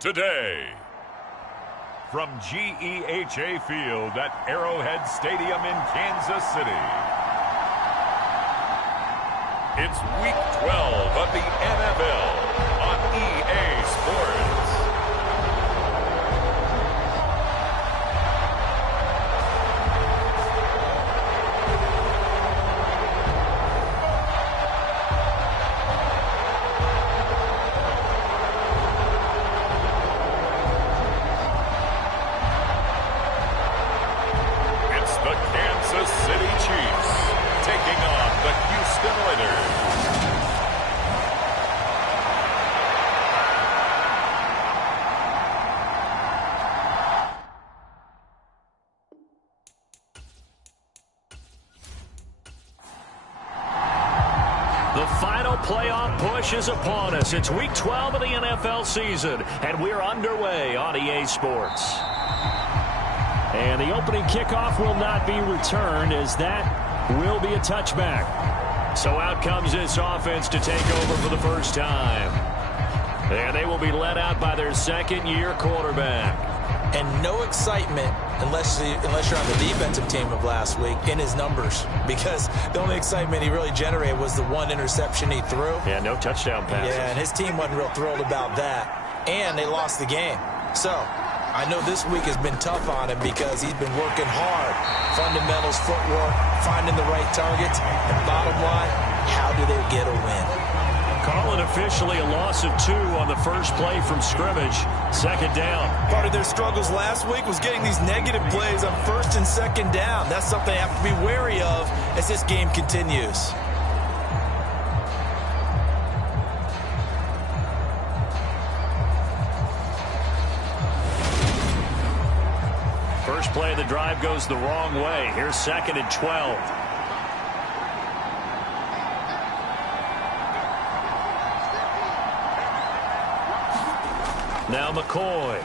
today. From GEHA Field at Arrowhead Stadium in Kansas City, it's Week 12 of the NFL on EA Sports. The final playoff push is upon us. It's Week 12 of the NFL season, and we're underway on EA Sports. And the opening kickoff will not be returned, as that will be a touchback. So out comes this offense to take over for the first time. And they will be led out by their second-year quarterback. And no excitement unless you're on the defensive team of last week in his numbers, because the only excitement he really generated was the one interception he threw. Yeah, no touchdown passes. Yeah, and his team wasn't real thrilled about that. And they lost the game. So I know this week has been tough on him because he's been working hard. Fundamentals, footwork, finding the right targets. And bottom line, how do they get a win? Call it officially a loss of 2 on the first play from scrimmage. Second down. Part of their struggles last week was getting these negative plays on first and second down. That's something they have to be wary of as this game continues. First play of the drive goes the wrong way. Here's 2nd and 12. Now McCoy.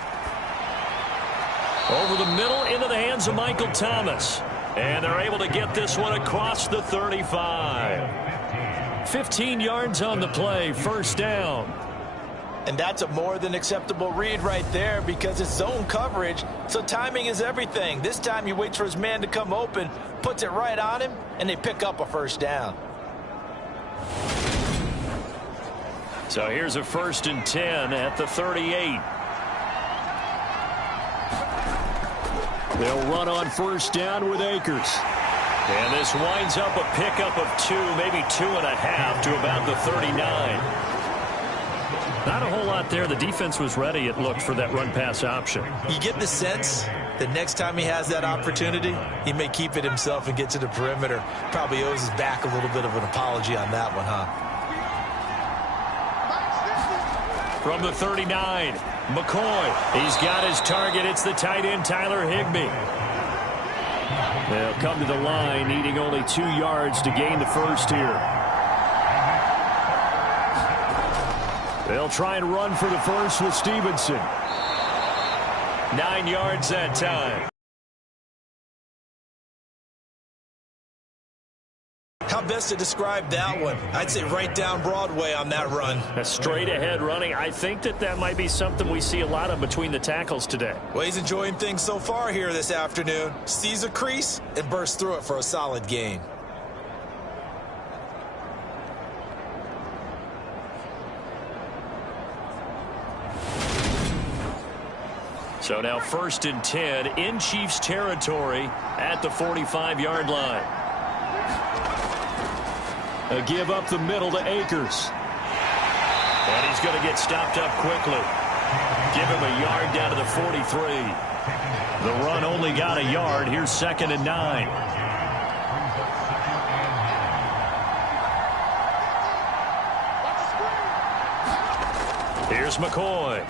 Over the middle into the hands of Michael Thomas. And they're able to get this one across the 35. 15 yards on the play, first down. And that's a more than acceptable read right there because it's zone coverage, so timing is everything. This time he waits for his man to come open, puts it right on him, and they pick up a first down. So here's a 1st and 10 at the 38. They'll run on first down with Akers. And this winds up a pickup of 2, maybe 2.5 to about the 39. Not a whole lot there. The defense was ready, it looked, for that run-pass option. You get the sense that next time he has that opportunity, he may keep it himself and get to the perimeter. Probably owes his back a little bit of an apology on that one, huh? From the 39, McCoy. He's got his target. It's the tight end, Tyler Higbee. They'll come to the line, needing only 2 yards to gain the first here. They'll try and run for the first with Stevenson. 9 yards that time. How best to describe that one? I'd say right down Broadway on that run. A straight ahead running. I think that might be something we see a lot of between the tackles today. Well, he's enjoying things so far here this afternoon. Sees a crease and bursts through it for a solid gain. So now 1st and 10 in Chiefs territory at the 45-yard line. A give up the middle to Akers. And he's going to get stopped up quickly. Give him a yard down to the 43. The run only got a yard. Here's 2nd and 9. Here's McCoy.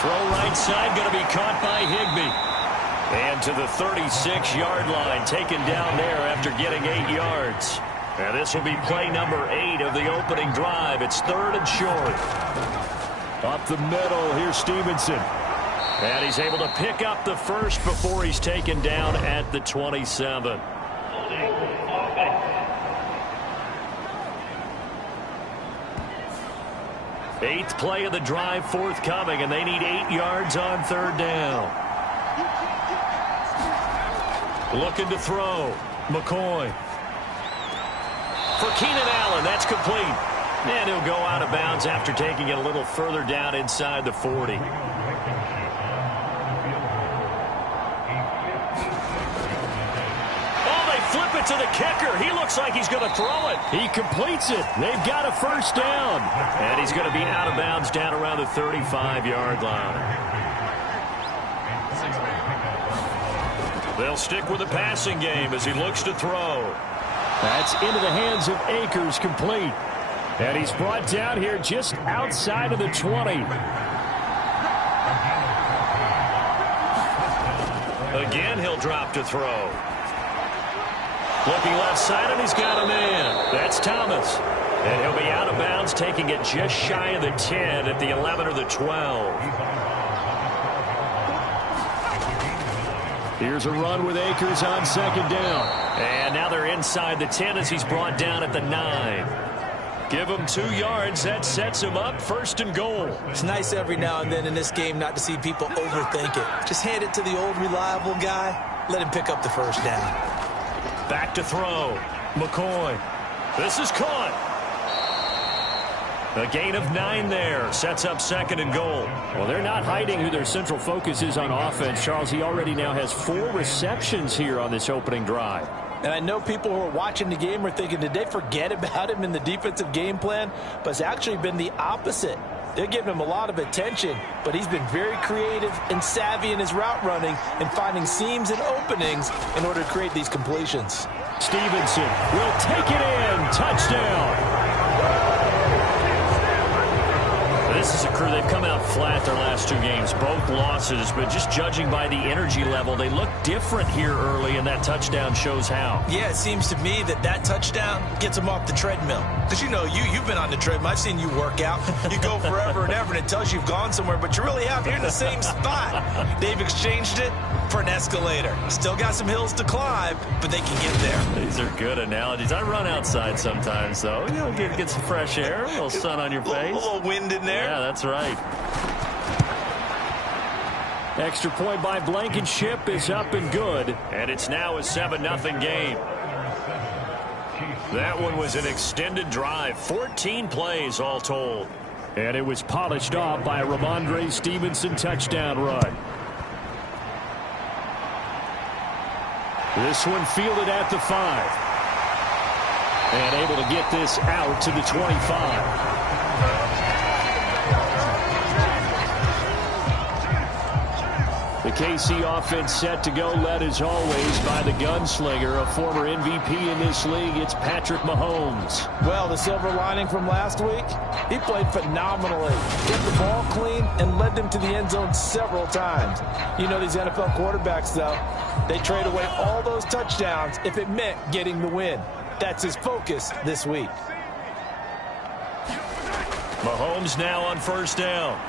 Throw right side, going to be caught by Higbee. And to the 36-yard line, taken down there after getting 8 yards. And this will be play number 8 of the opening drive. It's 3rd and short. Up the middle, here's Stevenson. And he's able to pick up the first before he's taken down at the 27. 8th play of the drive forthcoming, and they need 8 yards on 3rd down. Looking to throw. McCoy. For Keenan Allen, that's complete. And he'll go out of bounds after taking it a little further down inside the 40. Oh, they flip it to the kicker. He looks like he's going to throw it. He completes it. They've got a 1st down. And he's going to be out of bounds down around the 35-yard line. They'll stick with the passing game as he looks to throw. That's into the hands of Akers, complete. And he's brought down here just outside of the 20. Again, he'll drop to throw. Looking left side, and he's got a man. That's Thomas. And he'll be out of bounds, taking it just shy of the 10 at the 11 or the 12. Here's a run with Akers on 2nd down. And now they're inside the 10 as he's brought down at the 9. Give him 2 yards. That sets him up 1st and goal. It's nice every now and then in this game not to see people overthink it. Just hand it to the old reliable guy. Let him pick up the 1st down. Back to throw. McCoy. This is caught. A gain of 9 there. Sets up 2nd and goal. Well, they're not hiding who their central focus is on offense, Charles. He already now has 4 receptions here on this opening drive. And I know people who are watching the game are thinking, did they forget about him in the defensive game plan? But it's actually been the opposite. They're giving him a lot of attention, but he's been very creative and savvy in his route running and finding seams and openings in order to create these completions. Stevenson will take it in. Touchdown. This is a crew, they've come out flat their last 2 games, both losses, but just judging by the energy level, they look different here early, and that touchdown shows how. Yeah, it seems to me that touchdown gets them off the treadmill. Because, you know, you've been on the treadmill. I've seen you work out. You go forever and ever, and it tells you you've gone somewhere, but you really have. You're in the same spot. They've exchanged it for an escalator. Still got some hills to climb, but they can get there. These are good analogies. I run outside sometimes, though. You know, get some fresh air, a little sun on your face. A little wind in there. Yeah, that's right. Extra point by Blankenship is up and good. And it's now a 7-0 game. That one was an extended drive. 14 plays all told. And it was polished off by a Ramondre Stevenson touchdown run. This one fielded at the 5. And able to get this out to the 25. The KC offense set to go, led as always by the gunslinger, a former MVP in this league. It's Patrick Mahomes. Well, the silver lining from last week, he played phenomenally. Get the ball clean and led them to the end zone several times. You know these NFL quarterbacks, though, they trade away all those touchdowns if it meant getting the win. That's his focus this week. Mahomes now on 1st down.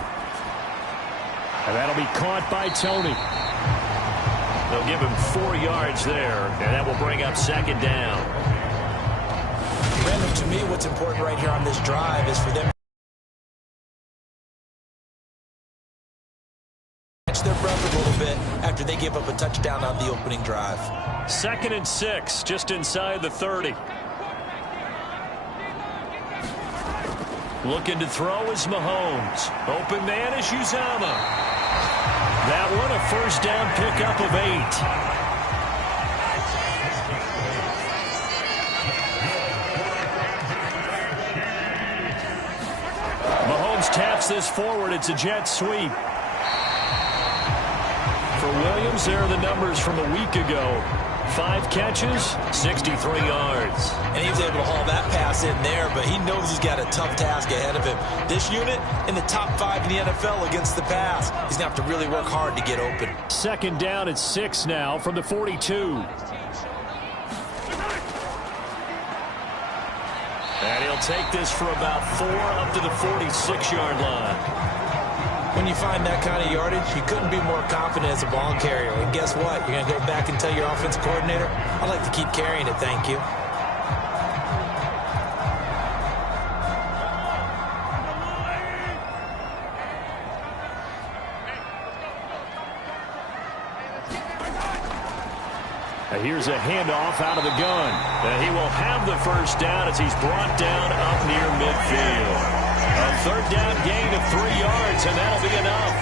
And that'll be caught by Tony. They'll give him 4 yards there, and that will bring up 2nd down. Brandon, to me, what's important right here on this drive is for them to catch their breath a little bit after they give up a touchdown on the opening drive. 2nd and 6, just inside the 30. Looking to throw is Mahomes. Open man is Uzomah. That one, a 1st down pickup of 8. Mahomes taps this forward. It's a jet sweep. For Williams, there are the numbers from a week ago. 5 catches, 63 yards. And he was able to haul that pass in there, but he knows he's got a tough task ahead of him. This unit in the top 5 in the NFL against the pass. He's going to have to really work hard to get open. 2nd down at 6 now from the 42. And he'll take this for about 4 up to the 46-yard line. When you find that kind of yardage, you couldn't be more confident as a ball carrier. And guess what? You're going to go back and tell your offensive coordinator, I'd like to keep carrying it, thank you. Here's a handoff out of the gun. He will have the first down as he's brought down up near midfield. A third down gain of 3 yards, and that'll be enough.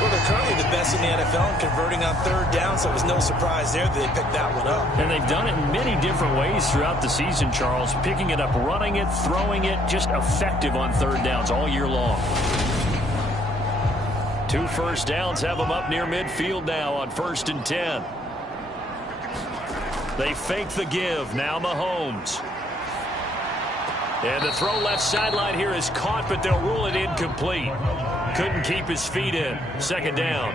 Well, they're currently the best in the NFL in converting on third down, so it was no surprise there that they picked that one up. And they've done it in many different ways throughout the season, Charles. Picking it up, running it, throwing it, just effective on third downs all year long. 2 first downs have them up near midfield now on 1st and 10. They fake the give. Now Mahomes. And the throw left sideline here is caught, but they'll rule it incomplete. Couldn't keep his feet in. 2nd down.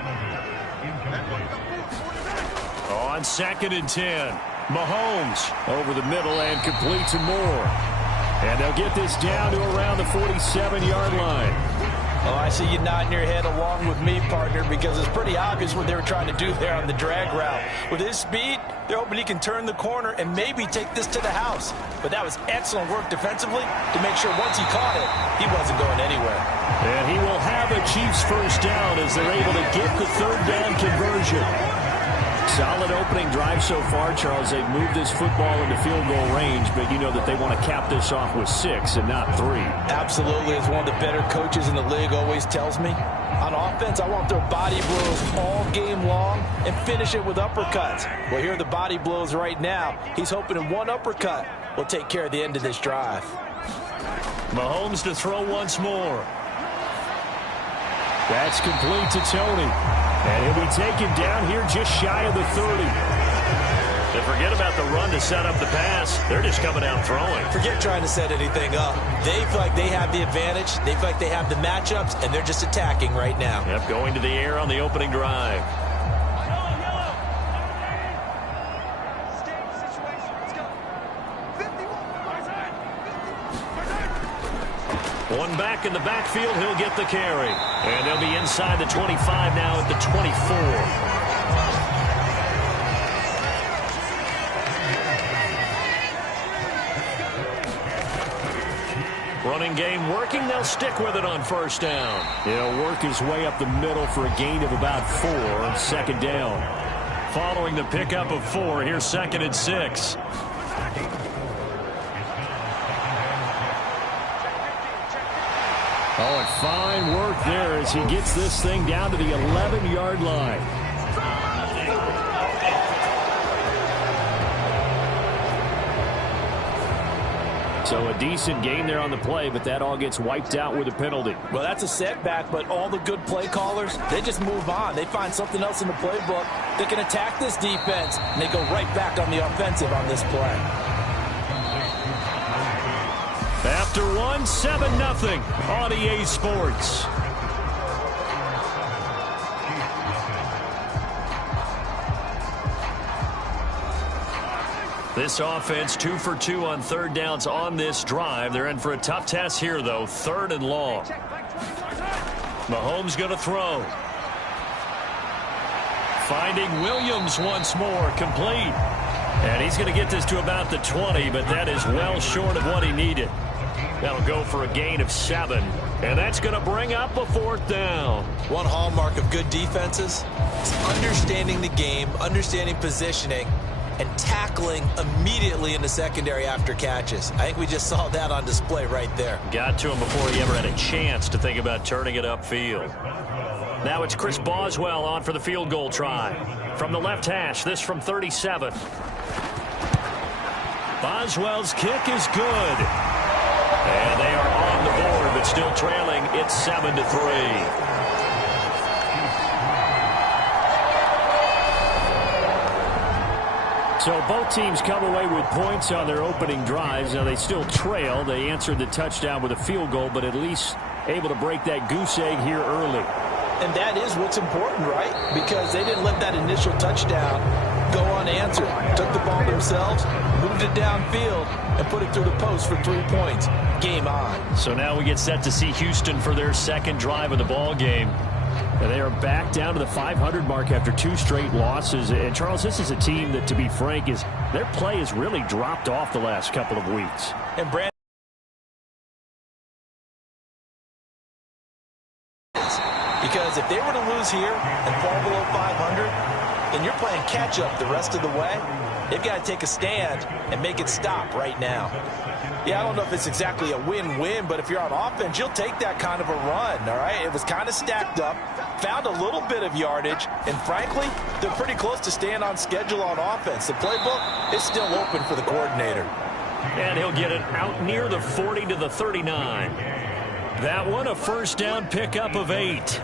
On 2nd and 10. Mahomes over the middle and complete some more. And they'll get this down to around the 47-yard line. Oh, I see you nodding your head along with me, partner, because it's pretty obvious what they were trying to do there on the drag route. With his speed, they're hoping he can turn the corner and maybe take this to the house. But that was excellent work defensively to make sure once he caught it, he wasn't going anywhere. And he will have a Chiefs first down as they're able to get the third down conversion. Solid opening drive so far, Charles. They've moved this football into field goal range, but you know that they want to cap this off with 6 and not 3. Absolutely. As one of the better coaches in the league always tells me, on offense, I want their body blows all game long and finish it with uppercuts. Well, here are the body blows right now. He's hoping in one uppercut will take care of the end of this drive. Mahomes to throw once more. That's complete to Tony. And he'll be taken down here just shy of the 30. And forget about the run to set up the pass. They're just coming out throwing. Forget trying to set anything up. They feel like they have the advantage. They feel like they have the matchups, and they're just attacking right now. Yep, going to the air on the opening drive. One back in the backfield, he'll get the carry. And they'll be inside the 25 now at the 24. Running game working, they'll stick with it on 1st down. He'll work his way up the middle for a gain of about 4 on 2nd down. Following the pickup of 4, here's 2nd and 6. Oh, and fine work there as he gets this thing down to the 11-yard line. So a decent gain there on the play, but that all gets wiped out with a penalty. Well, that's a setback, but all the good play callers, they just move on. They find something else in the playbook that can attack this defense, and they go right back on the offensive on this play. After 1, 7-0 on EA Sports. This offense 2 for 2 on third downs on this drive. They're in for a tough test here, though. 3rd and long. Mahomes going to throw. Finding Williams once more, complete. And he's going to get this to about the 20, but that is well short of what he needed. That'll go for a gain of 7. And that's going to bring up a 4th down. One hallmark of good defenses is understanding the game, understanding positioning, and tackling immediately in the secondary after catches. I think we just saw that on display right there. Got to him before he ever had a chance to think about turning it upfield. Now it's Chris Boswell on for the field goal try. From the left hash, this from 37. Boswell's kick is good. And they are on the board, but still trailing. It's 7-3. So both teams come away with points on their opening drives. Now they still trail. They answered the touchdown with a field goal, but at least able to break that goose egg here early. And that is what's important, right? Because they didn't let that initial touchdown go unanswered. Took the ball themselves, moved it downfield, and put it through the post for 3 points. Game on. So now we get set to see Houston for their 2nd drive of the ball game. And they are back down to the 500 mark after 2 straight losses. And, Charles, this is a team that, to be frank, their play has really dropped off the last couple of weeks. And Brandon, because if they were to lose here and fall below 500, and you're playing catch-up the rest of the way, they've got to take a stand and make it stop right now. Yeah, I don't know if it's exactly a win-win, but if you're on offense, you'll take that kind of a run, all right? It was kind of stacked up, found a little bit of yardage, and frankly, they're pretty close to staying on schedule on offense. The playbook is still open for the coordinator. And he'll get it out near the 40 to the 39. That one, a first down pickup of 8.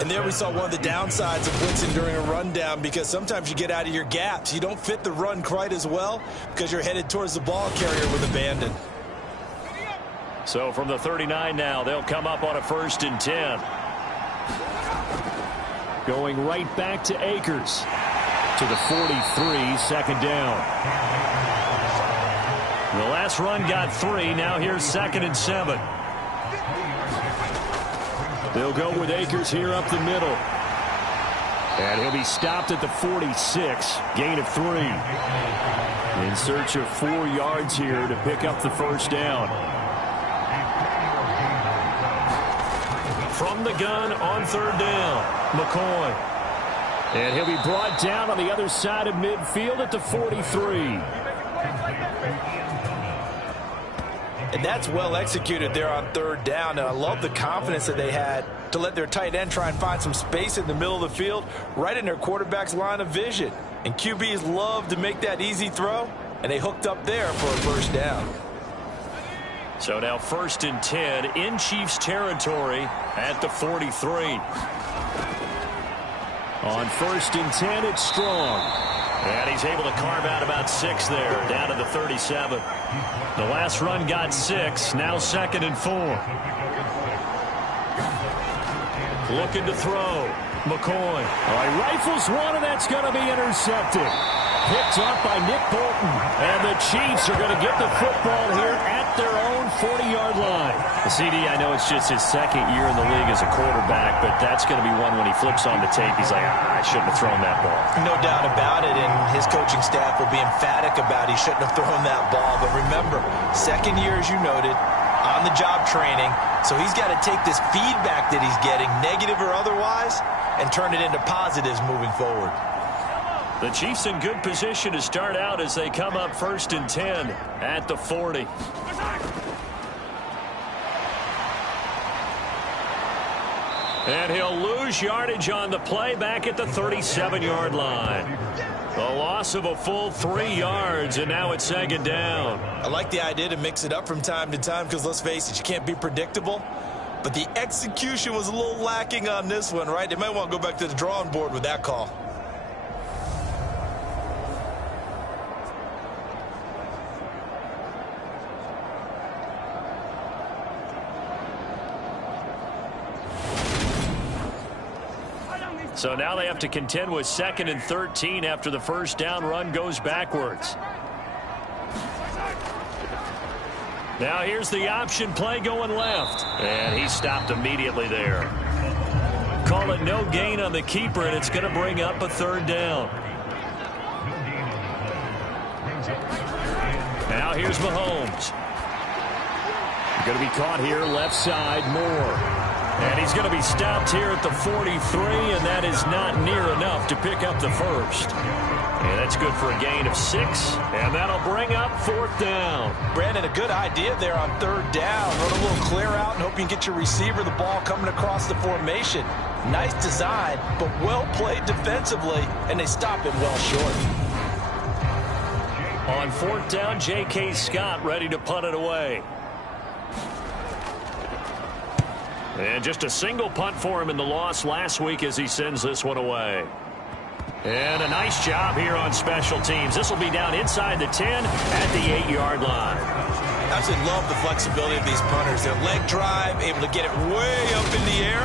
And there we saw one of the downsides of blitzing during a rundown, because sometimes you get out of your gaps. You don't fit the run quite as well because you're headed towards the ball carrier with abandon. So from the 39 now, they'll come up on a 1st and 10. Going right back to Akers. To the 43, second down. The last run got 3. Now here's 2nd and 7. They'll go with Akers here up the middle. And he'll be stopped at the 46. Gain of 3. In search of 4 yards here to pick up the first down. From the gun on 3rd down, McCoy. And he'll be brought down on the other side of midfield at the 43. And that's well executed there on 3rd down. And I love the confidence that they had to let their tight end try and find some space in the middle of the field, right in their quarterback's line of vision. And QBs love to make that easy throw, and they hooked up there for a first down. So now 1st and 10 in Chiefs territory at the 43. On 1st and 10, it's Strong. And he's able to carve out about 6 there, down to the 37. The last run got 6, now 2nd and 4. Looking to throw. McCoy. All right, rifles one, and that's going to be intercepted. Picked off by Nick Bolton. And the Chiefs are going to get the football here at their own 40-yard line. The CD, I know it's just his 2nd year in the league as a quarterback, but that's going to be one when he flips on the tape. He's like, I shouldn't have thrown that ball. No doubt about it, and his coaching staff will be emphatic about he shouldn't have thrown that ball. But remember, 2nd year, as you noted, on-the-job training, so he's got to take this feedback that he's getting, negative or otherwise, and turn it into positives moving forward. The Chiefs in good position to start out as they come up 1st and 10 at the 40. And he'll lose yardage on the play back at the 37-yard line. The loss of a full 3 yards, and now it's 2nd down. I like the idea to mix it up from time to time because, let's face it, you can't be predictable. But the execution was a little lacking on this one, right? They might want to go back to the drawing board with that call. So now they have to contend with 2nd and 13 after the first down run goes backwards. Now here's the option play going left. And he stopped immediately there. Call it no gain on the keeper, and it's going to bring up a 3rd down. Now here's Mahomes. Going to be caught here left side, Moore. And he's going to be stopped here at the 43, and that is not near enough to pick up the first. And that's good for a gain of 6, and that'll bring up 4th down. Brandon, a good idea there on 3rd down. Run a little clear out and hope you can get your receiver the ball coming across the formation. Nice design, but well played defensively, and they stop it well short. On 4th down, J.K. Scott ready to punt it away. And just a single punt for him in the loss last week as he sends this one away. And a nice job here on special teams. This will be down inside the 10 at the 8-yard line. I absolutely love the flexibility of these punters. Their leg drive, able to get it way up in the air,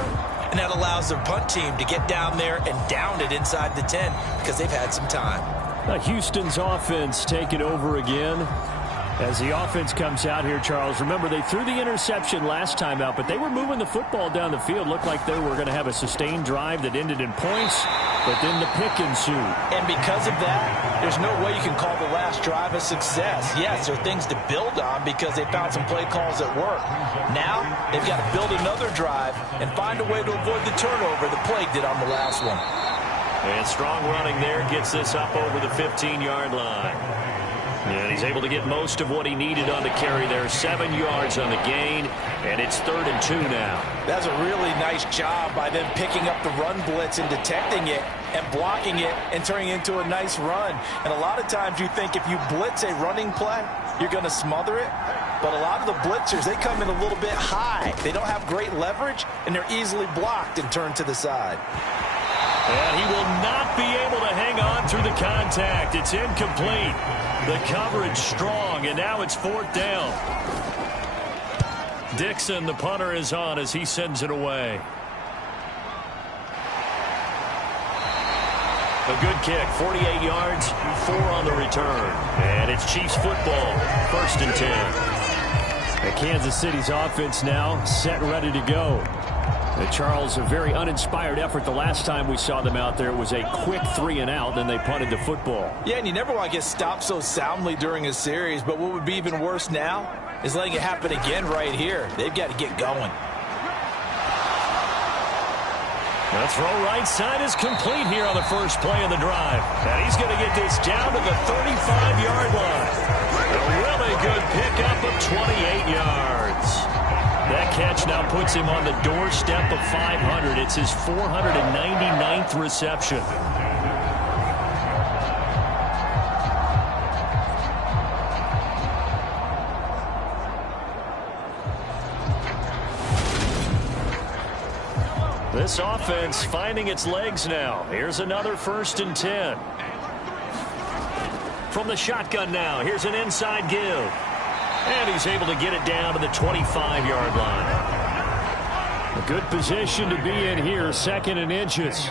and that allows their punt team to get down there and down it inside the 10 because they've had some time. Now Houston's offense taking over again. As the offense comes out here, Charles, remember they threw the interception last time out, but they were moving the football down the field. Looked like they were going to have a sustained drive that ended in points, but then the pick ensued. And because of that, there's no way you can call the last drive a success. Yes, there are things to build on because they found some play calls that work. Now, they've got to build another drive and find a way to avoid the turnover the play did on the last one. And strong running there gets this up over the 15-yard line. And he's able to get most of what he needed on the carry there. 7 yards on the gain, and it's 3rd and 2 now. That's a really nice job by them picking up the run blitz and detecting it and blocking it and turning it into a nice run. And a lot of times you think if you blitz a running play, you're going to smother it. But a lot of the blitzers, they come in a little bit high. They don't have great leverage, and they're easily blocked and turned to the side. And he will not be able to hang on through the contact. It's incomplete. The coverage strong, and now it's 4th down. Dixon, the punter, is on as he sends it away. A good kick, 48 yards, 4 on the return. And it's Chiefs football, 1st and 10. And Kansas City's offense now set and ready to go. And Charles, a very uninspired effort the last time we saw them out there. It was a quick 3 and out, then they punted the football. Yeah, and you never want to get stopped so soundly during a series, but what would be even worse now is letting it happen again right here. They've got to get going. The throw right side is complete here on the first play of the drive. And he's going to get this down to the 35-yard line. A really good pickup of 28 yards. That catch now puts him on the doorstep of 500. It's his 499th reception. This offense finding its legs now. Here's another 1st and 10. From the shotgun now, here's an inside give. And he's able to get it down to the 25-yard line. A good position to be in here, 2nd and inches.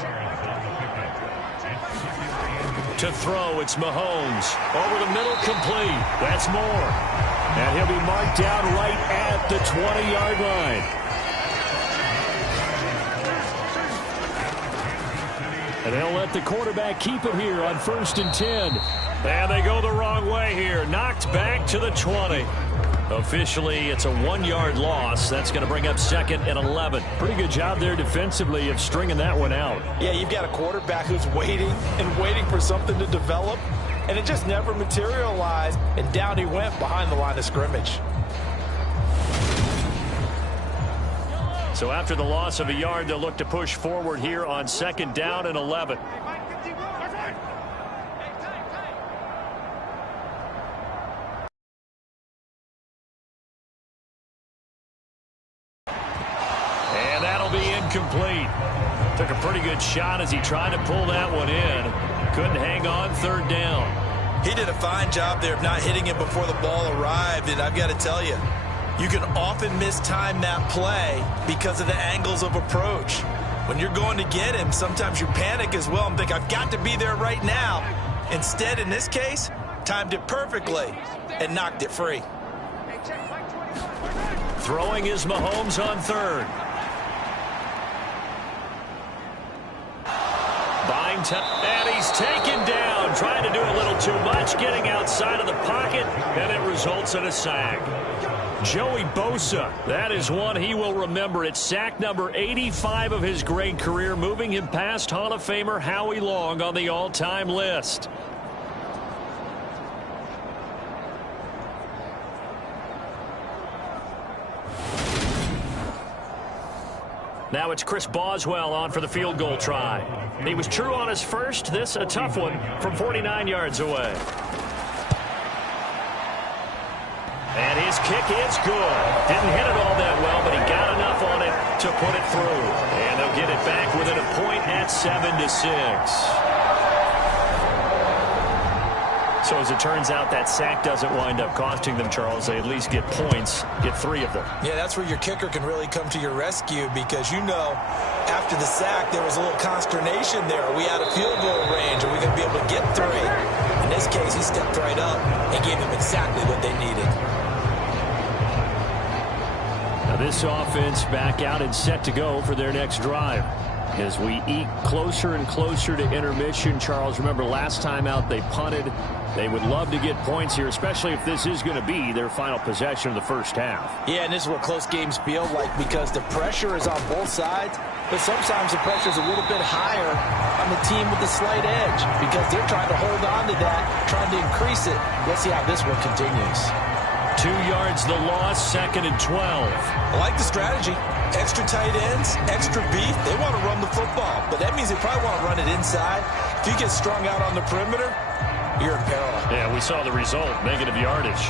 To throw, it's Mahomes. Over the middle, complete. That's Moore. And he'll be marked down right at the 20-yard line. And they'll let the quarterback keep it here on 1st and 10. And they go the wrong way here. Knocked back to the 20. Officially, it's a 1-yard loss. That's going to bring up 2nd and 11. Pretty good job there defensively of stringing that one out. Yeah, you've got a quarterback who's waiting and waiting for something to develop, and it just never materialized, and down he went behind the line of scrimmage. So after the loss of a yard, they'll look to push forward here on 2nd down and 11. And that'll be incomplete. Took a pretty good shot as he tried to pull that one in. Couldn't hang on 3rd down. He did a fine job there of not hitting it before the ball arrived, and I've got to tell you, you can often mistime that play because of the angles of approach. When you're going to get him, sometimes you panic as well and think, I've got to be there right now. Instead, in this case, timed it perfectly and knocked it free. Throwing is Mahomes on 3rd. Buying time, and he's taken down, trying to do a little too much, getting outside of the pocket, and it results in a sack. Joey Bosa, that is one he will remember. It's sack number 85 of his great career, moving him past Hall of Famer Howie Long on the all-time list. Now it's Chris Boswell on for the field goal try. He was true on his first. This a tough one from 49 yards away. And his kick is good. Didn't hit it all that well, but he got enough on it to put it through. And they'll get it back within a point at 7-6. So as it turns out, that sack doesn't wind up costing them, Charles. They at least get points, get 3 of them. Yeah, that's where your kicker can really come to your rescue because, you know, after the sack, there was a little consternation there. Are we out of field goal range? Are we going to be able to get 3? In this case, he stepped right up and gave them exactly what they needed. Now this offense back out and set to go for their next drive. As we eke closer and closer to intermission, Charles, remember last time out they punted. They would love to get points here, especially if this is going to be their final possession of the first half. Yeah, and this is what close games feel like because the pressure is on both sides, but sometimes the pressure is a little bit higher on the team with the slight edge because they're trying to hold on to that, trying to increase it. Let's see how this one continues. 2 yards the loss, 2nd and 12. I like the strategy. Extra tight ends, extra beef. They want to run the football, but that means they probably want to run it inside. If you get strung out on the perimeter, you're in peril. Yeah, we saw the result, negative yardage.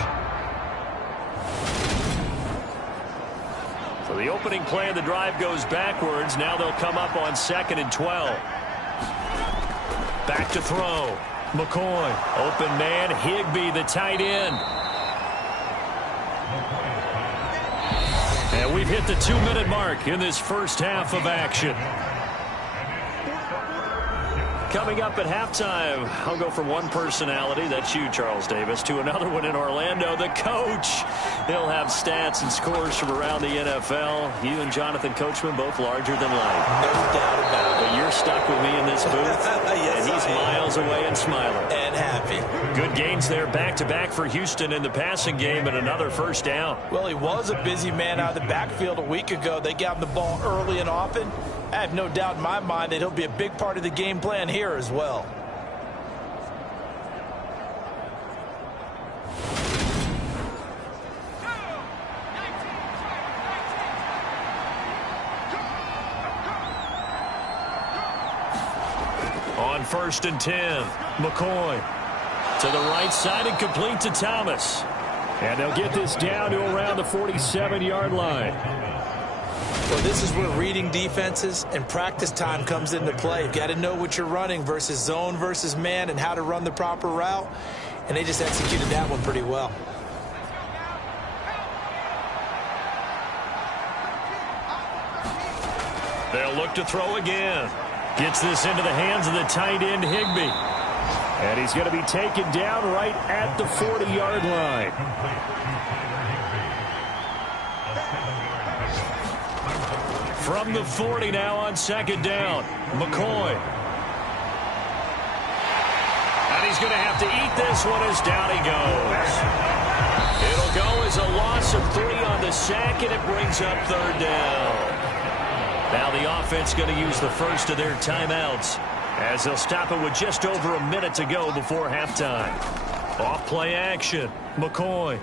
So the opening play of the drive goes backwards. Now they'll come up on 2nd and 12. Back to throw. McCoy, open man, Higbee, the tight end. And we've hit the 2-minute mark in this first half of action. Coming up at halftime, I'll go from one personality, that's you, Charles Davis, to another one in Orlando, the coach. He'll have stats and scores from around the NFL. You and Jonathan Coachman, both larger than life. No doubt about it. But you're stuck with me in this booth, Yes, and he's miles away and smiling. And happy. Good gains there back-to-back for Houston in the passing game and another first down. Well, he was a busy man out of the backfield a week ago. They got him the ball early and often. I have no doubt in my mind that he'll be a big part of the game plan here as well. On 1st and 10, McCoy to the right side and complete to Thomas. And they'll get this down to around the 47-yard line. Well, this is where reading defenses and practice time comes into play. You've got to know what you're running versus zone versus man and how to run the proper route. And they just executed that one pretty well. They'll look to throw again. Gets this into the hands of the tight end, Higbee. And he's going to be taken down right at the 40-yard line. From the 40 now on 2nd down, McCoy. And he's going to have to eat this one as down he goes. It'll go as a loss of 3 on the sack, and it brings up 3rd down. Now the offense going to use the first of their timeouts as they'll stop it with just over a minute to go before halftime. Off play action, McCoy.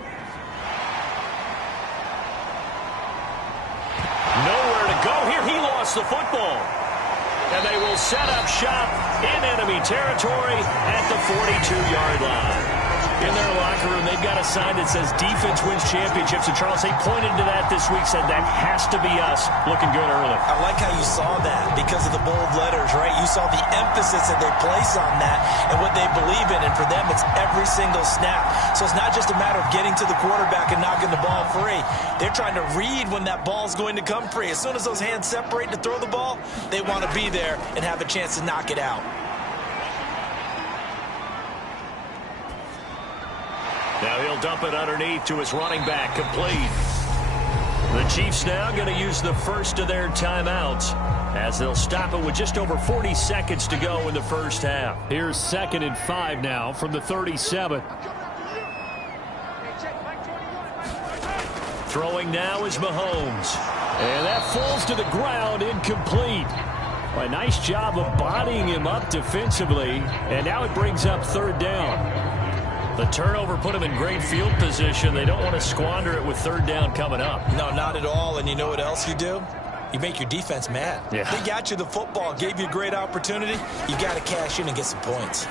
Nowhere to go here. He lost the football. And they will set up shop in enemy territory at the 42-yard line. In their locker room, they've got a sign that says defense wins championships. And Charles, they pointed to that this week, said that has to be us. Looking good early. I like how you saw that because of the bold letters, right? You saw the emphasis that they place on that and what they believe in. And for them, it's every single snap. So it's not just a matter of getting to the quarterback and knocking the ball free. They're trying to read when that ball's going to come free. As soon as those hands separate to throw the ball, they want to be there and have a chance to knock it out. Now he'll dump it underneath to his running back, complete. The Chiefs now going to use the first of their timeouts as they'll stop it with just over 40 seconds to go in the first half. Here's 2nd and 5 now from the 37. Throwing now is Mahomes. And that falls to the ground, incomplete. A nice job of bodying him up defensively. And now it brings up 3rd down. The turnover put him in great field position. They don't want to squander it with 3rd down coming up. No, not at all. And you know what else you do? You make your defense mad. Yeah. They got you the football, gave you a great opportunity. You got to cash in and get some points.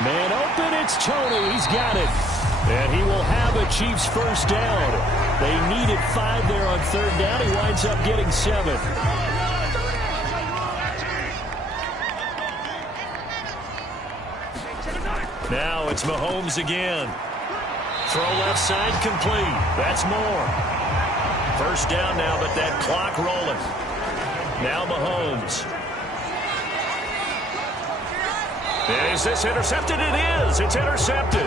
Man open, it's Tony. He's got it. And he will have a Chiefs first down. They needed 5 there on 3rd down. He winds up getting 7. Now it's Mahomes again. Throw left side complete. That's more. First down now, but that clock rolling. Now Mahomes. Is this intercepted? It is. It's intercepted.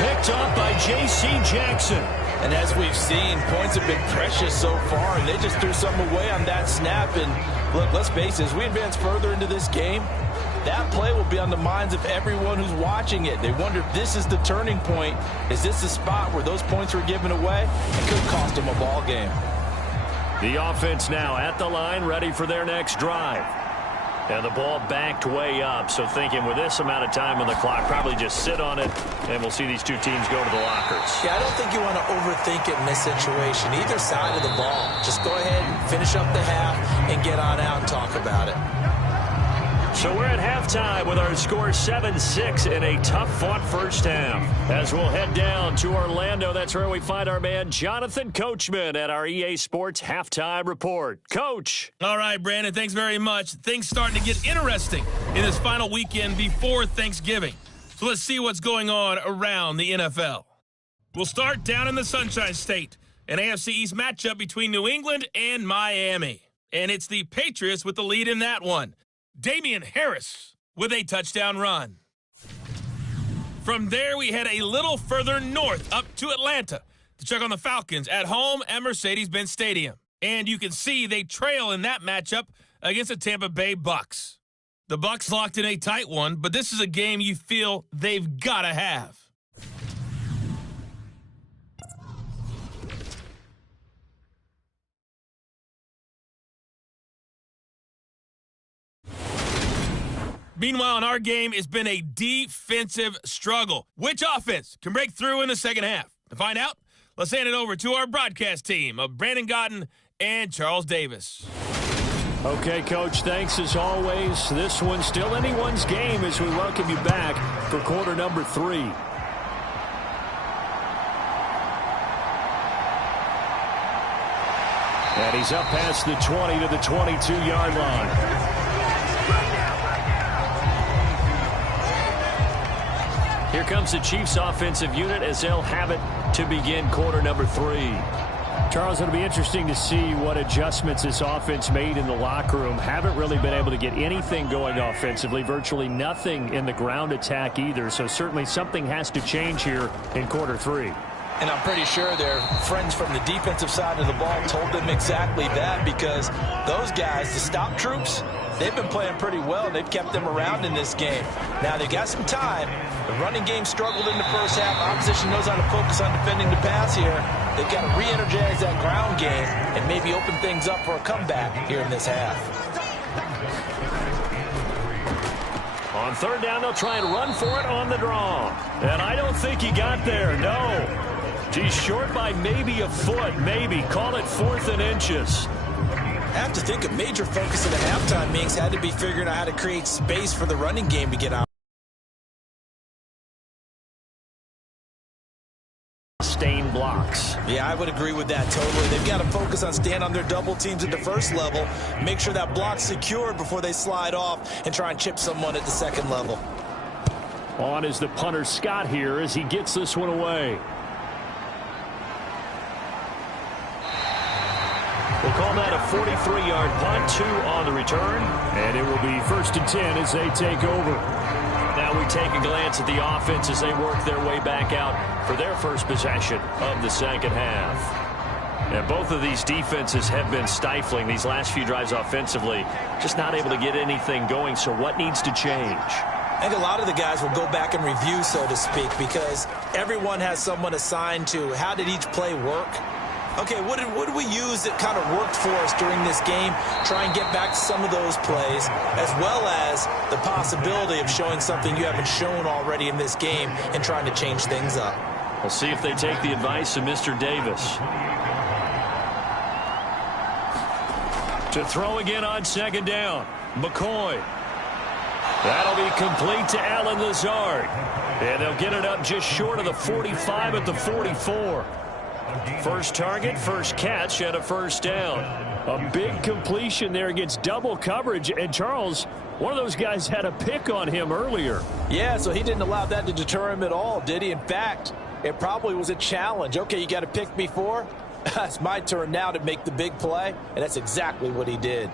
Picked up by J.C. Jackson. And as we've seen, points have been precious so far, and they just threw something away on that snap. And look, let's face it, as we advance further into this game, that play will be on the minds of everyone who's watching it. They wonder if this is the turning point. Is this the spot where those points were given away? It could cost them a ball game. The offense now at the line, ready for their next drive. And the ball backed way up, so thinking with this amount of time on the clock, probably just sit on it, and we'll see these two teams go to the lockers. Yeah, I don't think you want to overthink it in this situation. Either side of the ball. Just go ahead and finish up the half and get on out and talk about it. So we're at halftime with our score 7-6 in a tough-fought first half. As we'll head down to Orlando, that's where we find our man Jonathan Coachman at our EA Sports Halftime Report. Coach. All right, Brandon, thanks very much. Things starting to get interesting in this final weekend before Thanksgiving. So let's see what's going on around the NFL. We'll start down in the Sunshine State, an AFC East matchup between New England and Miami. And it's the Patriots with the lead in that one. Damian Harris with a touchdown run. From there, we head a little further north up to Atlanta to check on the Falcons at home at Mercedes-Benz Stadium. And you can see they trail in that matchup against the Tampa Bay Bucks. The Bucks locked in a tight one, but this is a game you feel they've got to have. Meanwhile, in our game, it's been a defensive struggle. Which offense can break through in the second half? To find out, let's hand it over to our broadcast team of Brandon Gotten and Charles Davis. Okay, Coach, thanks as always. This one's still anyone's game as we welcome you back for quarter number 3. And he's up past the 20 to the 22-yard line. Here comes the Chiefs offensive unit as they'll have it to begin quarter number 3. Charles, it'll be interesting to see what adjustments this offense made in the locker room. Haven't really been able to get anything going offensively, virtually nothing in the ground attack either. So certainly something has to change here in quarter 3. And I'm pretty sure their friends from the defensive side of the ball told them exactly that, because those guys, the stop troops, they've been playing pretty well, and they've kept them around in this game. Now, they've got some time. The running game struggled in the first half. Opposition knows how to focus on defending the pass here. They've got to re-energize that ground game and maybe open things up for a comeback here in this half. On third down, they'll try and run for it on the draw. And I don't think he got there, no. He's short by maybe a foot, maybe. Call it 4th and inches. I have to think a major focus of the halftime meetings had to be figuring out how to create space for the running game to get out. Sustained blocks. Yeah, I would agree with that totally. They've got to focus on staying on their double teams at the first level, make sure that block's secured before they slide off and try and chip someone at the second level. On is the punter Scott here as he gets this one away. We'll call that a 43-yard punt, 2 on the return, and it will be 1st and 10 as they take over. Now we take a glance at the offense as they work their way back out for their first possession of the second half. And both of these defenses have been stifling these last few drives offensively, just not able to get anything going. So what needs to change? I think a lot of the guys will go back and review, so to speak, because everyone has someone assigned to how did each play work. Okay, what did we use that kind of worked for us during this game? Try and get back to some of those plays, as well as the possibility of showing something you haven't shown already in this game and trying to change things up. We'll see if they take the advice of Mr. Davis. To throw again on second down, McCoy. That'll be complete to Allen Lazard. And they'll get it up just short of the 45 at the 44. First target, first catch, and a first down. A big completion there against double coverage. And Charles, one of those guys had a pick on him earlier. Yeah, so he didn't allow that to deter him at all, did he? In fact, it probably was a challenge. Okay, you got to pick me for? It's my turn now to make the big play, and that's exactly what he did.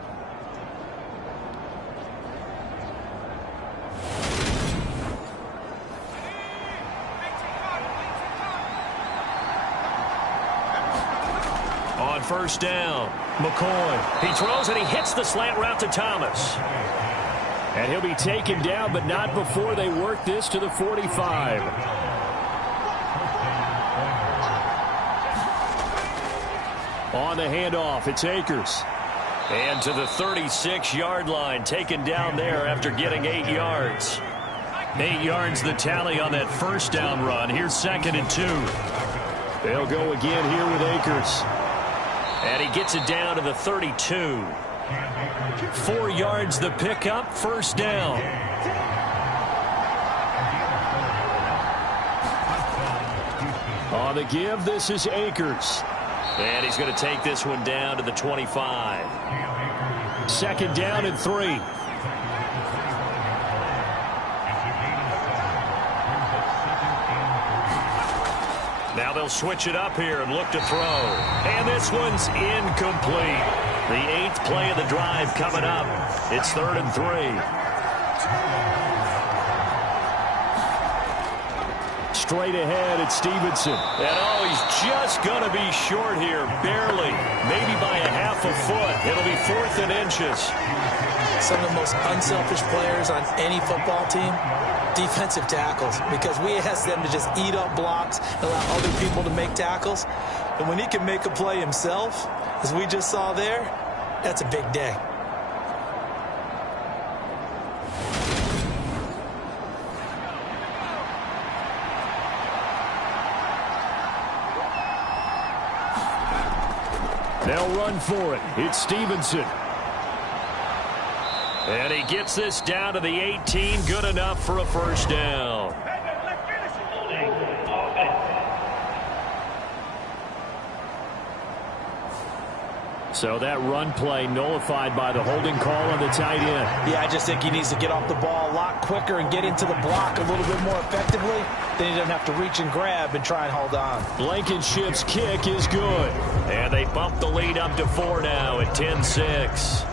on first down. McCoy. He throws and he hits the slant route to Thomas. And he'll be taken down, but not before they work this to the 45. On the handoff, it's Akers. And to the 36-yard line, taken down there after getting 8 yards. 8 yards the tally on that first down run. Here's 2nd and 2. They'll go again here with Akers. And he gets it down to the 32. 4 yards the pickup, first down. On the give, this is Akers. And he's going to take this one down to the 25. 2nd down and 3. Now they'll switch it up here and look to throw. And this one's incomplete. The 8th play of the drive coming up. It's 3rd and 3. Straight ahead, it's Stevenson. And he's just going to be short here, barely. Maybe by a half a foot. It'll be 4th and inches. Some of the most unselfish players on any football team, defensive tackles, because we ask them to just eat up blocks and allow other people to make tackles. And when he can make a play himself, as we just saw there, that's a big day. They'll run for it. It's Stevenson. And he gets this down to the 18. Good enough for a first down. So that run play nullified by the holding call on the tight end. Yeah, I just think he needs to get off the ball a lot quicker and get into the block a little bit more effectively. Then he doesn't have to reach and grab and try and hold on. Blankenship's kick is good. And they bump the lead up to 4 now at 10-6.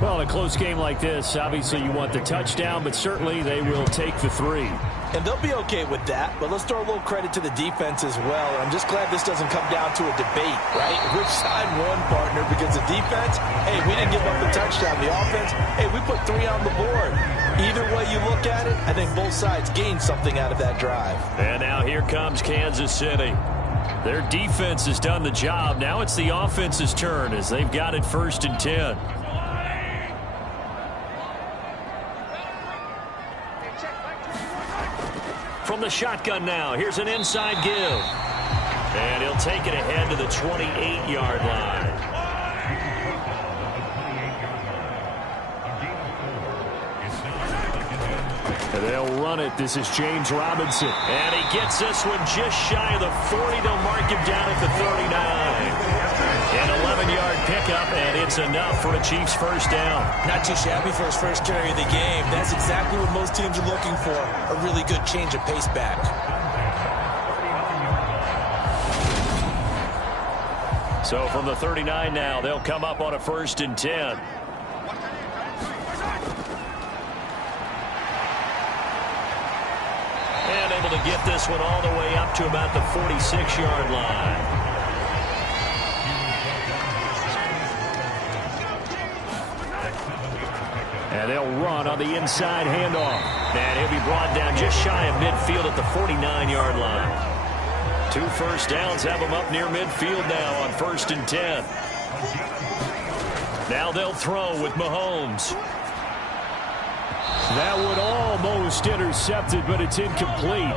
Well, in a close game like this, obviously you want the touchdown, but certainly they will take the 3. And they'll be okay with that, but let's throw a little credit to the defense as well. I'm just glad this doesn't come down to a debate, right? Which side won, partner? Because the defense, hey, we didn't give up a touchdown. The offense, hey, we put 3 on the board. Either way you look at it, I think both sides gained something out of that drive. And now here comes Kansas City. Their defense has done the job. Now it's the offense's turn as they've got it 1st and 10. From the shotgun now, here's an inside give. And he'll take it ahead to the 28-yard line. And they'll run it. This is James Robinson. And he gets this one just shy of the 40. They'll mark him down at the 39. An 11-yard pickup, and it's enough for a Chiefs first down. Not too shabby for his first carry of the game. That's exactly what most teams are looking for, a really good change of pace back. So from the 39 now, they'll come up on a 1st and 10. And able to get this one all the way up to about the 46-yard line. And they'll run on the inside handoff. And he'll be brought down just shy of midfield at the 49-yard line. 2 first downs have them up near midfield now on 1st and 10. Now they'll throw with Mahomes. That one almost intercepted, but it's incomplete.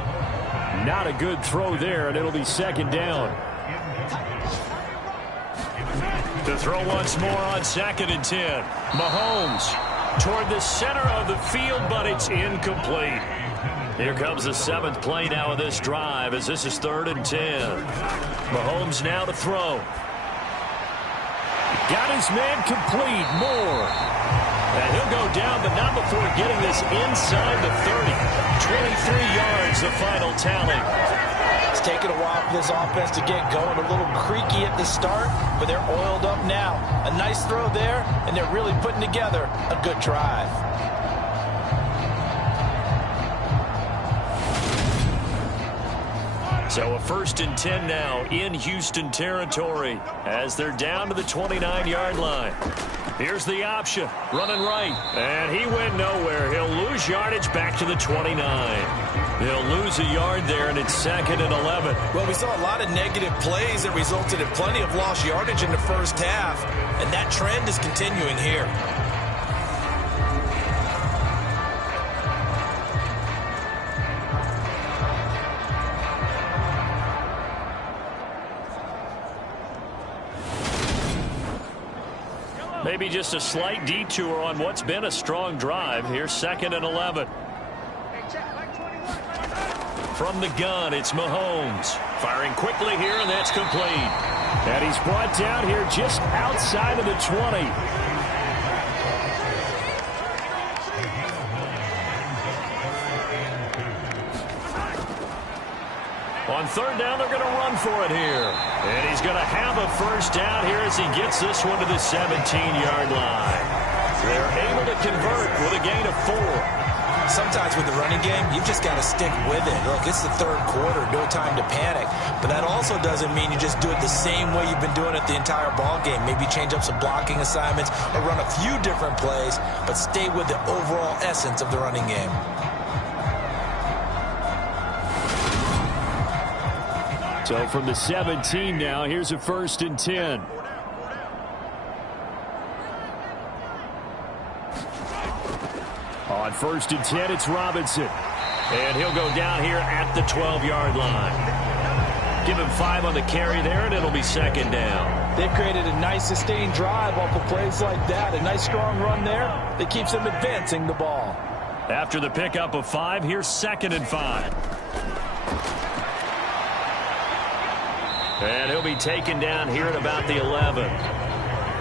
Not a good throw there, and it'll be 2nd down. To throw once more on 2nd and 10. Mahomes toward the center of the field, but it's incomplete. Here comes the 7th play now of this drive as this is 3rd and 10. Mahomes now to throw. Got his man complete. Moore. And he'll go down, but not before getting this inside the 30. 23 yards, the final tally. It's taken a while for this offense to get going. A little creaky at the start, but they're oiled up now. A nice throw there, and they're really putting together a good drive. So a 1st and 10 now in Houston territory as they're down to the 29-yard line. Here's the option, running right, and he went nowhere. He'll lose yardage back to the 29. He'll lose a yard there, and it's 2nd and 11. Well, we saw a lot of negative plays that resulted in plenty of lost yardage in the first half, and that trend is continuing here. Maybe just a slight detour on what's been a strong drive. Here's 2nd and 11. From the gun, it's Mahomes. Firing quickly here, and that's complete. And he's brought down here just outside of the 20. On 3rd down, they're going to run for it here. And he's going to have a 1st down here as he gets this one to the 17-yard line. They're able to convert with a gain of 4. Sometimes with the running game, you've just got to stick with it. Look, it's the 3rd quarter, no time to panic. But that also doesn't mean you just do it the same way you've been doing it the entire ball game. Maybe change up some blocking assignments or run a few different plays, but stay with the overall essence of the running game. So from the 17 now, here's a 1st and 10. On 1st and 10, it's Robinson. And he'll go down here at the 12-yard line. Give him 5 on the carry there, and it'll be 2nd down. They've created a nice sustained drive off of plays like that. A nice strong run there that keeps them advancing the ball. After the pickup of 5, here's 2nd and 5. And he'll be taken down here at about the 11.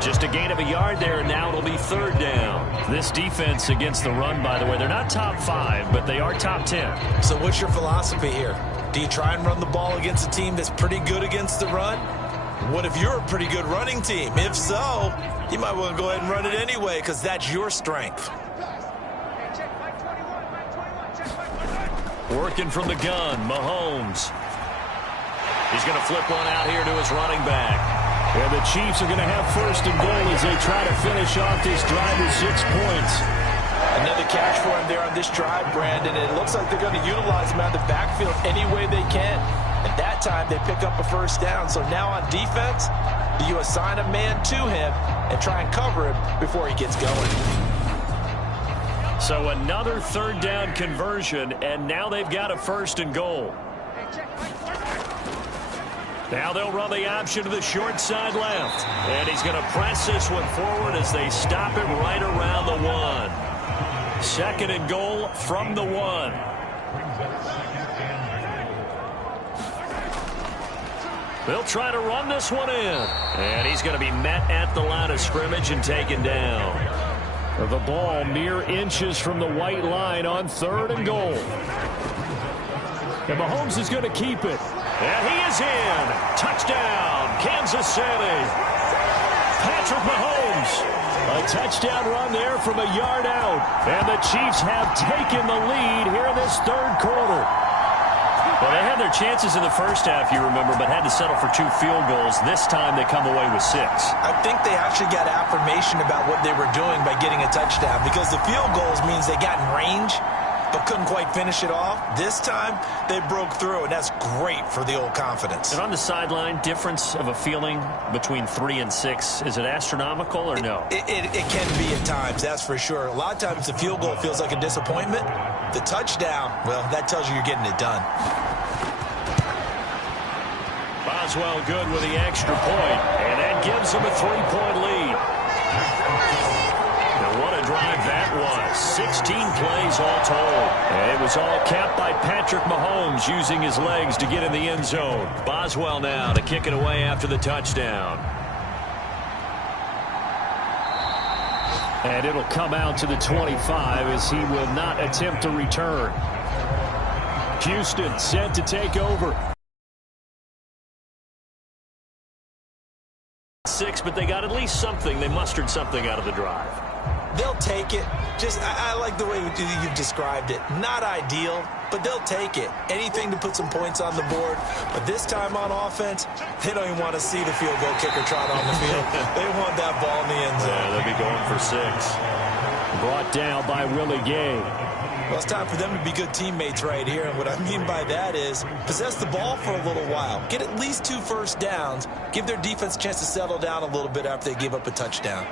Just a gain of a yard there, and now it'll be 3rd down. This defense against the run, by the way, they're not top 5, but they are top 10. So what's your philosophy here? Do you try and run the ball against a team that's pretty good against the run? What if you're a pretty good running team? If so, you might want to go ahead and run it anyway because that's your strength. Working from the gun, Mahomes. He's going to flip one out here to his running back. And the Chiefs are going to have 1st and goal as they try to finish off this drive with 6 points. Another catch for him there on this drive, Brandon. It looks like they're going to utilize him out of the backfield any way they can. At that time, they pick up a 1st down. So now on defense, do you assign a man to him and try and cover him before he gets going? So another 3rd down conversion, and now they've got a 1st and goal. Now they'll run the option to the short side left. And he's going to press this one forward as they stop it right around the 1. 2nd and goal from the 1. They'll try to run this one in. And he's going to be met at the line of scrimmage and taken down. The ball mere inches from the white line on 3rd and goal. And Mahomes is going to keep it. And he is in. Touchdown, Kansas City. Patrick Mahomes. A touchdown run there from a yard out. And the Chiefs have taken the lead here in this 3rd quarter. Well, they had their chances in the first half, you remember, but had to settle for 2 field goals. This time they come away with 6. I think they actually got affirmation about what they were doing by getting a touchdown because the field goals means they got in range but couldn't quite finish it off. This time, they broke through, and that's great for the old confidence. And on the sideline, difference of a feeling between 3 and 6, is it astronomical or no? It can be at times, that's for sure. A lot of times the field goal feels like a disappointment. The touchdown, well, that tells you you're getting it done. Boswell good with the extra point, and that gives them a 3-point lead. And what a drive that was. 16 plays all told. And it was all capped by Patrick Mahomes using his legs to get in the end zone. Boswell now to kick it away after the touchdown. And it'll come out to the 25 as he will not attempt to return. Houston set to take over. 6, but they got at least something. They mustered something out of the drive. They'll take it. I like the way you've described it. Not ideal, but they'll take it. Anything to put some points on the board. But this time on offense, they don't even want to see the field goal kicker trot on the field. They want that ball in the end zone. Yeah, they'll be going for 6. Brought down by Willie Gay. Well, it's time for them to be good teammates right here. And what I mean by that is possess the ball for a little while. Get at least 2 first downs. Give their defense a chance to settle down a little bit after they give up a touchdown.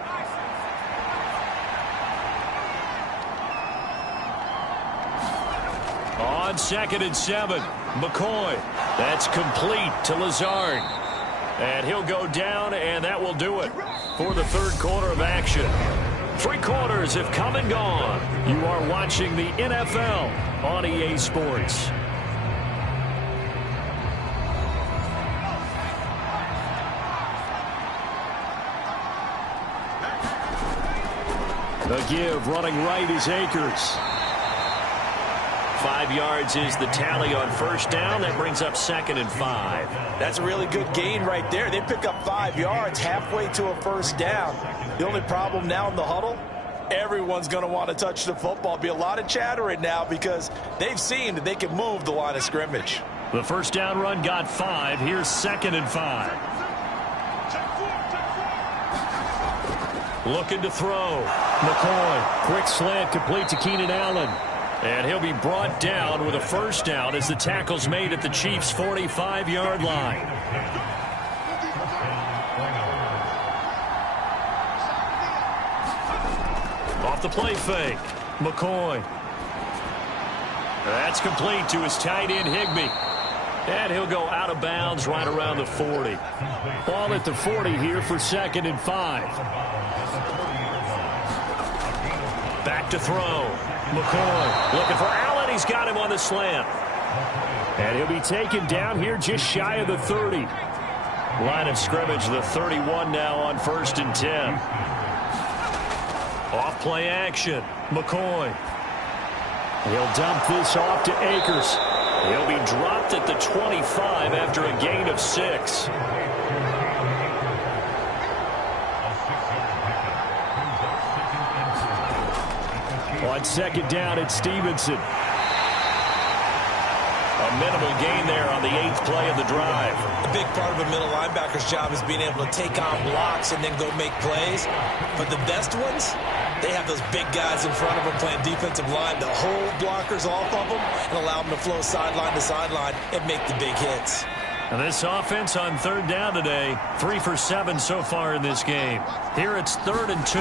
On 2nd and 7, McCoy. That's complete to Lazard. And he'll go down, and that will do it for the third quarter of action. 3 quarters have come and gone. You are watching the NFL on EA Sports. The give running right is Akers. 5 yards is the tally on first down. That brings up 2nd and 5. That's a really good gain right there. They pick up 5 yards halfway to a first down. The only problem now in the huddle, everyone's going to want to touch the football. Be a lot of chatter right now because they've seen that they can move the line of scrimmage. The first down run got 5. Here's 2nd and 5. Looking to throw. McCoy. Quick slant complete to Keenan Allen. And he'll be brought down with a first down as the tackle's made at the Chiefs' 45-yard line. Off the play fake. McCoy. That's complete to his tight end, Higbee. And he'll go out of bounds right around the 40. Ball at the 40 here for 2nd and 5. Back to throw. McCoy looking for Allen. He's got him on the slant. And he'll be taken down here just shy of the 30. Line of scrimmage, the 31 now on 1st and 10. Off play action. McCoy. He'll dump this off to Akers. He'll be dropped at the 25 after a gain of 6. On 2nd down, it's Stevenson. A minimal gain there on the 8th play of the drive. A big part of a middle linebacker's job is being able to take on blocks and then go make plays. But the best ones, they have those big guys in front of them playing defensive line to hold blockers off of them and allow them to flow sideline to sideline and make the big hits. And this offense on 3rd down today, 3 for 7 so far in this game. Here it's 3rd and 2.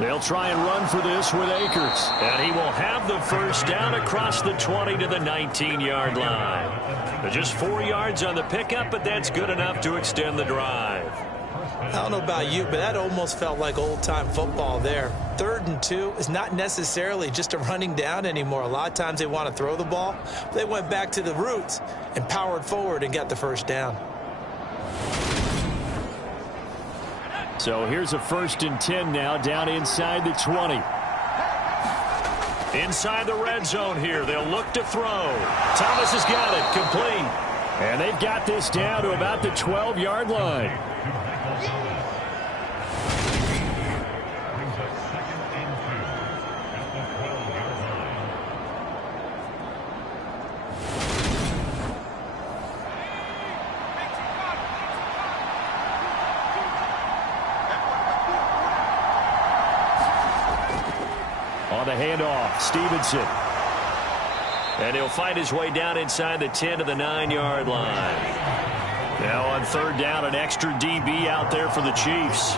They'll try and run for this with Akers. And he will have the first down across the 20 to the 19-yard line. Just 4 yards on the pickup, but that's good enough to extend the drive. I don't know about you, but that almost felt like old-time football there. 3rd and 2 is not necessarily just a running down anymore. A lot of times they want to throw the ball. They went back to the roots and powered forward and got the first down. So here's a 1st and 10 now down inside the 20. Inside the red zone here. They'll look to throw. Thomas has got it. Complete. And they've got this down to about the 12-yard line. On the handoff, Stevenson. And he'll find his way down inside the 10 to the 9-yard line. Now on 3rd down, an extra DB out there for the Chiefs.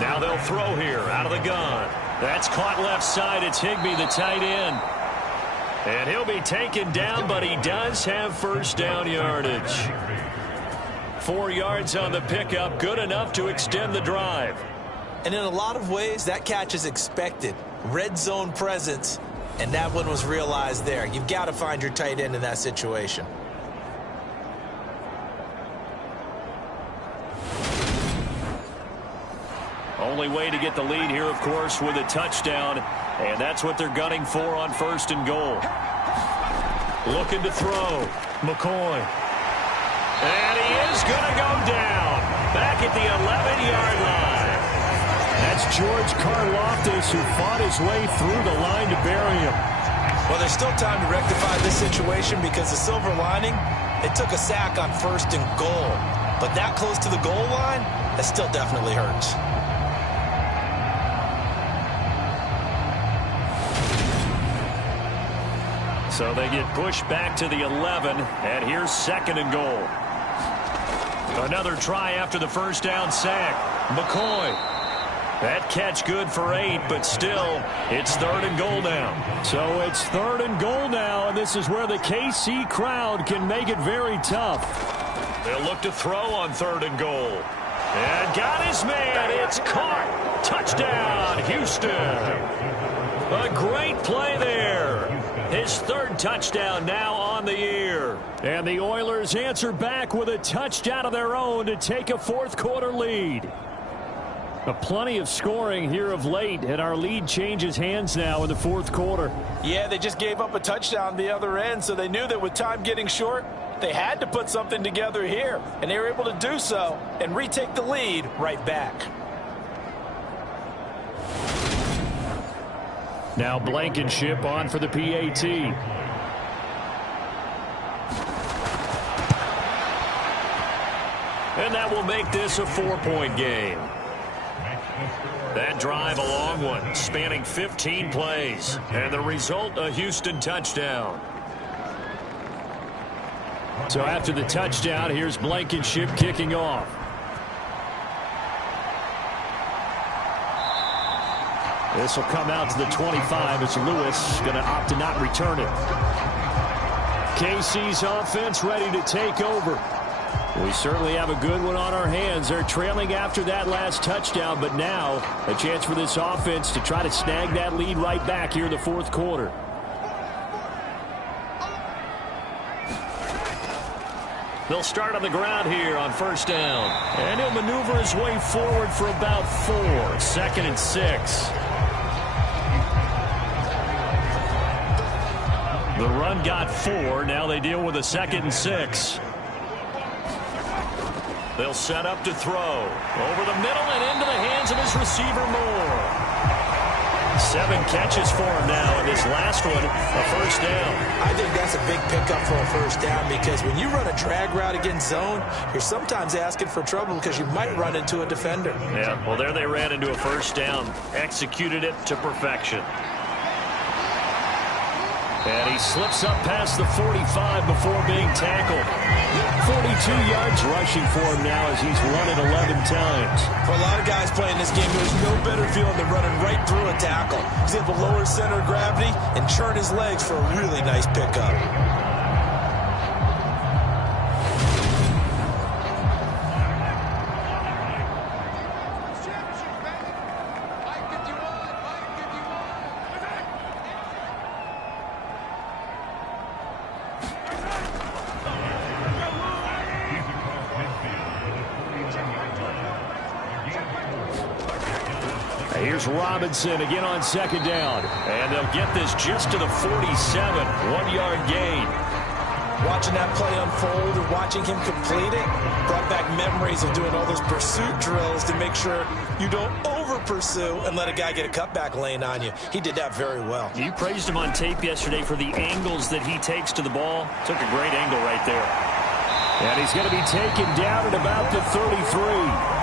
Now they'll throw here out of the gun. That's caught left side. It's Higbee, the tight end. And he'll be taken down, but he does have first down yardage. 4 yards on the pickup, good enough to extend the drive. And in a lot of ways, that catch is expected. Red zone presence, and that one was realized there. You've got to find your tight end in that situation. Only way to get the lead here, of course, with a touchdown, and that's what they're gunning for on 1st and goal. Looking to throw. McCoy. And he is going to go down. Back at the 11-yard line. it's George Karlaftis who fought his way through the line to bury him. Well, there's still time to rectify this situation because the silver lining, it took a sack on 1st and goal. But that close to the goal line, that still definitely hurts. So they get pushed back to the 11, and here's 2nd and goal. Another try after the first down sack. McCoy. That catch good for 8, but still, it's 3rd and goal now. So it's 3rd and goal now, and this is where the KC crowd can make it very tough. They'll look to throw on 3rd and goal. And got his man. It's caught. Touchdown, Houston. A great play there. His 3rd touchdown now on the year. And the Oilers answer back with a touchdown of their own to take a 4th quarter lead. Plenty of scoring here of late, and our lead changes hands now in the 4th quarter. Yeah, they just gave up a touchdown the other end, so they knew that with time getting short, they had to put something together here, and they were able to do so and retake the lead right back. Now Blankenship on for the PAT. And that will make this a 4-point game. That drive a long one, spanning 15 plays. And the result, a Houston touchdown. So after the touchdown, here's Blankenship kicking off. This will come out to the 25 as Lewis going to opt to not return it. KC's offense ready to take over. We certainly have a good one on our hands. They're trailing after that last touchdown, but now a chance for this offense to try to snag that lead right back here in the 4th quarter. They'll start on the ground here on 1st down. And he'll maneuver his way forward for about 4. 2nd and 6. The run got 4. Now they deal with a 2nd and 6. They'll set up to throw. Over the middle and into the hands of his receiver Moore. 7 catches for him now, and this last one, a 1st down. I think that's a big pickup for a 1st down because when you run a drag route against zone, you're sometimes asking for trouble because you might run into a defender. Yeah, well, there they ran into a 1st down. Executed it to perfection. And he slips up past the 45 before being tackled. 42 yards rushing for him now as he's run it 11 times. For a lot of guys playing this game, there's no better feeling than running right through a tackle. He's able to lower his center of gravity and churn his legs for a really nice pickup. Here's Robinson again on 2nd down. And they'll get this just to the 47. 1-yard gain. Watching that play unfold and watching him complete it brought back memories of doing all those pursuit drills to make sure you don't over-pursue and let a guy get a cutback lane on you. He did that very well. You praised him on tape yesterday for the angles that he takes to the ball. Took a great angle right there. And he's going to be taken down at about the 33.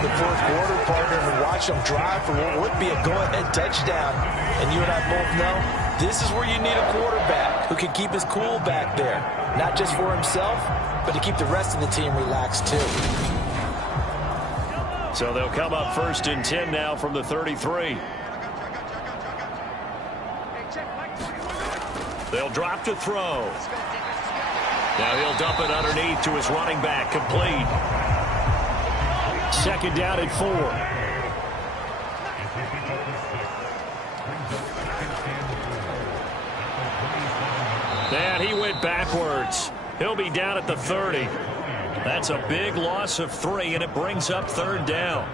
The 4th quarter, partner, and watch them drive for what would be a go-ahead touchdown. And you and I both know this is where you need a quarterback who can keep his cool back there, not just for himself, but to keep the rest of the team relaxed too. So they'll come up 1st and 10 now from the 33. They'll drop to throw. Now he'll dump it underneath to his running back, complete. 2nd down and 4. And he went backwards. He'll be down at the 30. That's a big loss of 3, and it brings up 3rd down.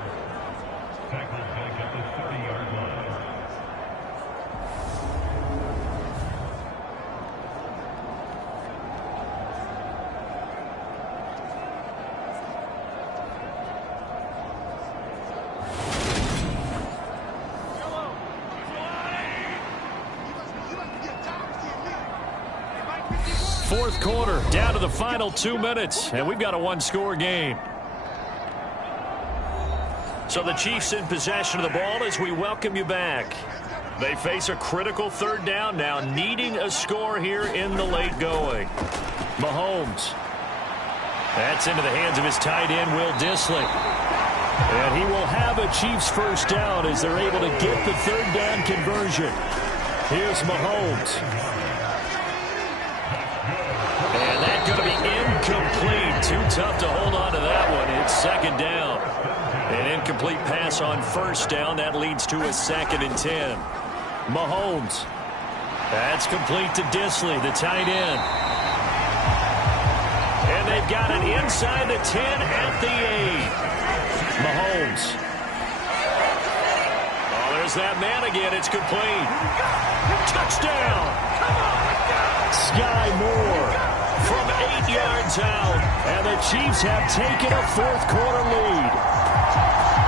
quarter, down to the final 2 minutes, and we've got a one-score game. So the Chiefs in possession of the ball as we welcome you back. They face a critical third down now, needing a score here in the late going. Mahomes. That's into the hands of his tight end, Will Dissly. And he will have a Chiefs first down as they're able to get the third down conversion. Here's Mahomes. And that's going to be incomplete. Too tough to hold on to that one. It's second down. An incomplete pass on first down. That leads to a 2nd and 10. Mahomes. That's complete to Dissly, the tight end. And they've got it inside the 10 at the 8. Mahomes. Oh, there's that man again. It's complete. Touchdown. Sky Moore from 8 yards out. And the Chiefs have taken a fourth-quarter lead.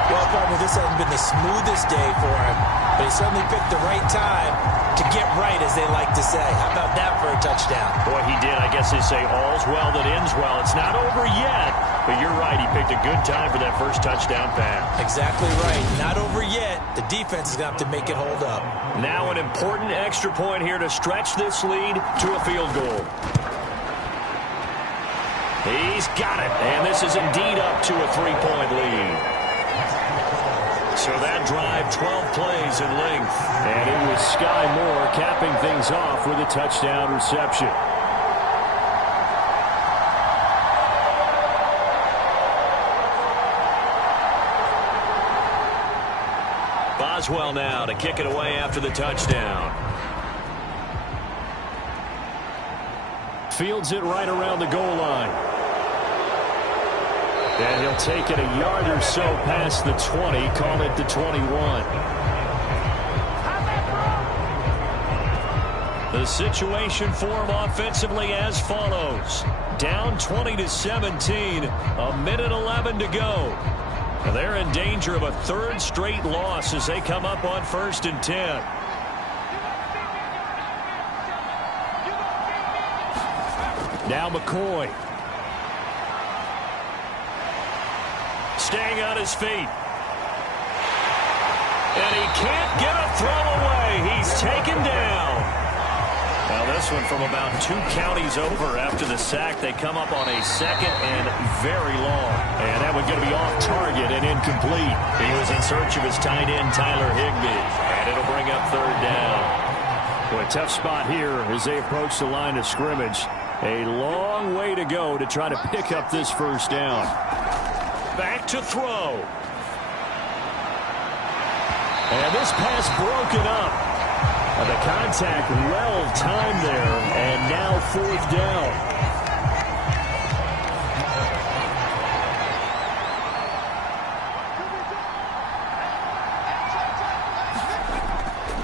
Well, partner, this hasn't been the smoothest day for him, but he suddenly picked the right time to get right, as they like to say. How about that for a touchdown? Boy, he did. I guess they say all's well that ends well. It's not over yet, but you're right. He picked a good time for that first touchdown pass. Exactly right. Not over yet. The defense is going to have to make it hold up. Now an important extra point here to stretch this lead to a field goal. He's got it, and this is indeed up to a 3-point lead. So that drive, 12 plays in length. And it was Sky Moore capping things off with a touchdown reception. Boswell now to kick it away after the touchdown. Fields it right around the goal line. And he'll take it a yard or so past the 20, call it the 21. The situation for him offensively as follows. Down 20-17, a minute 11 to go. And they're in danger of a third straight loss as they come up on 1st and 10. Now McCoy. Staying on his feet. And he can't get a throw away. He's taken down. Now this one from about 2 counties over after the sack. They come up on a 2nd and very long. And that one going to be off target and incomplete. He was in search of his tight end, Tyler Higbee. And it'll bring up 3rd down. Boy, a tough spot here as they approach the line of scrimmage. A long way to go to try to pick up this first down. Back to throw. And this pass broken up. And the contact well timed there. And now 4th down.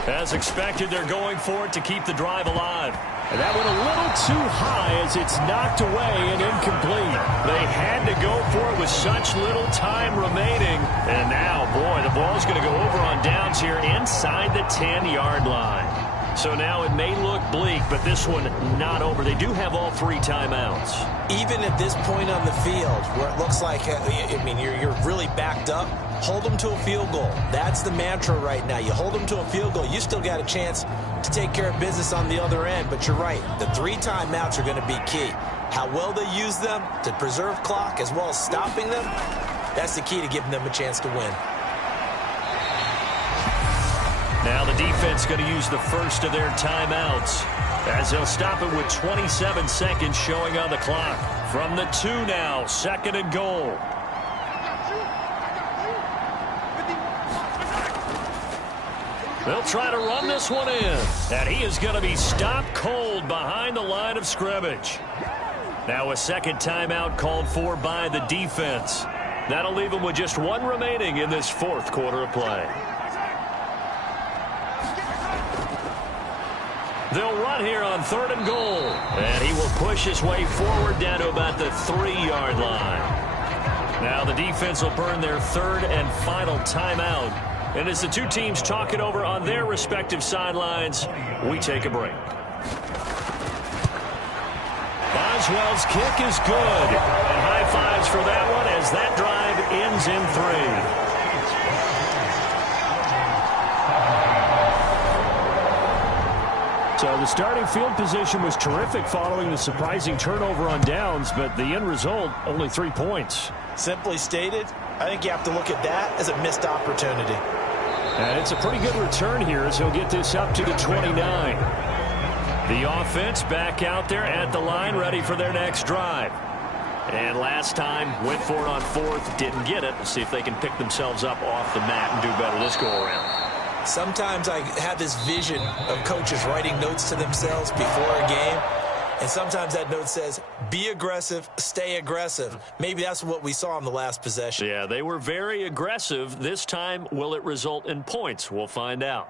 As expected, they're going for it to keep the drive alive. And that went a little too high as it's knocked away and incomplete. They had to go for it with such little time remaining. And now, boy, the ball's going to go over on downs here inside the 10-yard line. So now it may look bleak, but this one not over. They do have all 3 timeouts. Even at this point on the field, where it looks like, I mean, you're really backed up, hold them to a field goal. That's the mantra right now. You hold them to a field goal, you still got a chance to take care of business on the other end. But you're right, the 3 timeouts are going to be key. How well they use them to preserve clock as well as stopping them, that's the key to giving them a chance to win. Now the defense going to use the first of their timeouts as they'll stop it with 27 seconds showing on the clock. From the 2 now, 2nd and goal. They'll try to run this one in. And he is going to be stopped cold behind the line of scrimmage. Now a 2nd timeout called for by the defense. That'll leave them with just 1 remaining in this 4th quarter of play. They'll run here on 3rd and goal. And he will push his way forward down to about the 3-yard line. Now the defense will burn their 3rd and final timeout. And as the 2 teams talk it over on their respective sidelines, we take a break. Boswell's kick is good. And high fives for that one as that drive ends in 3. So the starting field position was terrific following the surprising turnover on downs, but the end result, only 3 points. Simply stated, I think you have to look at that as a missed opportunity. And it's a pretty good return here as he'll get this up to the 29. The offense back out there at the line, ready for their next drive. And last time, went for it on 4th, didn't get it. Let's see if they can pick themselves up off the mat and do better this go-around. Sometimes I have this vision of coaches writing notes to themselves before a game, and sometimes that note says, be aggressive, stay aggressive. Maybe that's what we saw in the last possession. Yeah, they were very aggressive. This time, will it result in points? We'll find out.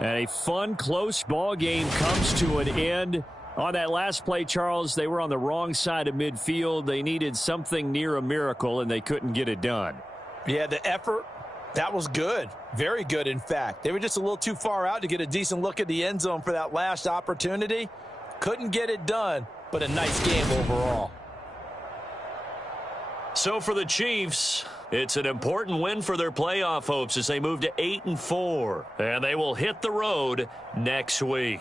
And a fun, close ball game comes to an end. On that last play, Charles, they were on the wrong side of midfield. They needed something near a miracle, and they couldn't get it done. Yeah, the effort, that was good. Very good, in fact. They were just a little too far out to get a decent look at the end zone for that last opportunity. Couldn't get it done, but a nice game overall. So for the Chiefs, it's an important win for their playoff hopes as they move to 8-4. And they will hit the road next week.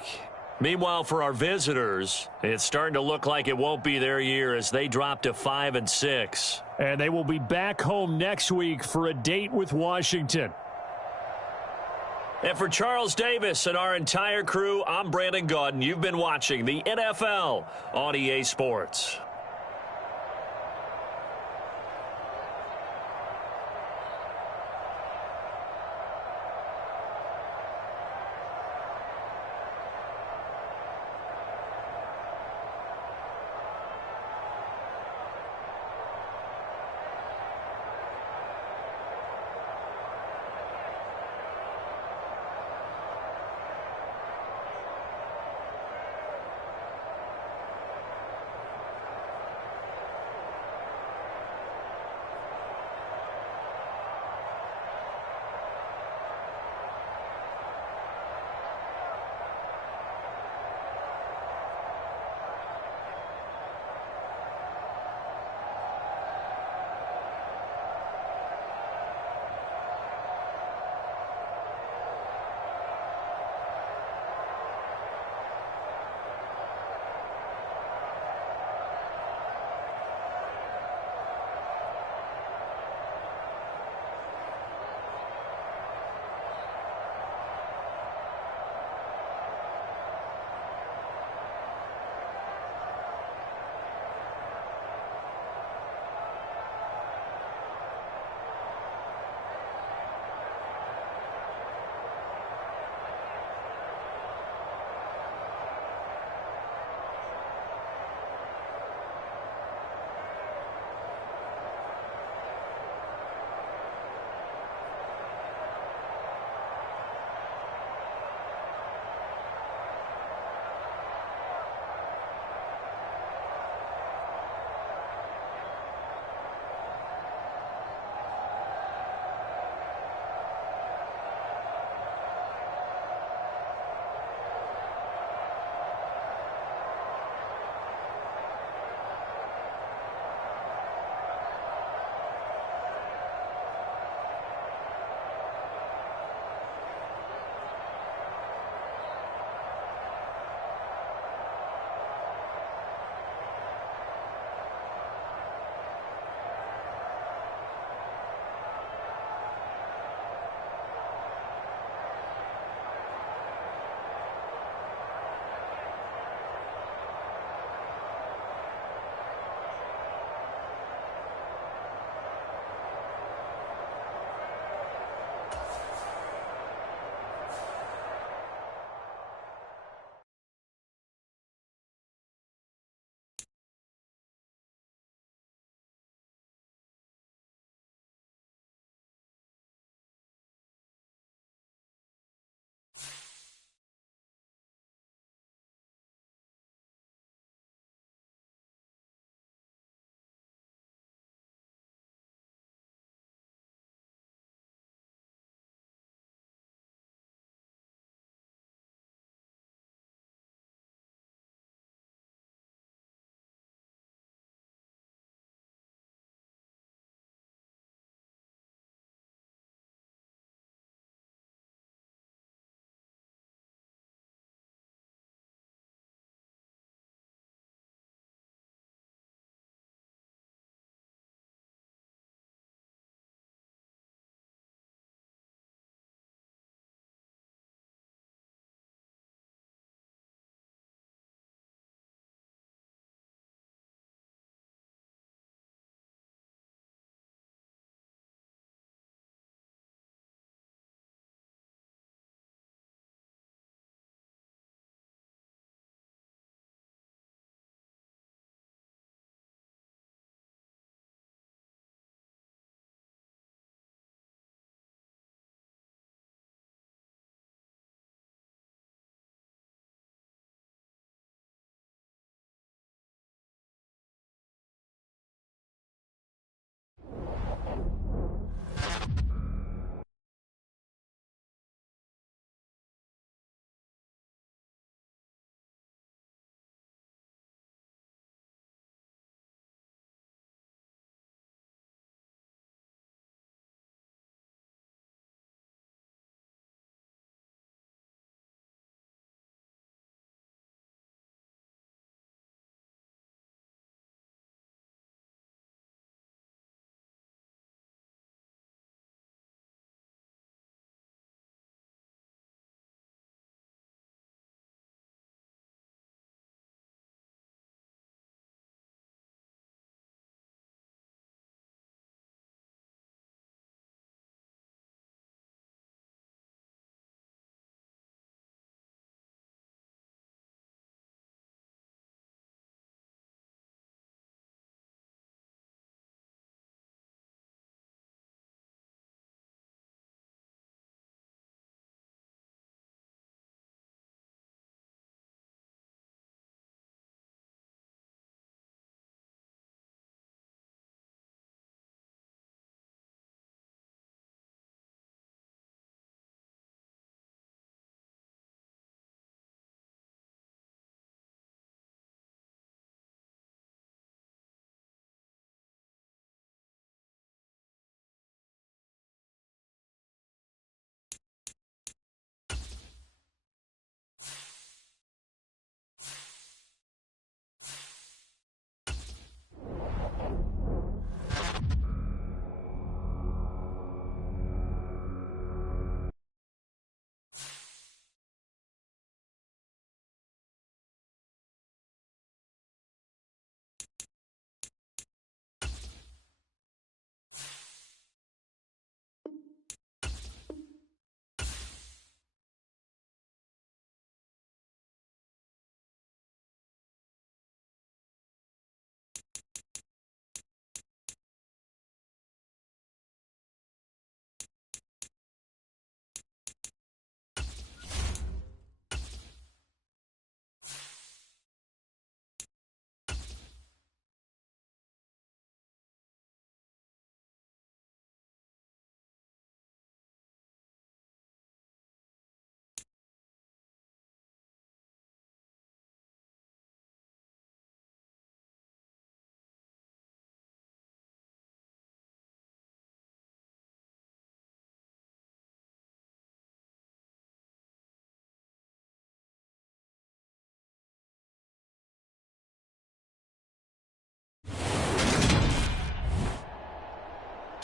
Meanwhile, for our visitors, it's starting to look like it won't be their year as they drop to 5-6. And they will be back home next week for a date with Washington. And for Charles Davis and our entire crew, I'm Brandon Gaudin. You've been watching the NFL on EA Sports.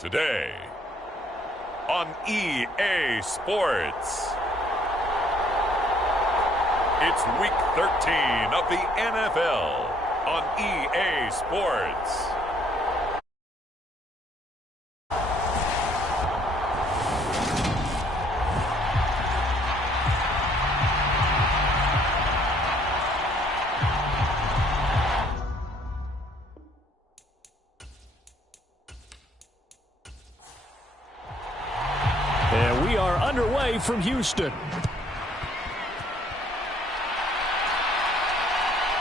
today on EA Sports. It's week 13 of the NFL on EA Sports. And we are underway from Houston.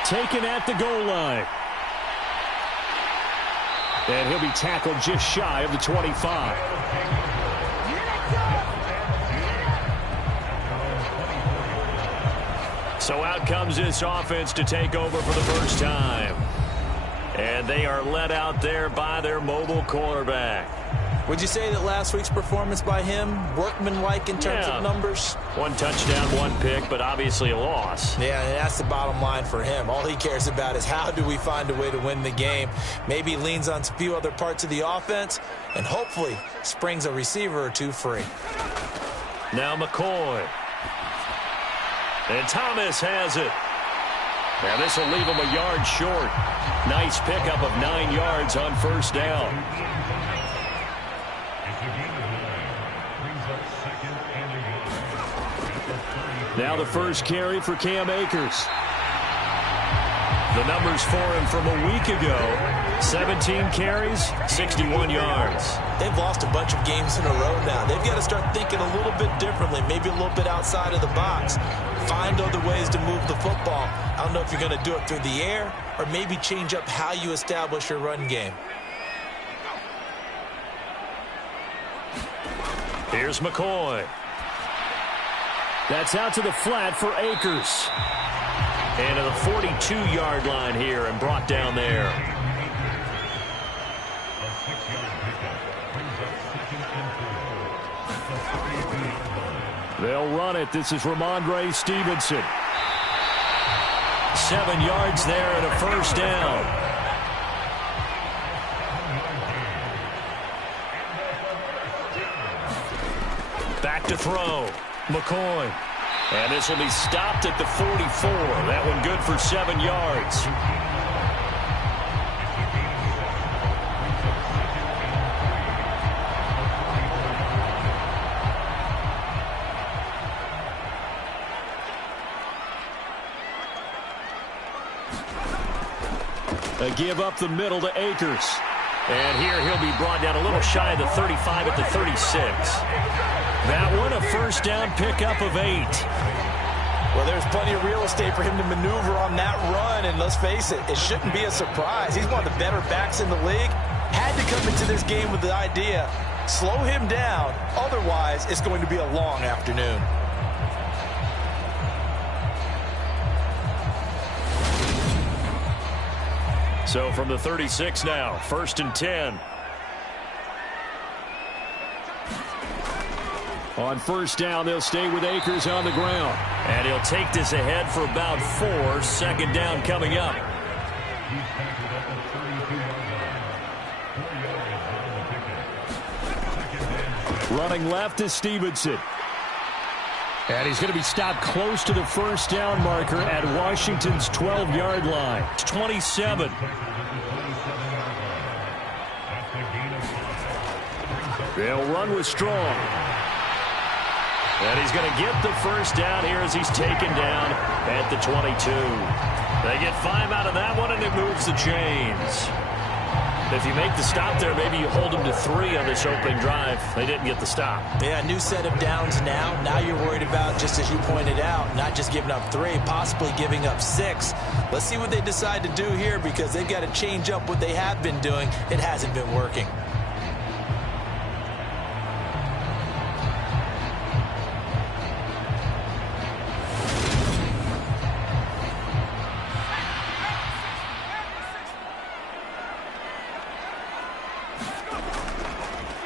Taken at the goal line. And he'll be tackled just shy of the 25. So out comes this offense to take over for the first time. And they are led out there by their mobile quarterback. Would you say that last week's performance by him, workmanlike in terms of numbers? One touchdown, one pick, but obviously a loss. Yeah, and that's the bottom line for him. All he cares about is how do we find a way to win the game. Maybe he leans on a few other parts of the offense and hopefully springs a receiver or two free. Now McCoy. And Thomas has it. Now this will leave him a yard short. Nice pickup of 9 yards on first down. Now the first carry for Cam Akers. The numbers for him from a week ago: 17 carries, 61 yards. They've lost a bunch of games in a row now. They've got to start thinking a little bit differently, maybe a little bit outside of the box. Find other ways to move the football. I don't know if you're going to do it through the air or maybe change up how you establish your run game. Here's McCoy. That's out to the flat for Akers. And to the 42-yard line here and brought down there. They'll run it. This is Ramondre Stevenson. 7 yards there and a first down. Back to throw. McCoy. And this will be stopped at the 44. That one good for 7 yards. A give up the middle to Akers. And here he'll be brought down a little shy of the 35 at the 36. That one a first down pickup of 8. Well, there's plenty of real estate for him to maneuver on that run, and let's face it, it shouldn't be a surprise. He's one of the better backs in the league. Had to come into this game with the idea, slow him down, otherwise it's going to be a long afternoon. So from the 36 now, 1st and 10. On first down, they'll stay with Akers on the ground. And he'll take this ahead for about 4. Second down coming up. Running left is Stevenson. And he's going to be stopped close to the first down marker at Washington's 12-yard line. It's 27. They'll run with Strong. And he's going to get the first down here as he's taken down at the 22. They get 5 out of that one, and it moves the chains. If you make the stop there, maybe you hold them to 3 on this opening drive. They didn't get the stop. Yeah, new set of downs now. Now you're worried about, just as you pointed out, not just giving up 3, possibly giving up 6. Let's see what they decide to do here, because they've got to change up what they have been doing. It hasn't been working.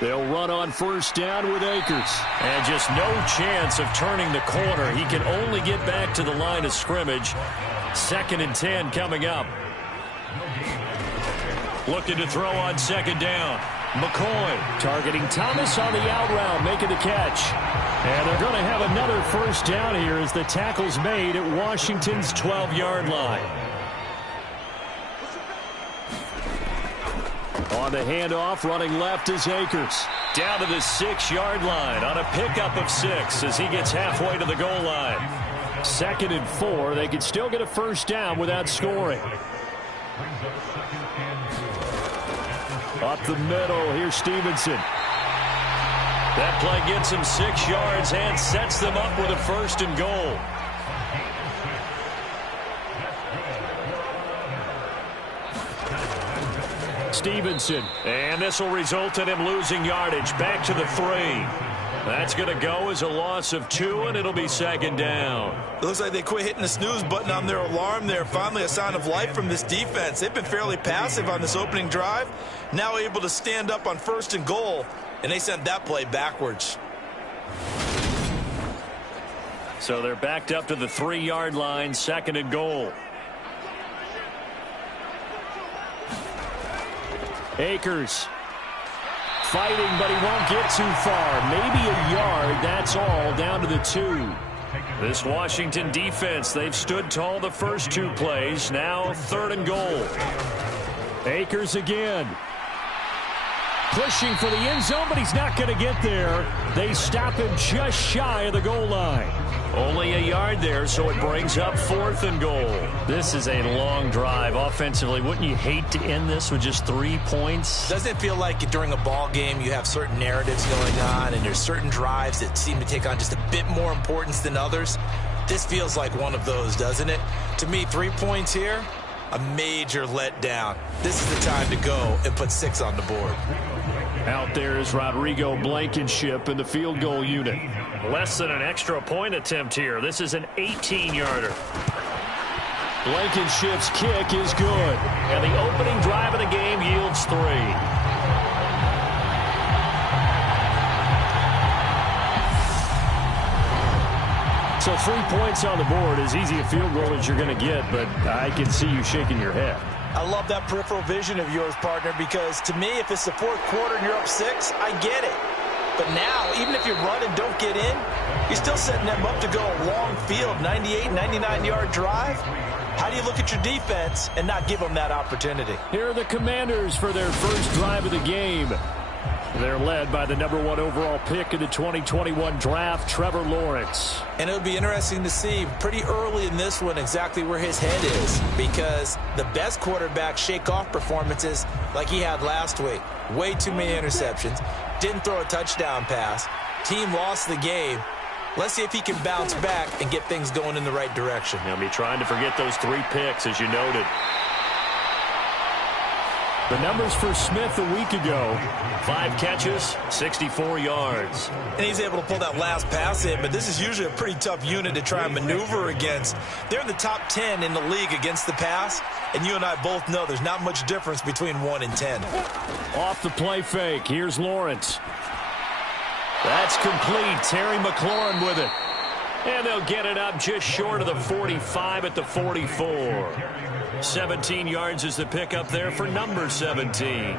They'll run on first down with Akers. And just no chance of turning the corner. He can only get back to the line of scrimmage. 2nd and 10 coming up. Looking to throw on second down. McCoy targeting Thomas on the out route, making the catch. And they're going to have another first down here as the tackle's made at Washington's 12-yard line. On the handoff, running left is Akers. Down to the 6-yard line on a pickup of 6 as he gets halfway to the goal line. 2nd and 4. They could still get a first down without scoring. Up the middle, here's Stevenson. That play gets him 6 yards and sets them up with a 1st and goal. Stevenson, and this will result in him losing yardage. Back to the 3. That's going to go as a loss of 2, and it'll be 2nd down. It looks like they quit hitting the snooze button on their alarm there. Finally a sign of life from this defense. They've been fairly passive on this opening drive. Now able to stand up on 1st and goal, and they sent that play backwards. So they're backed up to the 3-yard line, 2nd and goal. Akers fighting, but he won't get too far. Maybe a yard, that's all, down to the 2. This Washington defense, they've stood tall the first 2 plays. Now 3rd and goal. Akers again. Pushing for the end zone, but he's not going to get there. They stop him just shy of the goal line. Only a yard there, so it brings up 4th and goal. This is a long drive offensively. Wouldn't you hate to end this with just 3 points? Doesn't it feel like during a ball game you have certain narratives going on and there's certain drives that seem to take on just a bit more importance than others? This feels like one of those, doesn't it? To me, 3 points here, a major letdown. This is the time to go and put 6 on the board. Out there is Rodrigo Blankenship in the field goal unit. Less than an extra point attempt here. This is an 18-yarder. Blankenship's kick is good. And the opening drive of the game yields 3. So 3 points on the board, as easy a field goal as you're going to get, but I can see you shaking your head. I love that peripheral vision of yours, partner, because to me, if it's the 4th quarter and you're up 6, I get it. But now, even if you run and don't get in, you're still setting them up to go a long field, 98, 99-yard drive. How do you look at your defense and not give them that opportunity? Here are the Commanders for their first drive of the game. They're led by the #1 overall pick in the 2021 draft, Trevor Lawrence. And it'll be interesting to see pretty early in this one exactly where his head is, because the best quarterbacks shake off performances like he had last week. Way too many interceptions. Didn't throw a touchdown pass. Team lost the game. Let's see if he can bounce back and get things going in the right direction. He'll be trying to forget those 3 picks, as you noted. The numbers for Smith a week ago: 5 catches, 64 yards. And he's able to pull that last pass in, but this is usually a pretty tough unit to try and maneuver against. They're in the top 10 in the league against the pass, and you and I both know there's not much difference between 1 and 10. Off the play fake, here's Lawrence. That's complete. Terry McLaurin with it. And they'll get it up just short of the 45 at the 44. 17 yards is the pickup there for number 17.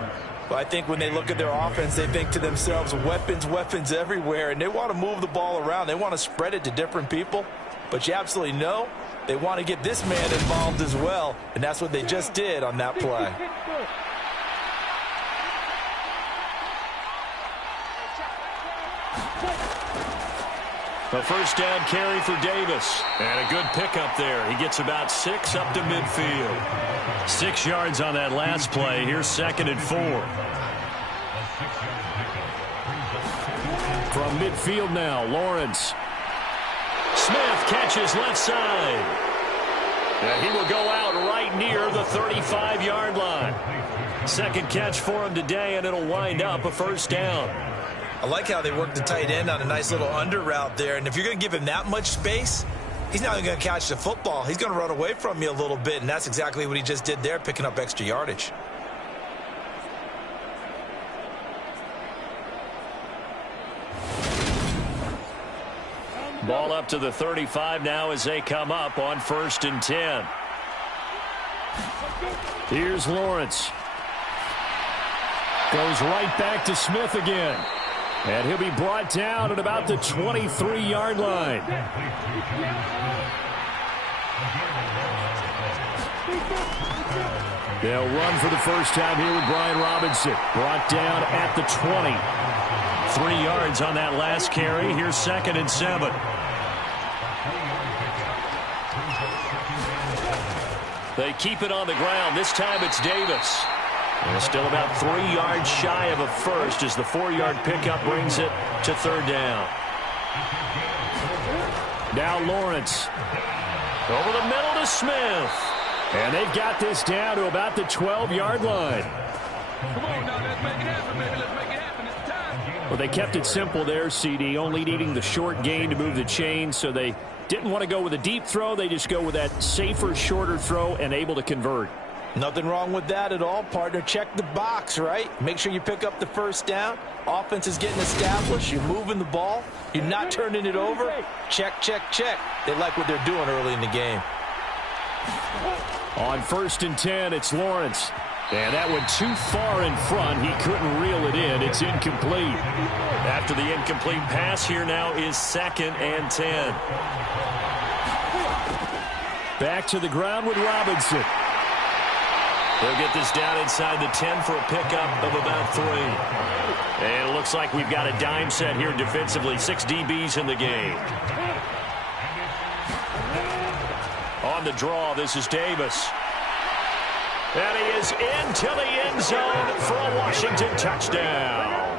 Well, I think when they look at their offense, they think to themselves, weapons, weapons everywhere, and they want to move the ball around. They want to spread it to different people, but you absolutely know they want to get this man involved as well, and that's what they just did on that play. A first down carry for Davis. And a good pickup there. He gets about 6 up to midfield. 6 yards on that last play. Here's 2nd and 4. From midfield now, Lawrence. Smith catches left side. And he will go out right near the 35-yard line. 2nd catch for him today, and it'll wind up a first down. I like how they work the tight end on a nice little under route there. And if you're going to give him that much space, he's not even going to catch the football. He's going to run away from you a little bit, and that's exactly what he just did there, picking up extra yardage. Ball up to the 35 now as they come up on 1st and 10. Here's Lawrence. Goes right back to Smith again. And he'll be brought down at about the 23-yard line. They'll run for the first time here with Brian Robinson. Brought down at the 20. 3 yards on that last carry. Here's 2nd and 7. They keep it on the ground. This time it's Davis. And still about 3 yards shy of a first as the 4-yard pickup brings it to 3rd down. Now Lawrence. Over the middle to Smith. And they've got this down to about the 12-yard line. Come on now, let's make it happen, baby. Let's make it happen. It's time. Well, they kept it simple there, CD, only needing the short gain to move the chain, so they didn't want to go with a deep throw. They just go with that safer, shorter throw and able to convert. Nothing wrong with that at all, partner. Check the box, right? Make sure you pick up the first down. Offense is getting established. You're moving the ball. You're not turning it over. Check, check, check. They like what they're doing early in the game. On 1st and 10, it's Lawrence. And that went too far in front. He couldn't reel it in. It's incomplete. After the incomplete pass, here now is 2nd and 10. Back to the ground with Robinson. They'll get this down inside the 10 for a pickup of about 3. And it looks like we've got a dime set here defensively. 6 DBs in the game. On the draw, this is Davis. And he is into the end zone for a Washington touchdown.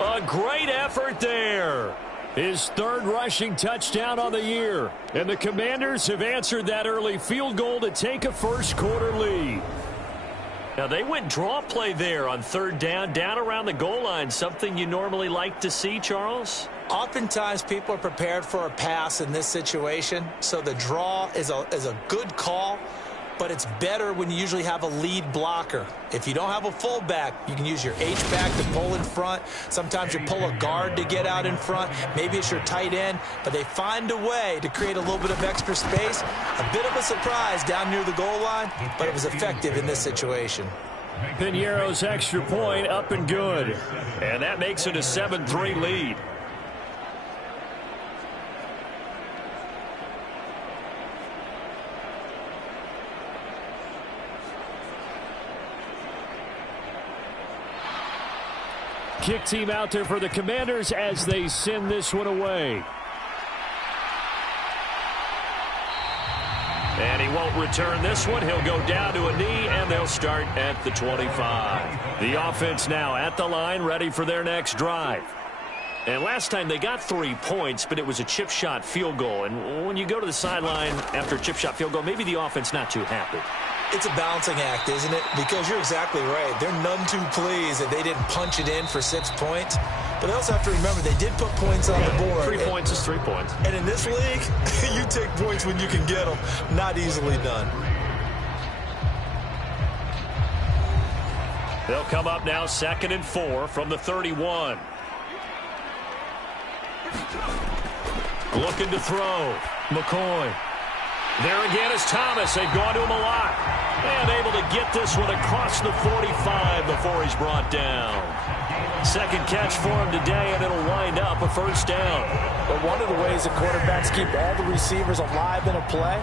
A great effort there. His 3rd rushing touchdown on the year. And the Commanders have answered that early field goal to take a first-quarter lead. Now, they went draw play there on 3rd down around the goal line. Something you normally like to see, Charles? Oftentimes, people are prepared for a pass in this situation, so the draw is a good call, but it's better when you usually have a lead blocker. If you don't have a fullback, you can use your H-back to pull in front. Sometimes you pull a guard to get out in front. Maybe it's your tight end, but they find a way to create a little bit of extra space. A bit of a surprise down near the goal line, but it was effective in this situation. Piñeiro's extra point up and good. And that makes it a 7-3 lead. Kick team out there for the Commanders as they send this one away. And he won't return this one. He'll go down to a knee, and they'll start at the 25. The offense now at the line, ready for their next drive. And last time they got 3 points, but it was a chip shot field goal. And when you go to the sideline after a chip shot field goal, maybe the offense not too happy. It's a balancing act, isn't it? Because you're exactly right. They're none too pleased that they didn't punch it in for 6 points. But they also have to remember they did put points on the board. 3 points is 3 points. And in this league, you take points when you can get them. Not easily done. They'll come up now 2nd and 4 from the 31. Looking to throw. McCoy. There again is Thomas. They've gone to him a lot. And able to get this one across the 45 before he's brought down. 2nd catch for him today, and it'll wind up a 1st down. But one of the ways that quarterbacks keep all the receivers alive in a play,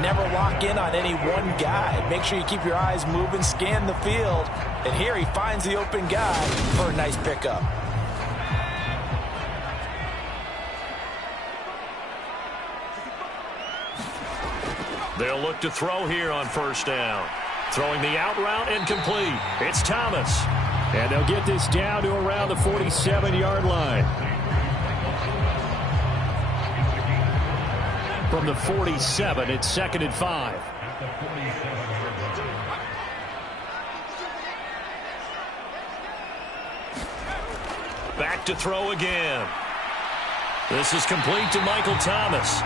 never lock in on any one guy. Make sure you keep your eyes moving, scan the field. And here he finds the open guy for a nice pickup. They'll look to throw here on 1st down. Throwing the out route incomplete. It's Thomas. And they'll get this down to around the 47-yard line. From the 47, it's 2nd and 5. Back to throw again. This is complete to Michael Thomas.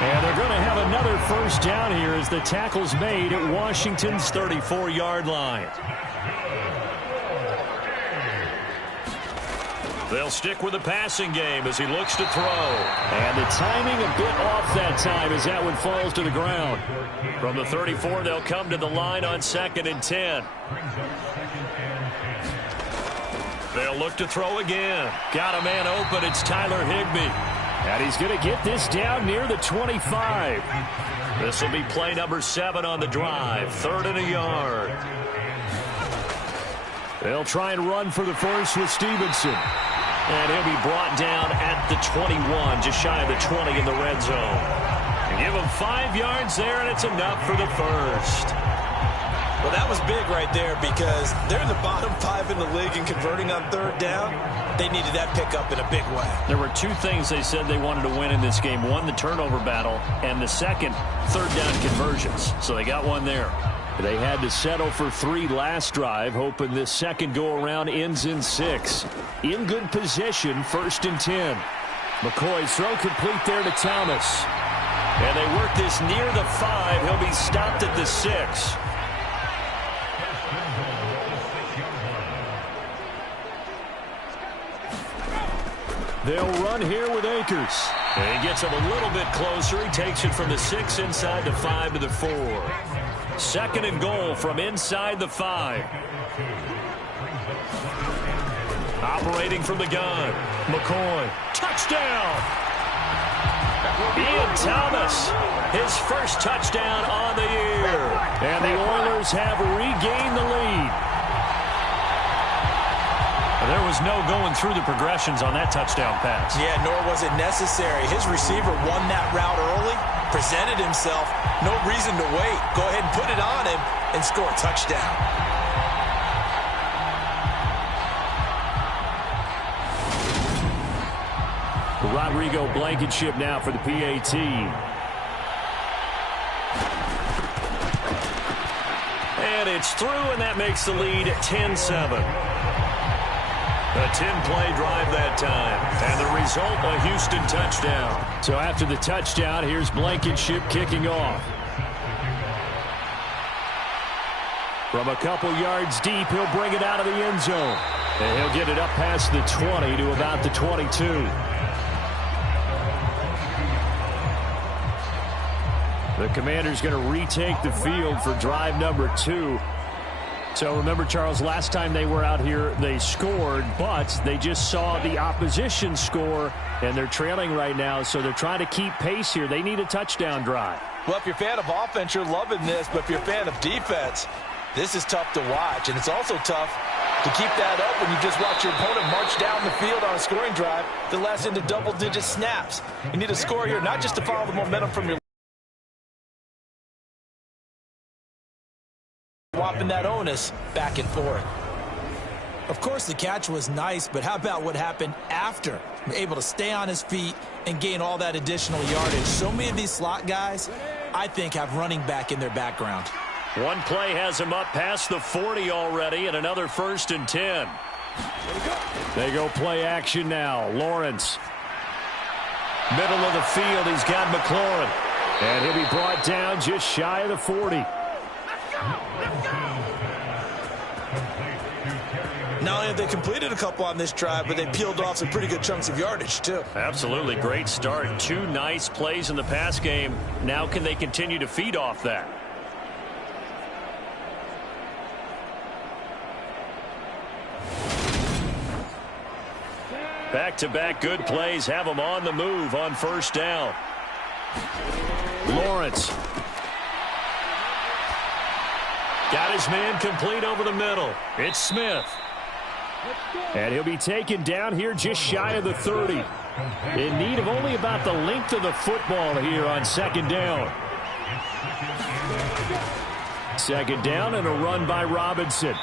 And they're going to have another 1st down here as the tackle's made at Washington's 34-yard line. They'll stick with the passing game as he looks to throw. And the timing a bit off that time as that one falls to the ground. From the 34, they'll come to the line on 2nd and 10. They'll look to throw again. Got a man open. It's Tyler Higbee. And he's going to get this down near the 25. This will be play number 7 on the drive. 3rd and a yard. They'll try and run for the first with Stevenson. And he'll be brought down at the 21, just shy of the 20 in the red zone. And give him 5 yards there, and it's enough for the first. Well, that was big right there because they're in the bottom 5 in the league in converting on 3rd down. They needed that pickup in a big way. There were 2 things they said they wanted to win in this game. One, the turnover battle, and the second, 3rd down conversions. So they got one there. They had to settle for 3 last drive, hoping this second go-around ends in 6. In good position, 1st and 10. McCoy's throw complete there to Thomas. And they work this near the 5. He'll be stopped at the 6. They'll run here with Akers. And he gets him a little bit closer. He takes it from the 6 inside the 5 to the 4. 2nd and goal from inside the 5. Operating from the gun. McCoy. Touchdown! Ian Thomas. His first touchdown on the year. And the Oilers have regained the lead. There was no going through the progressions on that touchdown pass. Yeah, nor was it necessary. His receiver won that route early, presented himself. No reason to wait. Go ahead and put it on him and score a touchdown. Rodrigo Blankenship now for the PAT. And it's through, and that makes the lead 10-7. A 10-play drive that time. And the result, a Houston touchdown. So after the touchdown, here's Blankenship kicking off. From a couple yards deep, he'll bring it out of the end zone. And he'll get it up past the 20 to about the 22. The Commander's going to retake the field for drive number 2. So remember, Charles, last time they were out here, they scored, but they just saw the opposition score, and they're trailing right now, so they're trying to keep pace here. They need a touchdown drive. Well, if you're a fan of offense, you're loving this, but if you're a fan of defense, this is tough to watch, and it's also tough to keep that up when you just watch your opponent march down the field on a scoring drive that lasts into double-digit snaps. You need a score here, not just to follow the momentum from your swapping that onus back and forth. Of course, the catch was nice, but how about what happened after? Able to stay on his feet and gain all that additional yardage. So many of these slot guys, I think, have running back in their background. One play has him up past the 40 already, and another 1st and 10. They go play action now. Lawrence. Middle of the field, he's got McLaurin. And he'll be brought down just shy of the 40. Not only have they completed a couple on this drive, but they peeled off some pretty good chunks of yardage, too. Absolutely. Great start. 2 nice plays in the pass game. Now can they continue to feed off that? Back-to-back good plays have them on the move on 1st down. Lawrence. Got his man complete over the middle. It's Smith. And he'll be taken down here just shy of the 30. In need of only about the length of the football here on 2nd down. 2nd down and a run by Robinson.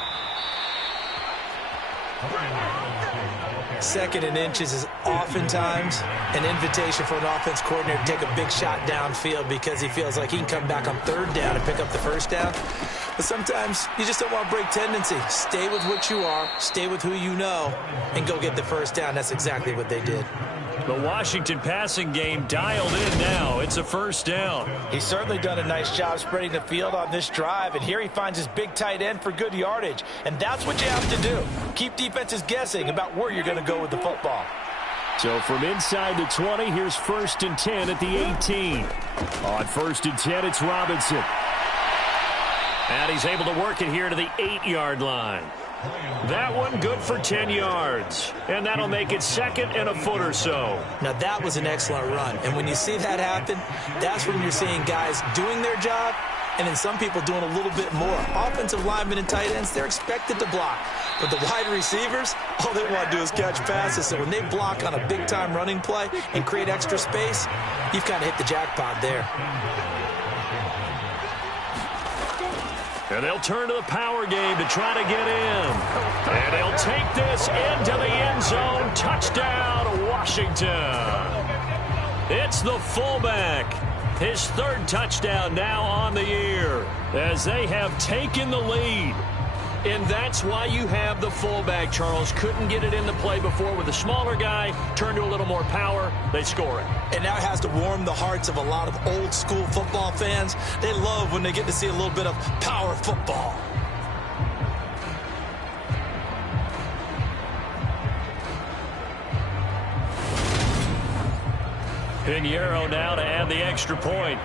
2nd and inches is oftentimes an invitation for an offense coordinator to take a big shot downfield because he feels like he can come back on 3rd down and pick up the 1st down. But sometimes you just don't want to break tendency. Stay with what you are, stay with who you know, and go get the 1st down. That's exactly what they did. The Washington passing game dialed in now. It's a 1st down. He's certainly done a nice job spreading the field on this drive, and here he finds his big tight end for good yardage. And that's what you have to do. Keep defenses guessing about where you're going to go with the football. So from inside the 20, here's 1st and 10 at the 18. On 1st and 10, it's Robinson. And he's able to work it here to the 8-yard line. That one good for 10 yards. And that'll make it second and a foot or so. Now, that was an excellent run. And when you see that happen, that's when you're seeing guys doing their job and then some people doing a little bit more. Offensive linemen and tight ends, they're expected to block. But the wide receivers, all they want to do is catch passes. So when they block on a big-time running play and create extra space, you've kind of hit the jackpot there. And they'll turn to the power game to try to get in. And they'll take this into the end zone. Touchdown, Washington. It's the fullback. His third touchdown now on the year as they have taken the lead. And that's why you have the fullback, Charles. Couldn't get it into play before with a smaller guy. Turned to a little more power. They score it. And now it has to warm the hearts of a lot of old-school football fans. They love when they get to see a little bit of power football. Pinheiro now to add the extra point.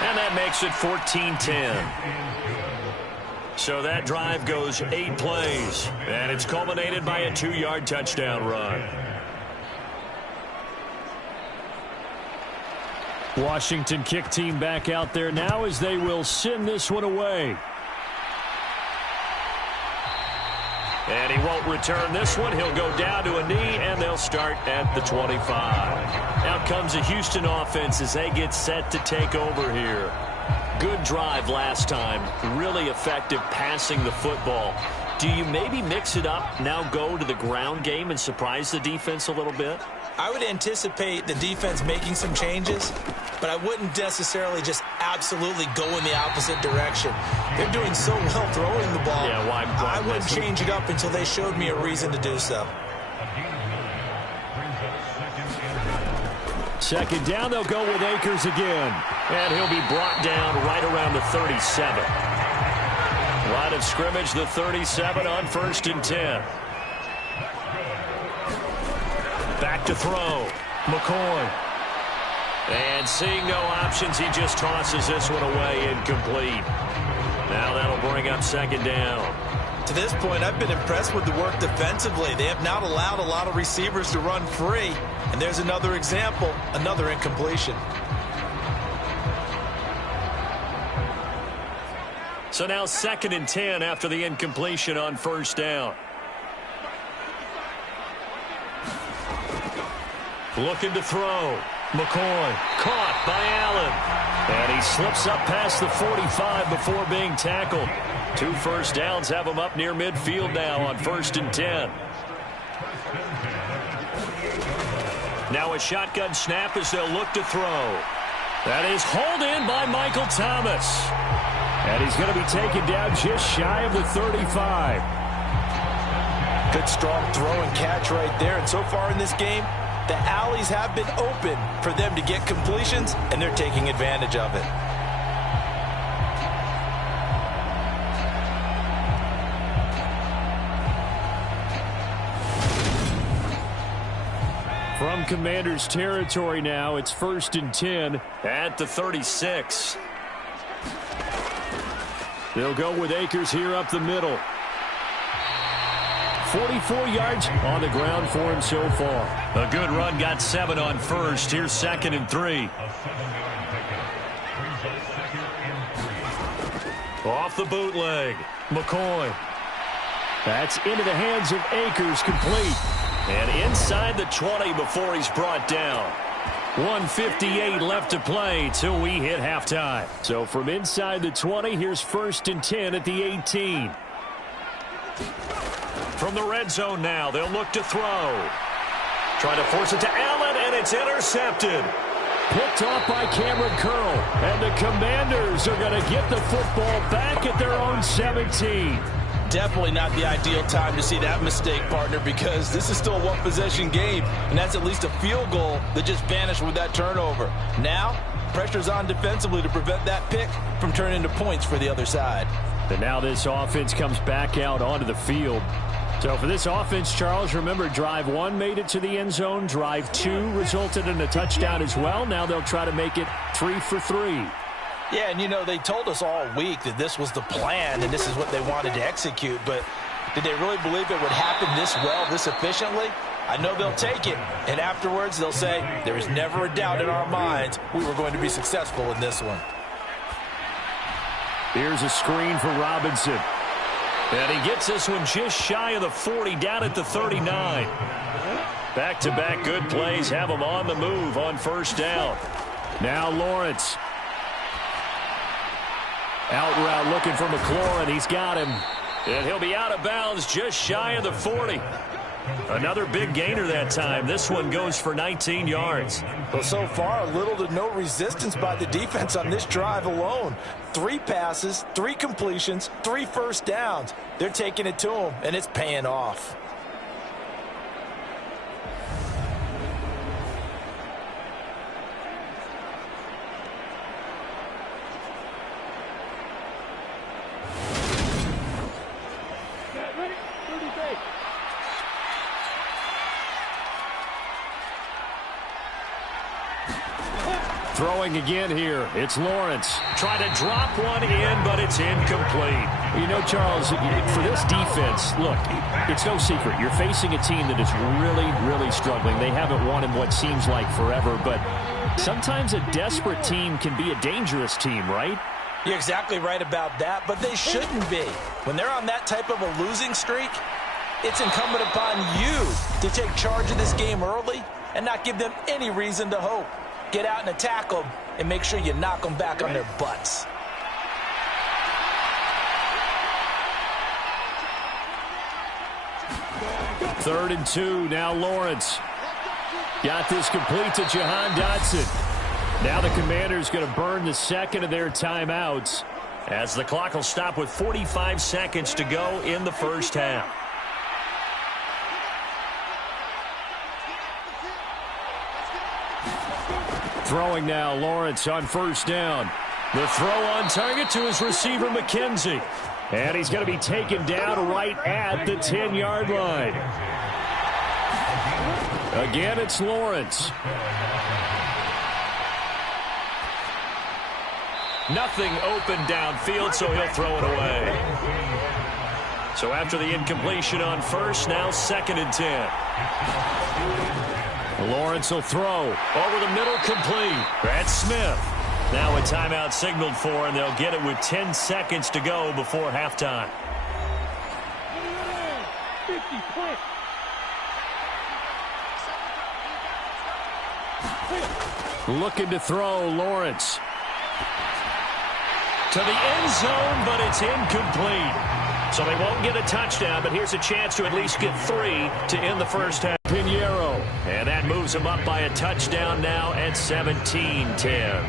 And that makes it 14-10. So that drive goes 8 plays. And it's culminated by a 2-yard touchdown run. Washington kick team back out there now as they will send this one away. And he won't return this one. He'll go down to a knee, and they'll start at the 25. Out comes the Houston offense as they get set to take over here. Good drive last time. Really effective passing the football. Do you maybe mix it up, now go to the ground game and surprise the defense a little bit? I would anticipate the defense making some changes, but I wouldn't necessarily just absolutely go in the opposite direction. They're doing so well throwing the ball. Yeah, why I wouldn't change it up until they showed me a reason to do so. Second down, they'll go with Akers again. And he'll be brought down right around the 37. Line of scrimmage, the 37 on 1st and 10. Back to throw. McCoy. And seeing no options, he just tosses this one away incomplete. Now that'll bring up second down. To this point, I've been impressed with the work defensively. They have not allowed a lot of receivers to run free. And there's another example, another incompletion. So now 2nd and 10 after the incompletion on 1st down. Looking to throw. McCoy caught by Allen. And he slips up past the 45 before being tackled. 2 first downs have him up near midfield now on 1st and 10. Now a shotgun snap as they'll look to throw. That is hauled in by Michael Thomas. And he's going to be taken down just shy of the 35. Good strong throw and catch right there. And so far in this game, the alleys have been open for them to get completions, and they're taking advantage of it. From Commanders territory now, it's 1st and 10 at the 36. They'll go with Akers here up the middle. 44 yards on the ground for him so far. A good run, got 7 on 1st. Here's 2nd and 3. Off the bootleg. McCoy. That's into the hands of Akers, complete. And inside the 20 before he's brought down. 1:58 left to play till we hit halftime. So from inside the 20, here's 1st and 10 at the 18. From the red zone now, they'll look to throw. Trying to force it to Allen, and it's intercepted. Picked off by Cameron Curl. And the Commanders are going to get the football back at their own 17. Definitely not the ideal time to see that mistake, partner, because this is still a one-possession game, and that's at least a field goal that just vanished with that turnover. Now, pressure's on defensively to prevent that pick from turning into points for the other side. And now this offense comes back out onto the field. So for this offense, Charles, remember, drive 1 made it to the end zone. Drive 2 resulted in a touchdown as well. Now they'll try to make it 3 for 3. Yeah, and you know, they told us all week that this was the plan and this is what they wanted to execute, but did they really believe it would happen this well, this efficiently? I know they'll take it, and afterwards they'll say, there was never a doubt in our minds we were going to be successful in this one. Here's a screen for Robinson. And he gets this one just shy of the 40, down at the 39. Back-to-back good plays have him on the move on first down. Now Lawrence. Out route looking for McLaurin. He's got him. And he'll be out of bounds just shy of the 40. Another big gainer that time. This one goes for 19 yards. Well, so far, little to no resistance by the defense on this drive alone. 3 passes, 3 completions, 3 first downs. They're taking it to them, and it's paying off. Throwing again here. It's Lawrence. Trying to drop one in, but it's incomplete. You know, Charles, for this defense, look, it's no secret. You're facing a team that is really, really struggling. They haven't won in what seems like forever, but sometimes a desperate team can be a dangerous team, right? You're exactly right about that, but they shouldn't be. When they're on that type of a losing streak, it's incumbent upon you to take charge of this game early and not give them any reason to hope. Get out and attack them and make sure you knock them back on their butts. Third and 2, now Lawrence. Got this complete to Jahan Dotson. Now the Commanders going to burn the second of their timeouts as the clock will stop with 45 seconds to go in the first half. Throwing now, Lawrence on first down. The throw on target to his receiver, McKenzie. And he's going to be taken down right at the 10-yard line. Again, it's Lawrence. Nothing open downfield, so he'll throw it away. So after the incompletion on first, now 2nd and 10. Lawrence will throw over the middle, complete. That's Smith. Now a timeout signaled for, and they'll get it with 10 seconds to go before halftime. Looking to throw, Lawrence. To the end zone, but it's incomplete. So they won't get a touchdown, but here's a chance to at least get 3 to end the first half. Pinheiro, and that moves him up by a touchdown now at 17-10.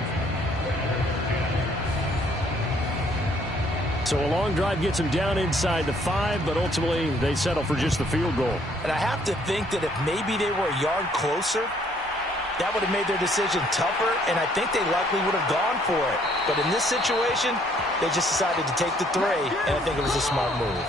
So a long drive gets him down inside the 5, but ultimately they settle for just the field goal. And I have to think that if maybe they were a yard closer, that would have made their decision tougher, and I think they likely would have gone for it. But in this situation, they just decided to take the 3, and I think it was a smart move.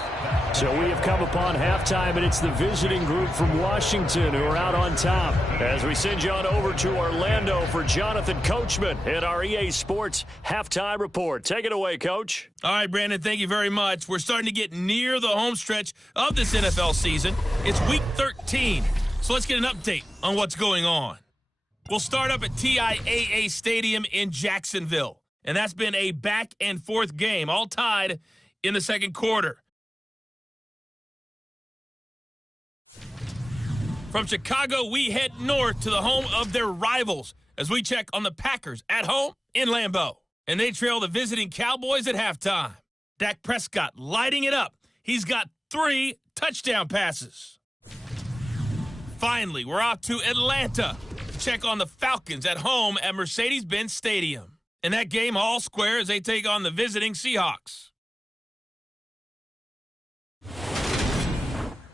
So we have come upon halftime, and it's the visiting group from Washington who are out on top. As we send you on over to Orlando for Jonathan Coachman at our EA Sports Halftime Report. Take it away, Coach. All right, Brandon, thank you very much. We're starting to get near the home stretch of this NFL season. It's Week 13, so let's get an update on what's going on. We'll start up at TIAA Stadium in Jacksonville, and that's been a back-and-forth game, all tied in the second quarter. From Chicago, we head north to the home of their rivals as we check on the Packers at home in Lambeau. And they trail the visiting Cowboys at halftime. Dak Prescott lighting it up. He's got 3 touchdown passes. Finally, we're off to Atlanta to check on the Falcons at home at Mercedes-Benz Stadium. And that game all square as they take on the visiting Seahawks.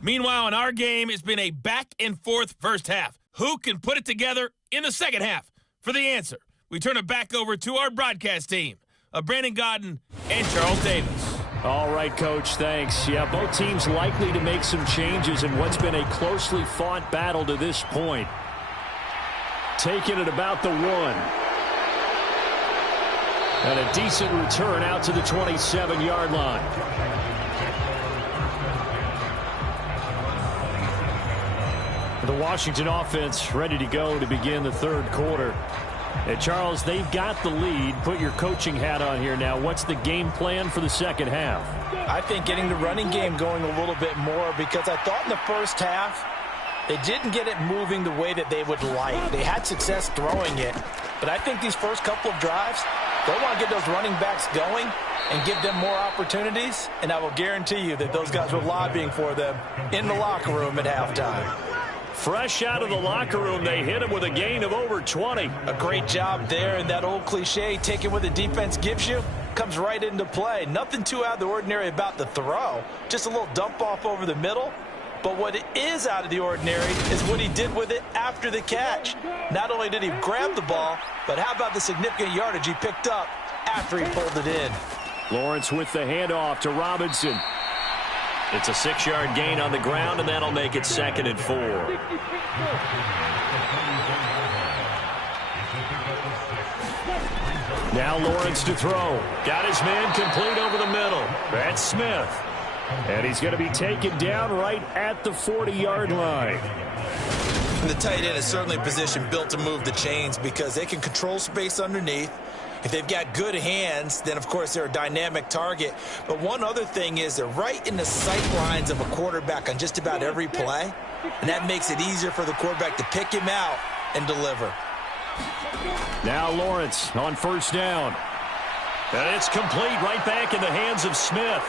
Meanwhile, in our game, it's been a back-and-forth first half. Who can put it together in the second half? For the answer, we turn it back over to our broadcast team of Brandon Godden and Charles Davis. All right, Coach, thanks. Yeah, both teams likely to make some changes in what's been a closely fought battle to this point. Taking it about the 1. And a decent return out to the 27-yard line. The Washington offense ready to go to begin the third quarter. And Charles, they've got the lead. Put your coaching hat on here now. What's the game plan for the second half? I think getting the running game going a little bit more, because I thought in the first half they didn't get it moving the way that they would like. They had success throwing it, but I think these first couple of drives, they want to get those running backs going and give them more opportunities, and I will guarantee you that those guys were lobbying for them in the locker room at halftime. Fresh out of the locker room, they hit him with a gain of over 20. A great job there, and that old cliche, taking what the defense gives you, comes right into play. Nothing too out of the ordinary about the throw, just a little dump off over the middle. But what is out of the ordinary is what he did with it after the catch. Not only did he grab the ball, but how about the significant yardage he picked up after he pulled it in. Lawrence with the handoff to Robinson. It's a 6-yard gain on the ground, and that'll make it 2nd and 4. Now Lawrence to throw. Got his man complete over the middle. That's Smith. And he's going to be taken down right at the 40-yard line. And the tight end is certainly a position built to move the chains because they can control space underneath. If they've got good hands, then, of course, they're a dynamic target. But one other thing is they're right in the sight lines of a quarterback on just about every play, and that makes it easier for the quarterback to pick him out and deliver. Now Lawrence on first down. And it's complete right back in the hands of Smith.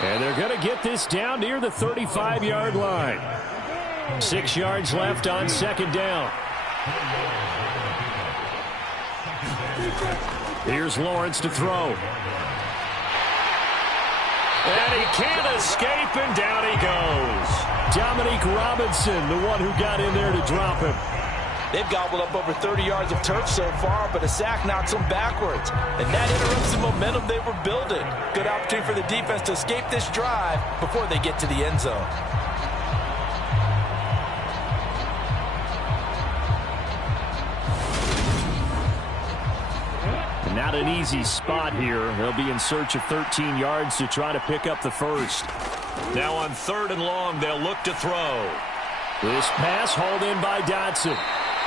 And they're going to get this down near the 35-yard line. 6 yards left on second down. Here's Lawrence to throw. And he can't escape, and down he goes. Dominique Robinson, the one who got in there to drop him. They've gobbled up over 30 yards of turf so far, but a sack knocks them backwards. And that interrupts the momentum they were building. Good opportunity for the defense to escape this drive before they get to the end zone. Not an easy spot here. They'll be in search of 13 yards to try to pick up the first. Now on 3rd and long, they'll look to throw. This pass hauled in by Dotson.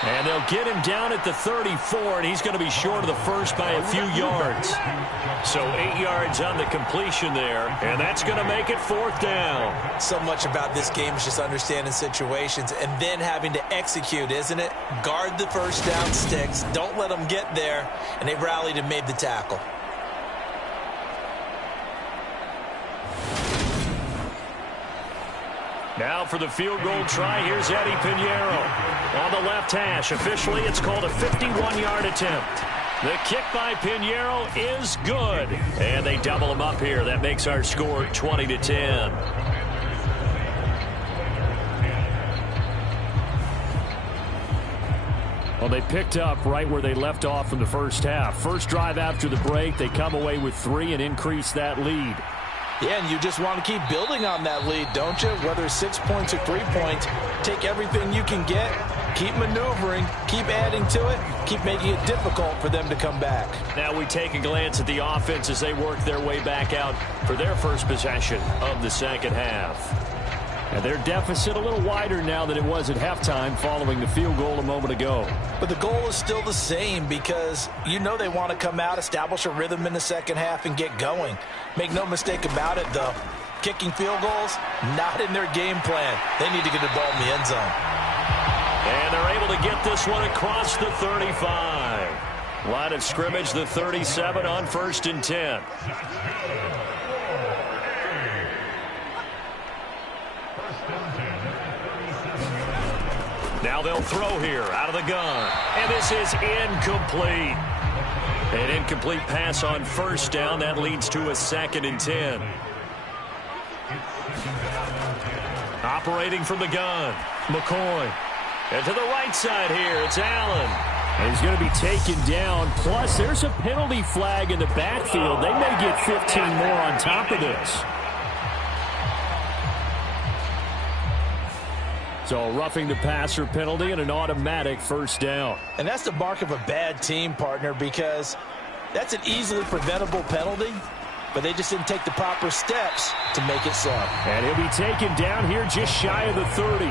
And they'll get him down at the 34, and he's going to be short of the first by a few yards. So 8 yards on the completion there, and that's going to make it 4th down. So much about this game is just understanding situations and then having to execute, isn't it? Guard the first down sticks. Don't let them get there. And they rallied and made the tackle. Now for the field goal try, here's Eddie Pinheiro. On the left hash, officially it's called a 51-yard attempt. The kick by Pinheiro is good. And they double him up here. That makes our score 20-10. Well, they picked up right where they left off in the first half. First drive after the break, they come away with 3 and increase that lead. Yeah, and you just want to keep building on that lead, don't you? Whether it's 6 points or 3 points, take everything you can get, keep maneuvering, keep adding to it, keep making it difficult for them to come back. Now we take a glance at the offense as they work their way back out for their first possession of the second half. And their deficit a little wider now than it was at halftime following the field goal a moment ago. But the goal is still the same because you know they want to come out, establish a rhythm in the second half, and get going. Make no mistake about it, though. Kicking field goals, not in their game plan. They need to get the ball in the end zone. And they're able to get this one across the 35. Line of scrimmage, the 37 on 1st and 10. Now they'll throw here out of the gun. And this is incomplete. An incomplete pass on first down. That leads to a 2nd and 10. Operating from the gun, McCoy. And to the right side here, it's Allen. And he's going to be taken down. Plus, there's a penalty flag in the backfield. They may get 15 more on top of this. So roughing the passer penalty and an automatic first down. And that's the mark of a bad team, partner, because That's an easily preventable penalty, but they just didn't take the proper steps to make it so. And he'll be taken down here just shy of the 30.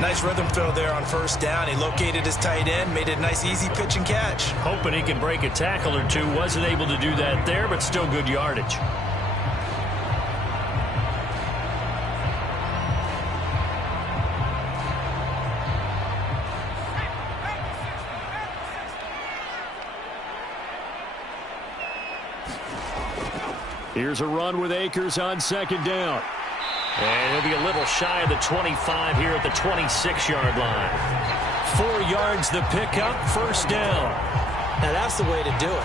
Nice rhythm throw there on first down. He located his tight end, made it a nice easy pitch and catch. Hoping he can break a tackle or two. Wasn't able to do that there, but still good yardage. Here's a run with Akers on second down. And he'll be a little shy of the 25 here at the 26-yard line. 4 yards the pickup, first down. Now that's the way to do it.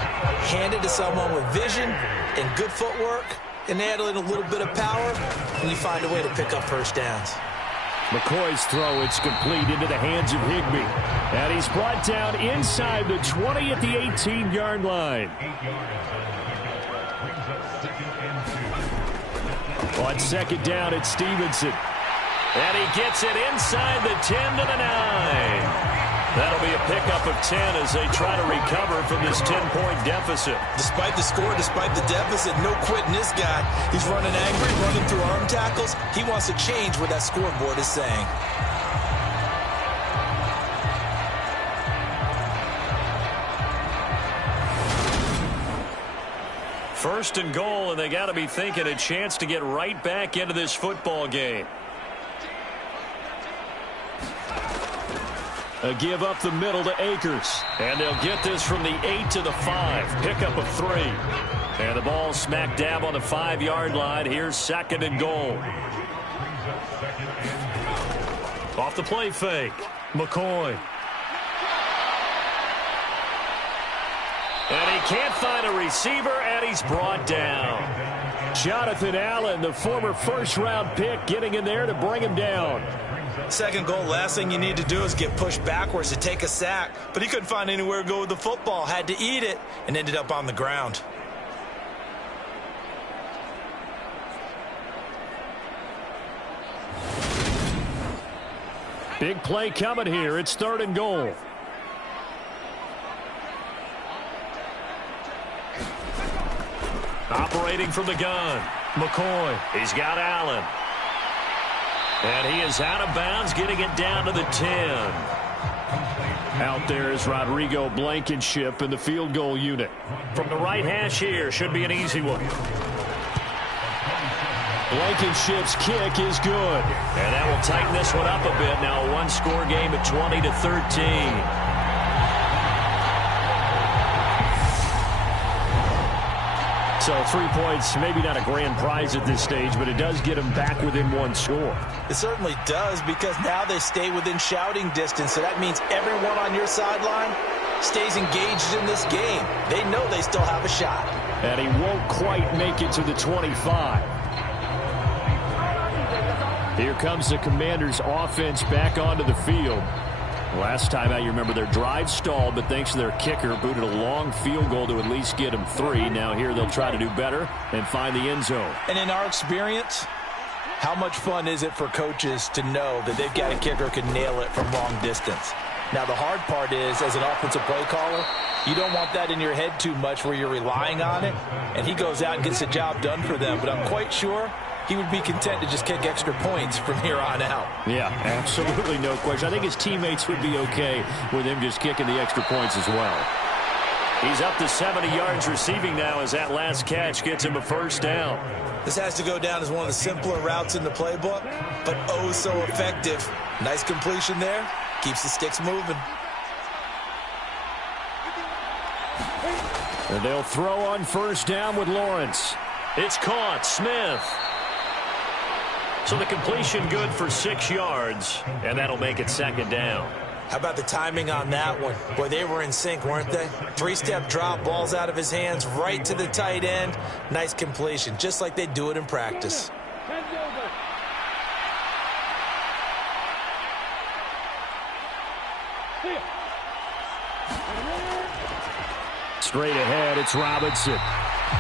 Hand it to someone with vision and good footwork, and add in a little bit of power, and you find a way to pick up first downs. McCoy's throw, it's complete into the hands of Higbee. And he's brought down inside the 20 at the 18-yard line. On second down, it's Stevenson. And he gets it inside the 10 to the 9. That'll be a pickup of 10 as they try to recover from this 10-point deficit. Despite the score, despite the deficit, no quitting this guy. He's running angry, running through arm tackles. He wants to change what that scoreboard is saying. First and goal, and they got to be thinking a chance to get right back into this football game. A give up the middle to Akers. And they'll get this from the 8 to the 5. Pickup of 3. And the ball smack dab on the 5-yard line. Here's second and goal. Off the play fake. McCoy. And he can't find a receiver, and he's brought down. Jonathan Allen, the former first-round pick, getting in there to bring him down. Second goal, last thing you need to do is get pushed backwards to take a sack. But he couldn't find anywhere to go with the football, had to eat it, and ended up on the ground. Big play coming here. It's third and goal. Operating from the gun, McCoy. He's got Allen. And he is out of bounds, getting it down to the 10. Out there is Rodrigo Blankenship in the field goal unit. From the right hash here, should be an easy one. Blankenship's kick is good. And that will tighten this one up a bit. Now a one-score game at 20 to 13. So 3 points, maybe not a grand prize at this stage, but it does get them back within one score. It certainly does, because now they stay within shouting distance, so that means everyone on your sideline stays engaged in this game. They know they still have a shot. And he won't quite make it to the 25. Here comes the Commanders' offense back onto the field. Last time out, you remember their drive stalled, but thanks to their kicker, booted a long field goal to at least get them 3. Now here they'll try to do better and find the end zone. And in our experience, how much fun is it for coaches to know that they've got a kicker who can nail it from long distance? Now the hard part is, as an offensive play caller, you don't want that in your head too much where you're relying on it, and he goes out and gets the job done for them. But I'm quite sure he would be content to just kick extra points from here on out. Yeah, absolutely no question. I think his teammates would be okay with him just kicking the extra points as well. He's up to 70 yards receiving now as that last catch gets him a first down. This has to go down as one of the simpler routes in the playbook, but oh so effective. Nice completion there. Keeps the sticks moving. And they'll throw on first down with Lawrence. It's caught. Smith. So the completion good for 6 yards, and that'll make it second down. How about the timing on that one? Boy, they were in sync, weren't they? 3-step drop, balls out of his hands, right to the tight end. Nice completion, just like they do it in practice. Straight ahead, it's Robinson.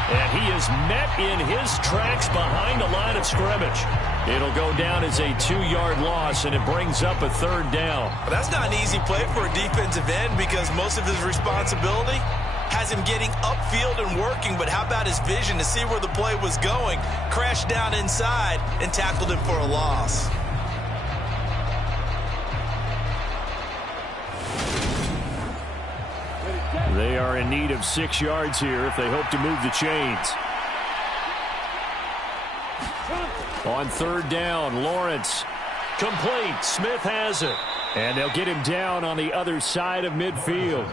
And he is met in his tracks behind the line of scrimmage. It'll go down as a 2-yard loss, and it brings up a third down. But that's not an easy play for a defensive end, because most of his responsibility has him getting upfield and working, but how about his vision to see where the play was going? Crashed down inside and tackled him for a loss. They are in need of 6 yards here if they hope to move the chains. On 3rd down, Lawrence. Complete. Smith has it. And they'll get him down on the other side of midfield.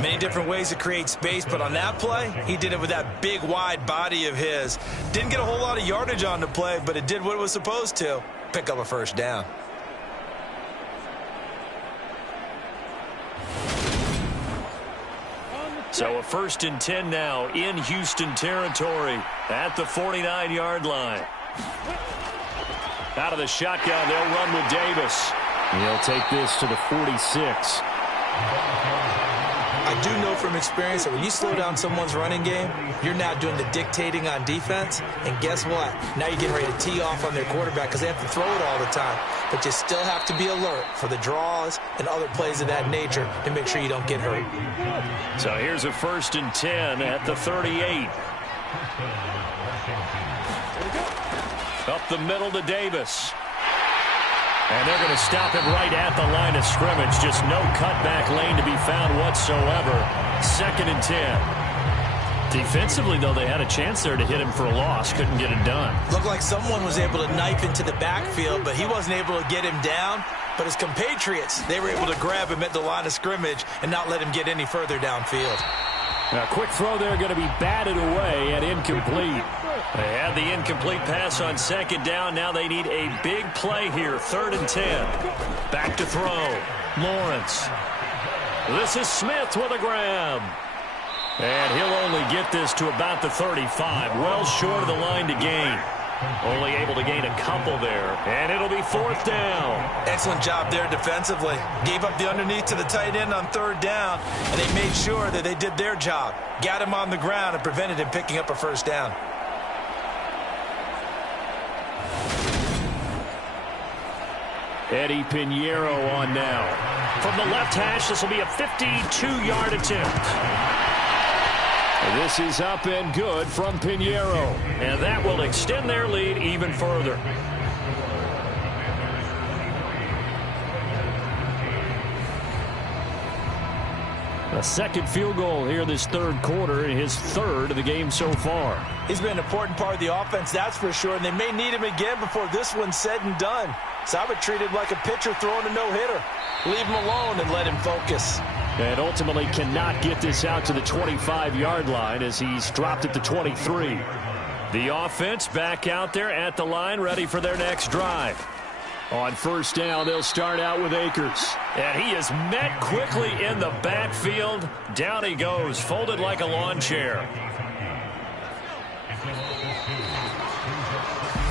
Many different ways to create space, but on that play, he did it with that big, wide body of his. Didn't get a whole lot of yardage on the play, but it did what it was supposed to. Pick up a 1st down. So a 1st and 10 now in Houston territory at the 49-yard line. Out of the shotgun, they'll run with Davis. He'll take this to the 46. I do know from experience that when you slow down someone's running game, you're now doing the dictating on defense. And guess what? Now you're getting ready to tee off on their quarterback because they have to throw it all the time. But you still have to be alert for the draws and other plays of that nature to make sure you don't get hurt. So here's a 1st and 10 at the 38. Up the middle to Davis. And they're going to stop him right at the line of scrimmage. Just no cutback lane to be found whatsoever. 2nd and 10. Defensively, though, they had a chance there to hit him for a loss. Couldn't get it done. Looked like someone was able to knife into the backfield, but he wasn't able to get him down. But his compatriots, they were able to grab him at the line of scrimmage and not let him get any further downfield. Now, quick throw there going to be batted away and incomplete. They had the incomplete pass on 2nd down. Now they need a big play here. 3rd and 10. Back to throw. Lawrence. This is Smith with a grab. And he'll only get this to about the 35. Well short of the line to gain. Only able to gain a couple there. And it'll be 4th down. Excellent job there defensively. Gave up the underneath to the tight end on 3rd down, and they made sure that they did their job. Got him on the ground and prevented him picking up a 1st down. Eddie Pinheiro on now. From the left hash, this will be a 52-yard attempt. This is up and good from Pinheiro. And that will extend their lead even further. A 2nd field goal here this 3rd quarter, and his 3rd of the game so far. He's been an important part of the offense, that's for sure, and they may need him again before this one's said and done. So I would treat him like a pitcher throwing a no-hitter. Leave him alone and let him focus. And ultimately cannot get this out to the 25-yard line as he's dropped at the 23. The offense back out there at the line, ready for their next drive. On 1st down, they'll start out with Akers. And he is met quickly in the backfield. Down he goes, folded like a lawn chair.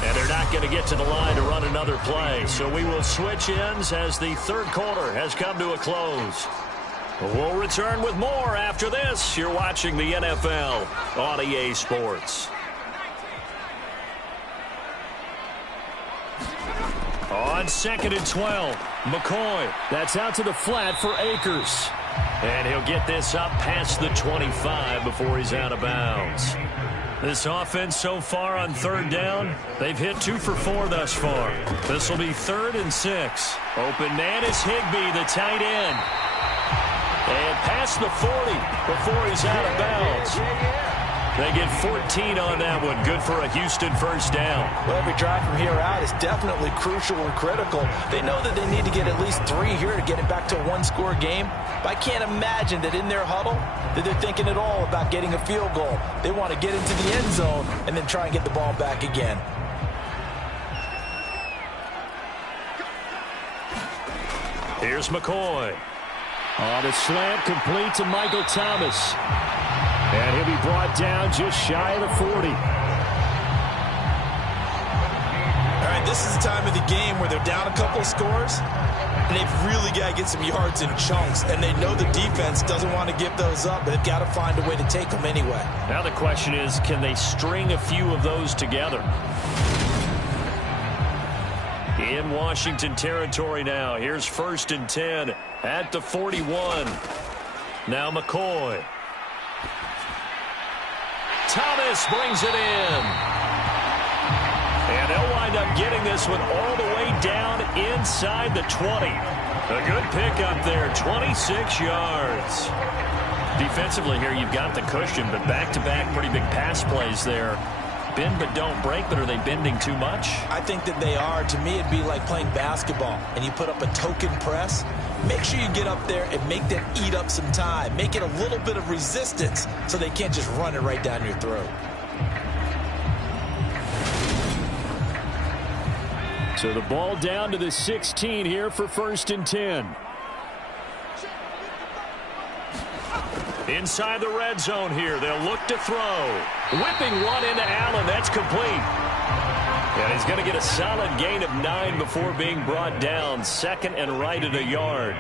And they're not going to get to the line to run another play. So we will switch ends as the 3rd quarter has come to a close. We'll return with more after this. You're watching the NFL on EA Sports. On 2nd and 12, McCoy. That's out to the flat for Akers. And he'll get this up past the 25 before he's out of bounds. This offense so far on 3rd down, they've hit 2 for 4 thus far. This will be 3rd and 6. Open man is Higbee, the tight end. And past the 40 before he's out of bounds. They get 14 on that one. Good for a Houston 1st down. Well, every drive from here out is definitely crucial and critical. They know that they need to get at least 3 here to get it back to a 1-score game. But I can't imagine that in their huddle that they're thinking at all about getting a field goal. They want to get into the end zone and then try and get the ball back again. Here's McCoy. On a slant, complete to Michael Thomas. And he'll be brought down just shy of the 40. All right, this is the time of the game where they're down a couple of scores, and they've really got to get some yards in chunks, and they know the defense doesn't want to give those up, but they've got to find a way to take them anyway. Now the question is, can they string a few of those together? In Washington territory now. Here's 1st and 10 at the 41. Now McCoy. Thomas brings it in. And they'll wind up getting this one all the way down inside the 20. A good pickup there, 26 yards. Defensively here, you've got the cushion, but back-to-back pretty big pass plays there. Bend but don't break, but are they bending too much? I think that they are. To me, it'd be like playing basketball, and you put up a token press. Make sure you get up there and make them eat up some time. Make it a little bit of resistance so they can't just run it right down your throat. So the ball down to the 16 here for 1st and 10. Inside the red zone here, they'll look to throw. Whipping one into Allen, that's complete. And he's going to get a solid gain of 9 before being brought down. 2nd and right at a yard.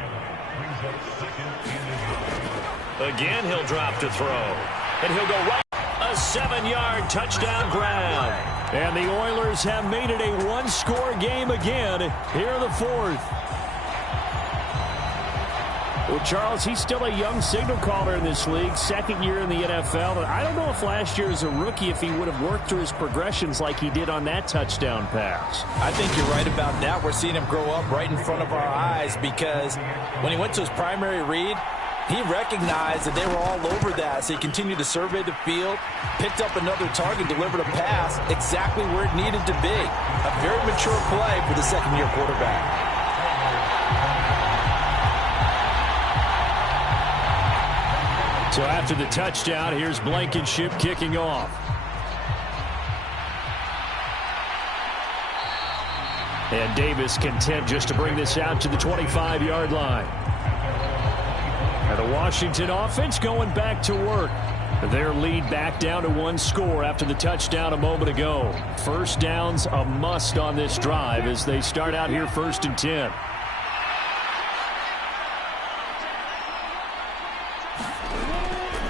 Again, he'll drop to throw. And he'll go right. A 7-yard touchdown grab. And the Oilers have made it a one-score game again here in the 4th. Well, Charles, he's still a young signal caller in this league, 2nd year in the NFL. I don't know if last year as a rookie if he would have worked through his progressions like he did on that touchdown pass. I think you're right about that. We're seeing him grow up right in front of our eyes because when he went to his primary read, he recognized that they were all over that, so he continued to survey the field, picked up another target, delivered a pass exactly where it needed to be. A very mature play for the 2nd-year quarterback. So after the touchdown, here's Blankenship kicking off. And Davis content just to bring this out to the 25-yard line. And the Washington offense going back to work. Their lead back down to 1 score after the touchdown a moment ago. 1st downs a must on this drive as they start out here 1st and 10.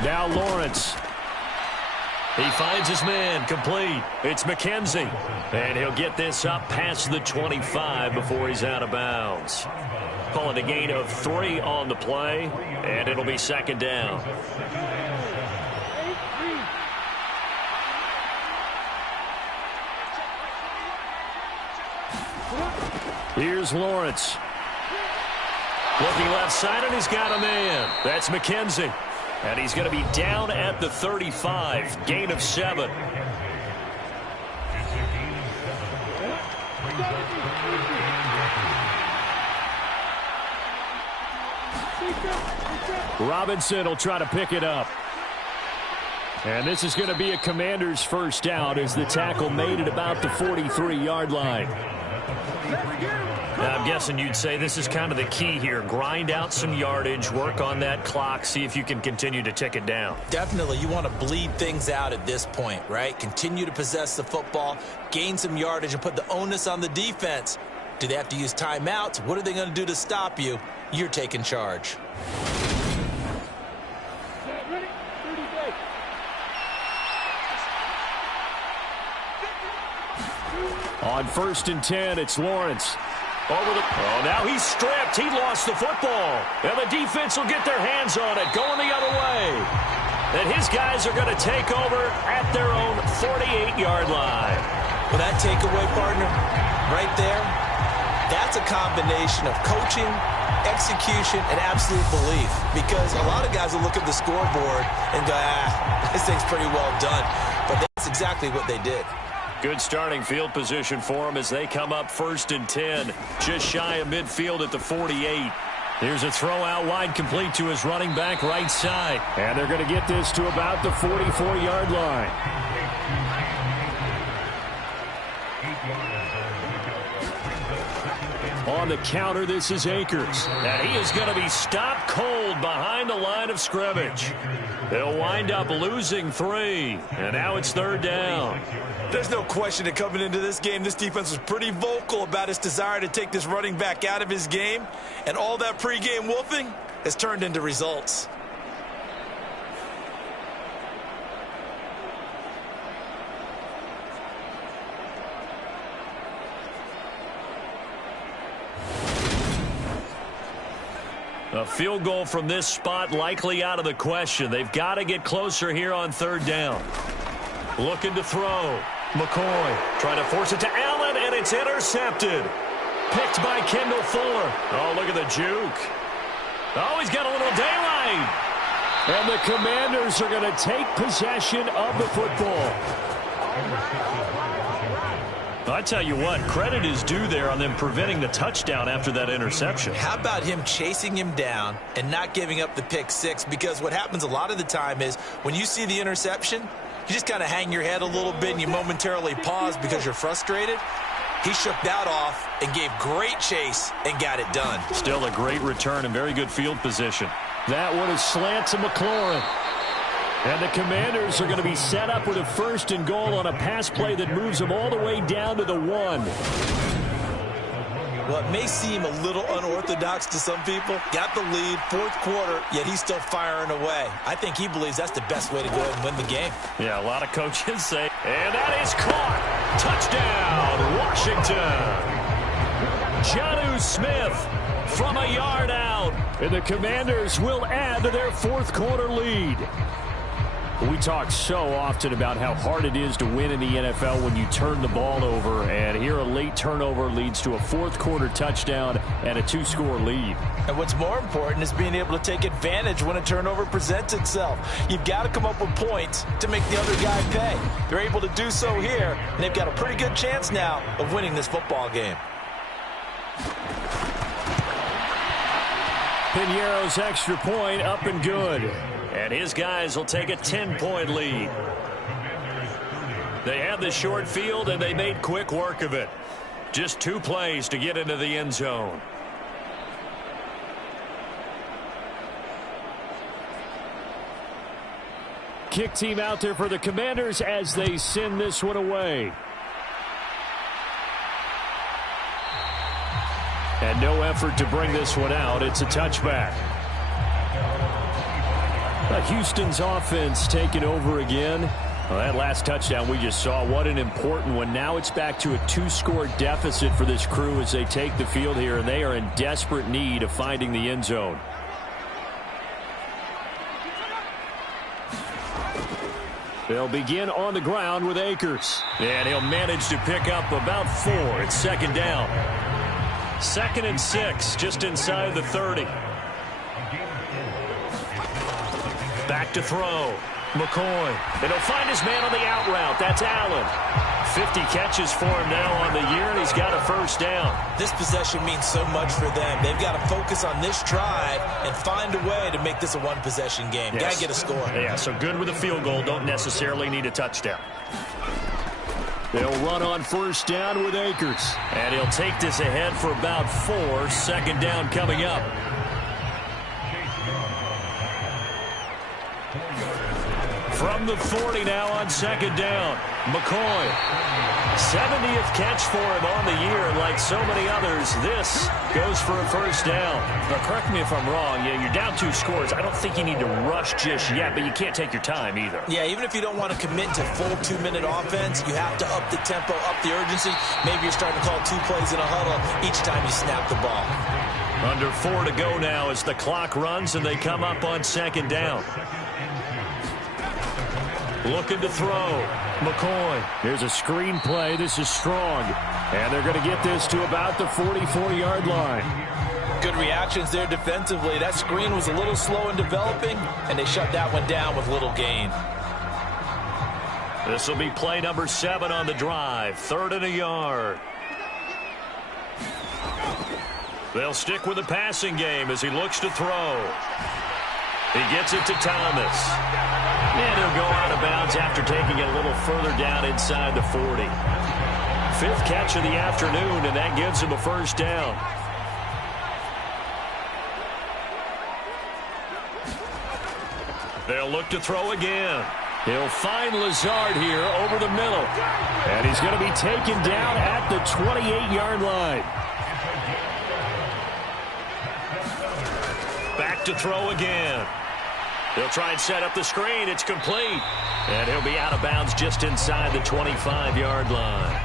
Now Lawrence. He finds his man, complete. It's McKenzie. And he'll get this up past the 25 before he's out of bounds. Call it a gain of 3 on the play, and it'll be 2nd down. Here's Lawrence. Looking left side, and he's got a man. That's McKenzie. And he's going to be down at the 35. Gain of 7. Robinson will try to pick it up. And this is going to be a Commander's 1st down as the tackle made at about the 43-yard line. Now, I'm guessing you'd say this is kind of the key here. Grind out some yardage, work on that clock, see if you can continue to tick it down. Definitely, you want to bleed things out at this point, right? Continue to possess the football, gain some yardage, and put the onus on the defense. Do they have to use timeouts? What are they going to do to stop you? You're taking charge. On 1st and 10, it's Lawrence. Oh, now he's stripped. He lost the football. And the defense will get their hands on it, going the other way. And his guys are going to take over at their own 48-yard line. Well, that takeaway, partner, right there, that's a combination of coaching, execution, and absolute belief. Because a lot of guys will look at the scoreboard and go, this thing's pretty well done. But that's exactly what they did. Good starting field position for them as they come up 1st and 10. Just shy of midfield at the 48. Here's a throw out wide, complete to his running back right side. And they're going to get this to about the 44-yard line. On the counter, this is Akers. And he is going to be stopped cold behind the line of scrimmage. They'll wind up losing 3. And now it's 3rd down. There's no question that coming into this game, this defense was pretty vocal about its desire to take this running back out of his game. And all that pregame wolfing has turned into results. A field goal from this spot likely out of the question. They've got to get closer here on third down. Looking to throw. McCoy trying to force it to Allen, and it's intercepted. Picked by Kendall Fuller. Oh, look at the juke. Oh, he's got a little daylight. And the Commanders are going to take possession of the football. I tell you what, credit is due there on them preventing the touchdown after that interception. How about him chasing him down and not giving up the pick six? Because what happens a lot of the time is when you see the interception, you just kind of hang your head a little bit and you momentarily pause because you're frustrated. He shook that off and gave great chase and got it done. Still a great return and very good field position. That one is slant to McLaurin. And the Commanders are going to be set up with a 1st and goal on a pass play that moves them all the way down to the 1. Well, it may seem a little unorthodox to some people. Got the lead, 4th quarter, yet he's still firing away. I think he believes that's the best way to go ahead and win the game. Yeah, a lot of coaches say, and that is caught. Touchdown, Washington. Jonnu Smith from a yard out. And the Commanders will add to their 4th quarter lead. We talk so often about how hard it is to win in the NFL when you turn the ball over, and here a late turnover leads to a 4th quarter touchdown and a 2-score lead. And what's more important is being able to take advantage when a turnover presents itself. You've got to come up with points to make the other guy pay. They're able to do so here, and they've got a pretty good chance now of winning this football game. Piñeiro's extra point up and good. And his guys will take a 10-point lead. They had the short field, and they made quick work of it. Just 2 plays to get into the end zone. Kick team out there for the Commanders as they send this one away. And no effort to bring this one out. It's a touchback. Houston's offense taking over again. Well, that last touchdown we just saw, what an important one. Now it's back to a 2-score deficit for this crew as they take the field here, and they are in desperate need of finding the end zone. They'll begin on the ground with Akers. And he'll manage to pick up about 4. It's 2nd down. 2nd and 6, just inside the 30. Back to throw. McCoy. And he'll find his man on the out route. That's Allen. 50 catches for him now on the year, and he's got a 1st down. This possession means so much for them. They've got to focus on this drive and find a way to make this a 1-possession game. Yes. Got to get a score. Yeah, so good with a field goal. Don't necessarily need a touchdown. They'll run on 1st down with Akers. And he'll take this ahead for about 4. 2nd down coming up. From the 40 now on 2nd down. McCoy. 70th catch for him on the year. Like so many others, this goes for a 1st down. Now, correct me if I'm wrong. Yeah, you're down 2 scores. I don't think you need to rush just yet, but you can't take your time either. Yeah, even if you don't want to commit to full 2-minute offense, you have to up the tempo, up the urgency. Maybe you're starting to call 2 plays in a huddle each time you snap the ball. Under 4 to go now as the clock runs and they come up on 2nd down. Looking to throw. McCoy. Here's a screen play. This is strong. And they're going to get this to about the 44-yard line. Good reactions there defensively. That screen was a little slow in developing, and they shut that one down with little gain. This will be play number 7 on the drive. 3rd and a yard. They'll stick with the passing game as he looks to throw. He gets it to Thomas. And he'll go out of bounds after taking it a little further down inside the 40. 5th catch of the afternoon, and that gives him a 1st down. They'll look to throw again. He'll find Lazard here over the middle. And he's going to be taken down at the 28-yard line. Back to throw again. He'll try and set up the screen. It's complete. And he'll be out of bounds just inside the 25-yard line.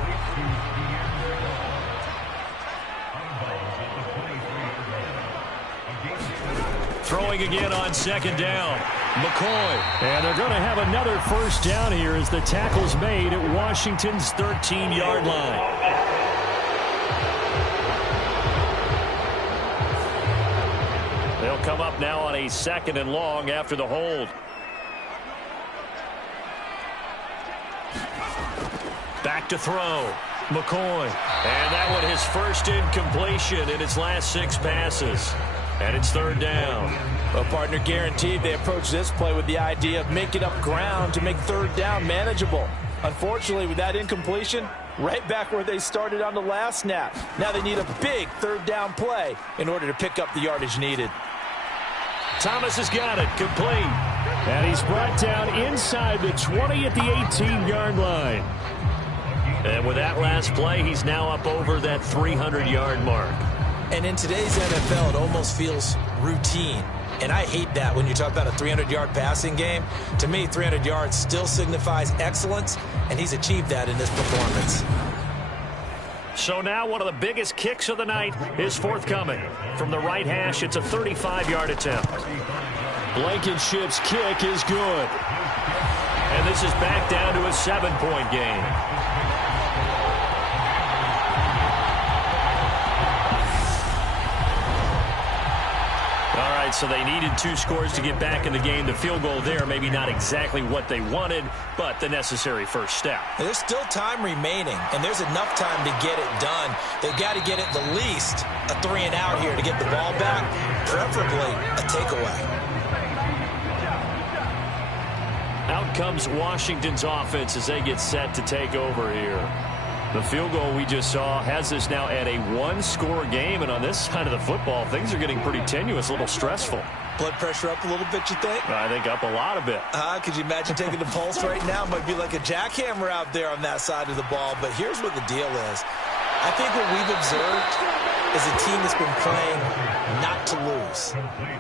going again on second down. McCoy. And they're going to have another first down here as the tackle's made at Washington's 13-yard line. They'll come up now on a 2nd and long after the hold. Back to throw. McCoy. And that one his first incompletion in its last 6 passes. And it's 3rd down. Well, partner, guaranteed they approach this play with the idea of making up ground to make 3rd down manageable. Unfortunately, with that incompletion, right back where they started on the last snap. Now they need a big 3rd down play in order to pick up the yardage needed. Thomas has got it, complete. And he's brought down inside the 20 at the 18-yard line. And with that last play, he's now up over that 300-yard mark. And in today's NFL, it almost feels routine. And I hate that when you talk about a 300-yard passing game. To me, 300 yards still signifies excellence, and he's achieved that in this performance. So now one of the biggest kicks of the night is forthcoming. From the right hash, it's a 35-yard attempt. Blankenship's kick is good. And this is back down to a 7-point game. All right, so they needed 2 scores to get back in the game. The field goal there, maybe not exactly what they wanted, but the necessary first step. There's still time remaining, and there's enough time to get it done. They've got to get at the least a 3-and-out here to get the ball back, preferably a takeaway. Out comes Washington's offense as they get set to take over here. The field goal we just saw has us now at a 1-score game, and on this side of the football, things are getting pretty tenuous, a little stressful. Blood pressure up a little bit, you think? I think up a lot of it. Could you imagine taking the pulse right now? Might be like a jackhammer out there on that side of the ball, but here's what the deal is. I think what we've observed is a team that's been playing not to lose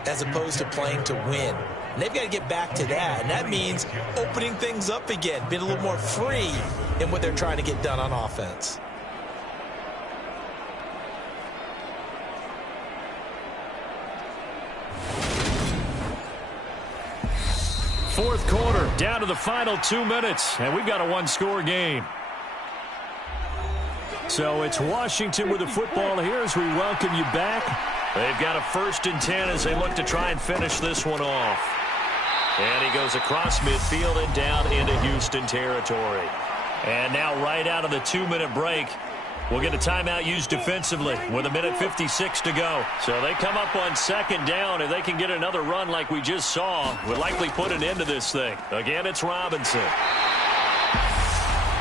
as opposed to playing to win. And they've got to get back to that, and that means opening things up again, being a little more free in what they're trying to get done on offense. Fourth quarter, down to the final 2 minutes, and we've got a 1-score game. So it's Washington with the football here as we welcome you back. They've got a 1st and 10 as they look to try and finish this one off. And he goes across midfield and down into Houston territory. And now right out of the 2-minute break, we'll get a timeout used defensively with 1:56 to go. So they come up on 2nd down, and they can get another run like we just saw. Would likely put an end to this thing. Again, it's Robinson.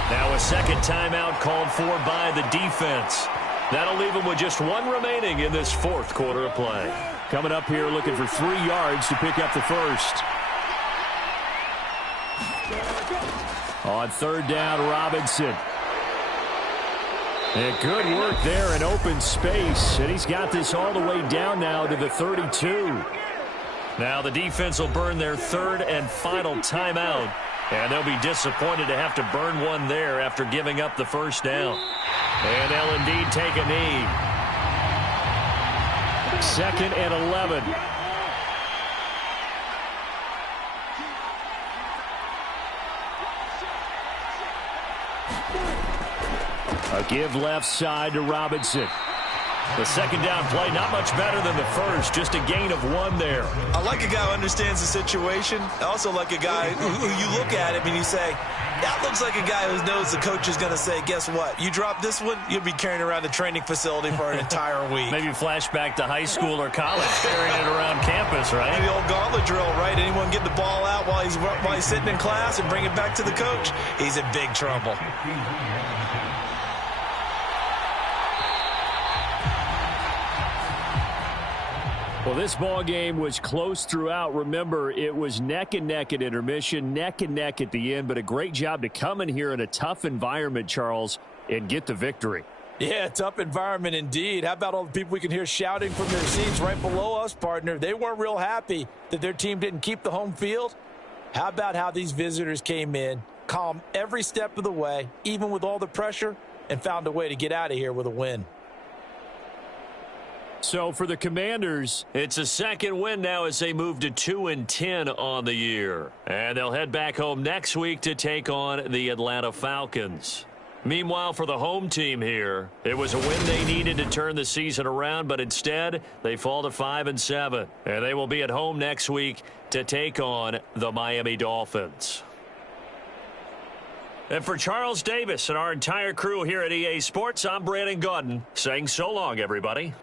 Now a 2nd timeout called for by the defense. That'll leave them with just 1 remaining in this 4th quarter of play. Coming up here looking for 3 yards to pick up the first. On 3rd down, Robinson. And good work there in open space. And he's got this all the way down now to the 32. Now the defense will burn their 3rd and final timeout. And they'll be disappointed to have to burn one there after giving up the first down. And they'll indeed take a knee. 2nd and 11. A give left side to Robinson. The 2nd down play, not much better than the first, just a gain of 1 there. I like a guy who understands the situation. I also like a guy who you look at him and you say, that looks like a guy who knows the coach is going to say, guess what? You drop this one, you'll be carrying around the training facility for an entire week. Maybe flashback to high school or college, carrying it around campus, right? And the old gauntlet drill, right? Anyone get the ball out while he's sitting in class and bring it back to the coach? He's in big trouble. Well, this ball game was close throughout. Remember, it was neck and neck at intermission, neck and neck at the end, but a great job to come in here in a tough environment, Charles, and get the victory. Yeah, tough environment indeed. How about all the people we can hear shouting from their seats right below us, partner? They weren't real happy that their team didn't keep the home field. How about how these visitors came in, calm every step of the way, even with all the pressure, and found a way to get out of here with a win. So for the Commanders, it's a second win now as they move to 2-10 on the year. And they'll head back home next week to take on the Atlanta Falcons. Meanwhile, for the home team here, it was a win they needed to turn the season around, but instead they fall to 5-7. And they will be at home next week to take on the Miami Dolphins. And for Charles Davis and our entire crew here at EA Sports, I'm Brandon Gaudin saying so long, everybody.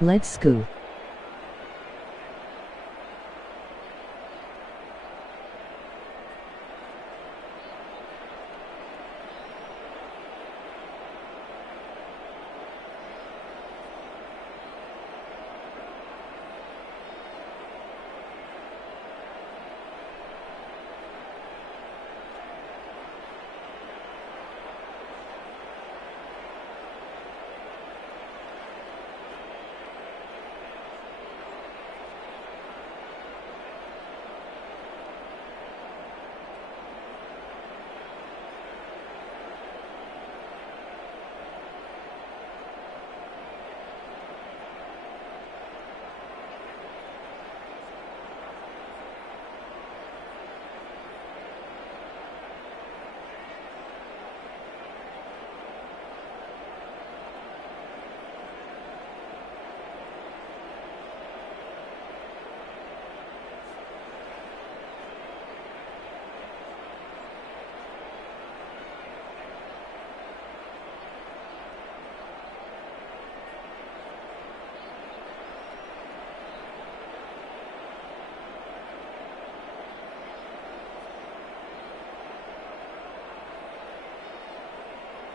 Let's go.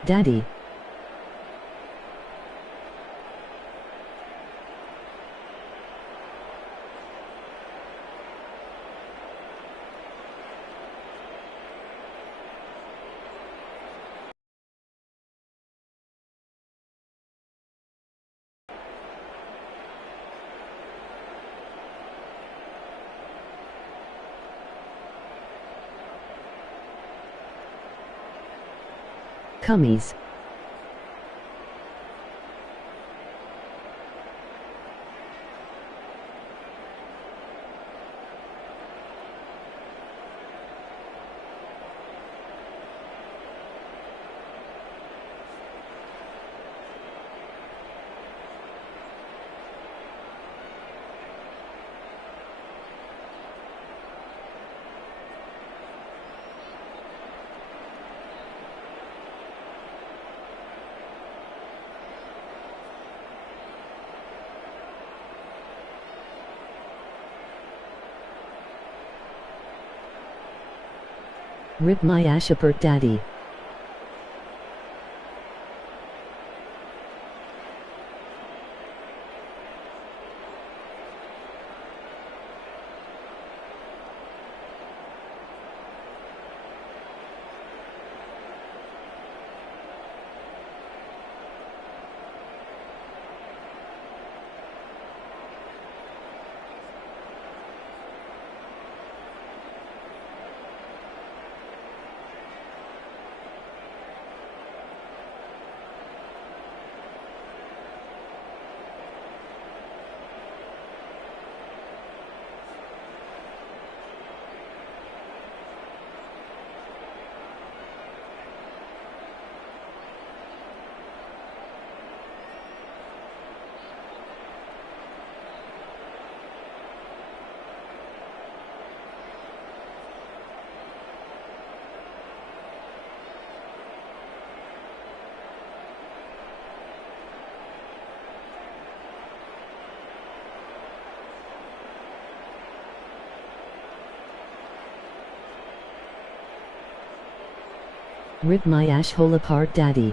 Daddy. Cummies. Rip my ash apart, Daddy. Rip my ash hole apart, Daddy.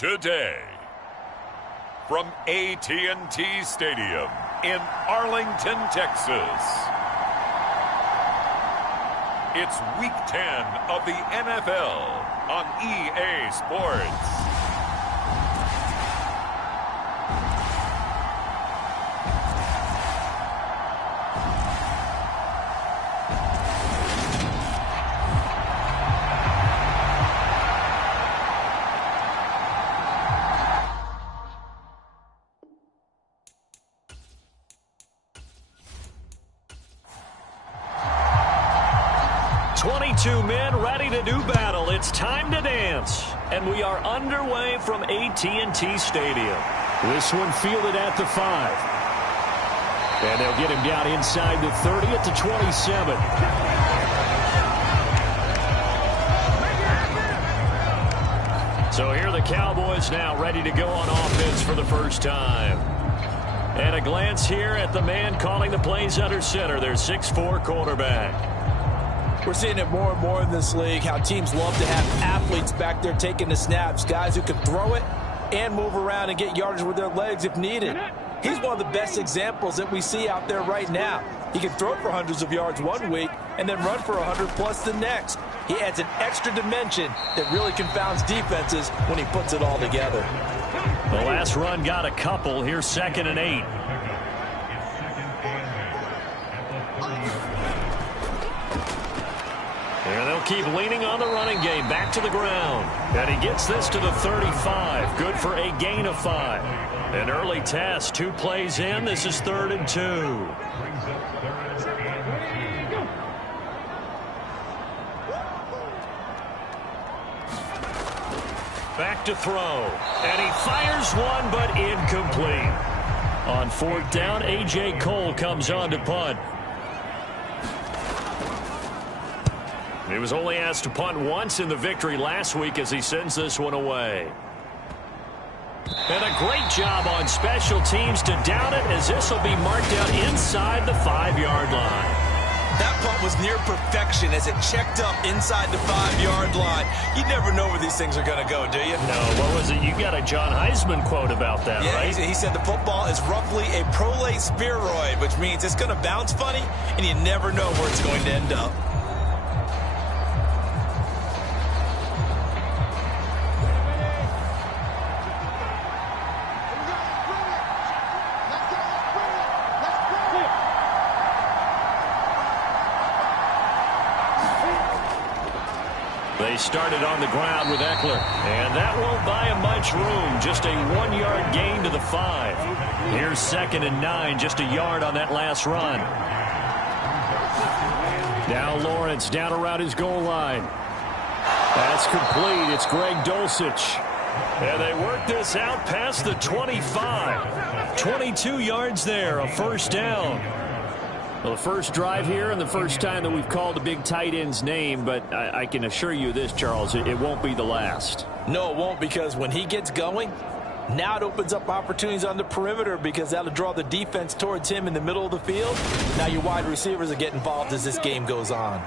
today. From AT&T Stadium in Arlington, Texas, it's Week 10 of the NFL on EA Sports. Two men ready to do battle. It's time to dance. And we are underway from AT&T Stadium. This one fielded at the 5. And they'll get him down inside the 30 at the 27. So here are the Cowboys now ready to go on offense for the first time. And a glance here at the man calling the plays under center, their 6'4" quarterback. We're seeing it more and more in this league, how teams love to have athletes back there taking the snaps, guys who can throw it and move around and get yardage with their legs if needed. He's one of the best examples that we see out there right now. He can throw for hundreds of yards one week and then run for 100+ the next. He adds an extra dimension that really confounds defenses when he puts it all together. The last run got a couple. Here's 2nd and 8. And they'll keep leaning on the running game. Back to the ground. And he gets this to the 35. Good for a gain of 5. An early test. 2 plays in. This is 3rd and 2. Back to throw. And he fires one, but incomplete. On 4th down, A.J. Cole comes on to punt. He was only asked to punt once in the victory last week as he sends this one away. And a great job on special teams to down it as this will be marked out inside the 5-yard line. That punt was near perfection as it checked up inside the 5-yard line. You never know where these things are going to go, do you? No, what was it? You got a John Heisman quote about that, yeah, right? He said the football is roughly a prolate spheroid, which means it's going to bounce funny, and you never know where it's going to end up. They started on the ground with Eckler, and that won't buy him much room. Just a 1-yard gain to the 5. Here's 2nd and 9, just a yard on that last run. Now Lawrence down around his goal line. That's complete. It's Greg Dulcich. And they work this out past the 25. 22 yards there, a 1st down. Well, the first drive here and the first time that we've called a big tight end's name, but I can assure you this, Charles, it won't be the last. No, it won't, because when he gets going, now it opens up opportunities on the perimeter because that'll draw the defense towards him in the middle of the field. Now your wide receivers will get involved as this game goes on.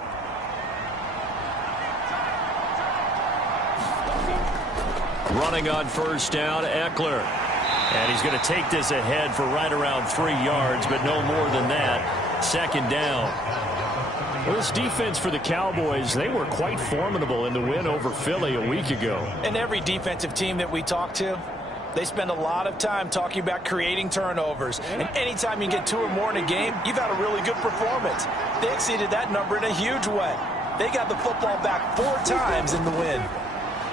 Running on 1st down, Eckler. And he's going to take this ahead for right around 3 yards, but no more than that. 2nd down. Well, this defense for the Cowboys, they were quite formidable in the win over Philly a week ago. And every defensive team that we talk to, they spend a lot of time talking about creating turnovers. And anytime you get 2 or more in a game, you've had a really good performance. They exceeded that number in a huge way. They got the football back 4 times in the win.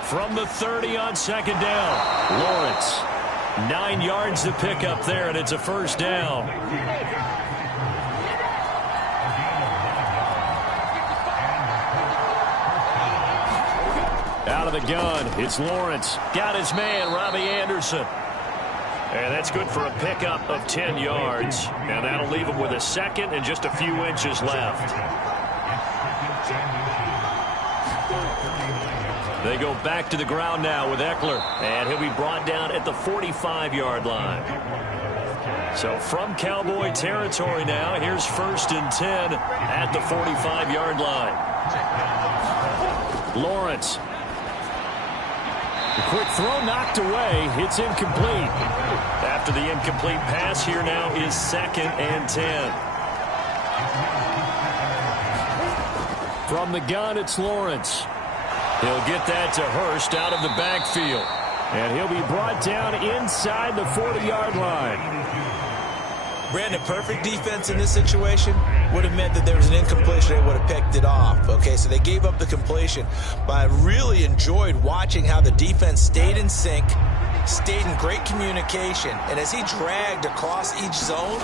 From the 30 on 2nd down, Lawrence. 9 yards to pick up there, and it's a 1st down. Out of the gun, it's Lawrence. Got his man, Robbie Anderson. And that's good for a pickup of 10 yards. And that'll leave him with a 2nd and just a few inches left. They go back to the ground now with Eckler. And he'll be brought down at the 45-yard line. So from Cowboy territory now, here's 1st and 10 at the 45-yard line. Lawrence. The quick throw knocked away. It's incomplete. After the incomplete pass, here now is 2nd and 10. From the gun, it's Lawrence. He'll get that to Hurst out of the backfield. And he'll be brought down inside the 40-yard line. Brandon, perfect defense in this situation would have meant that there was an incompletion. They would have picked it off. Okay, so they gave up the completion. But I really enjoyed watching how the defense stayed in sync, stayed in great communication. And as he dragged across each zone,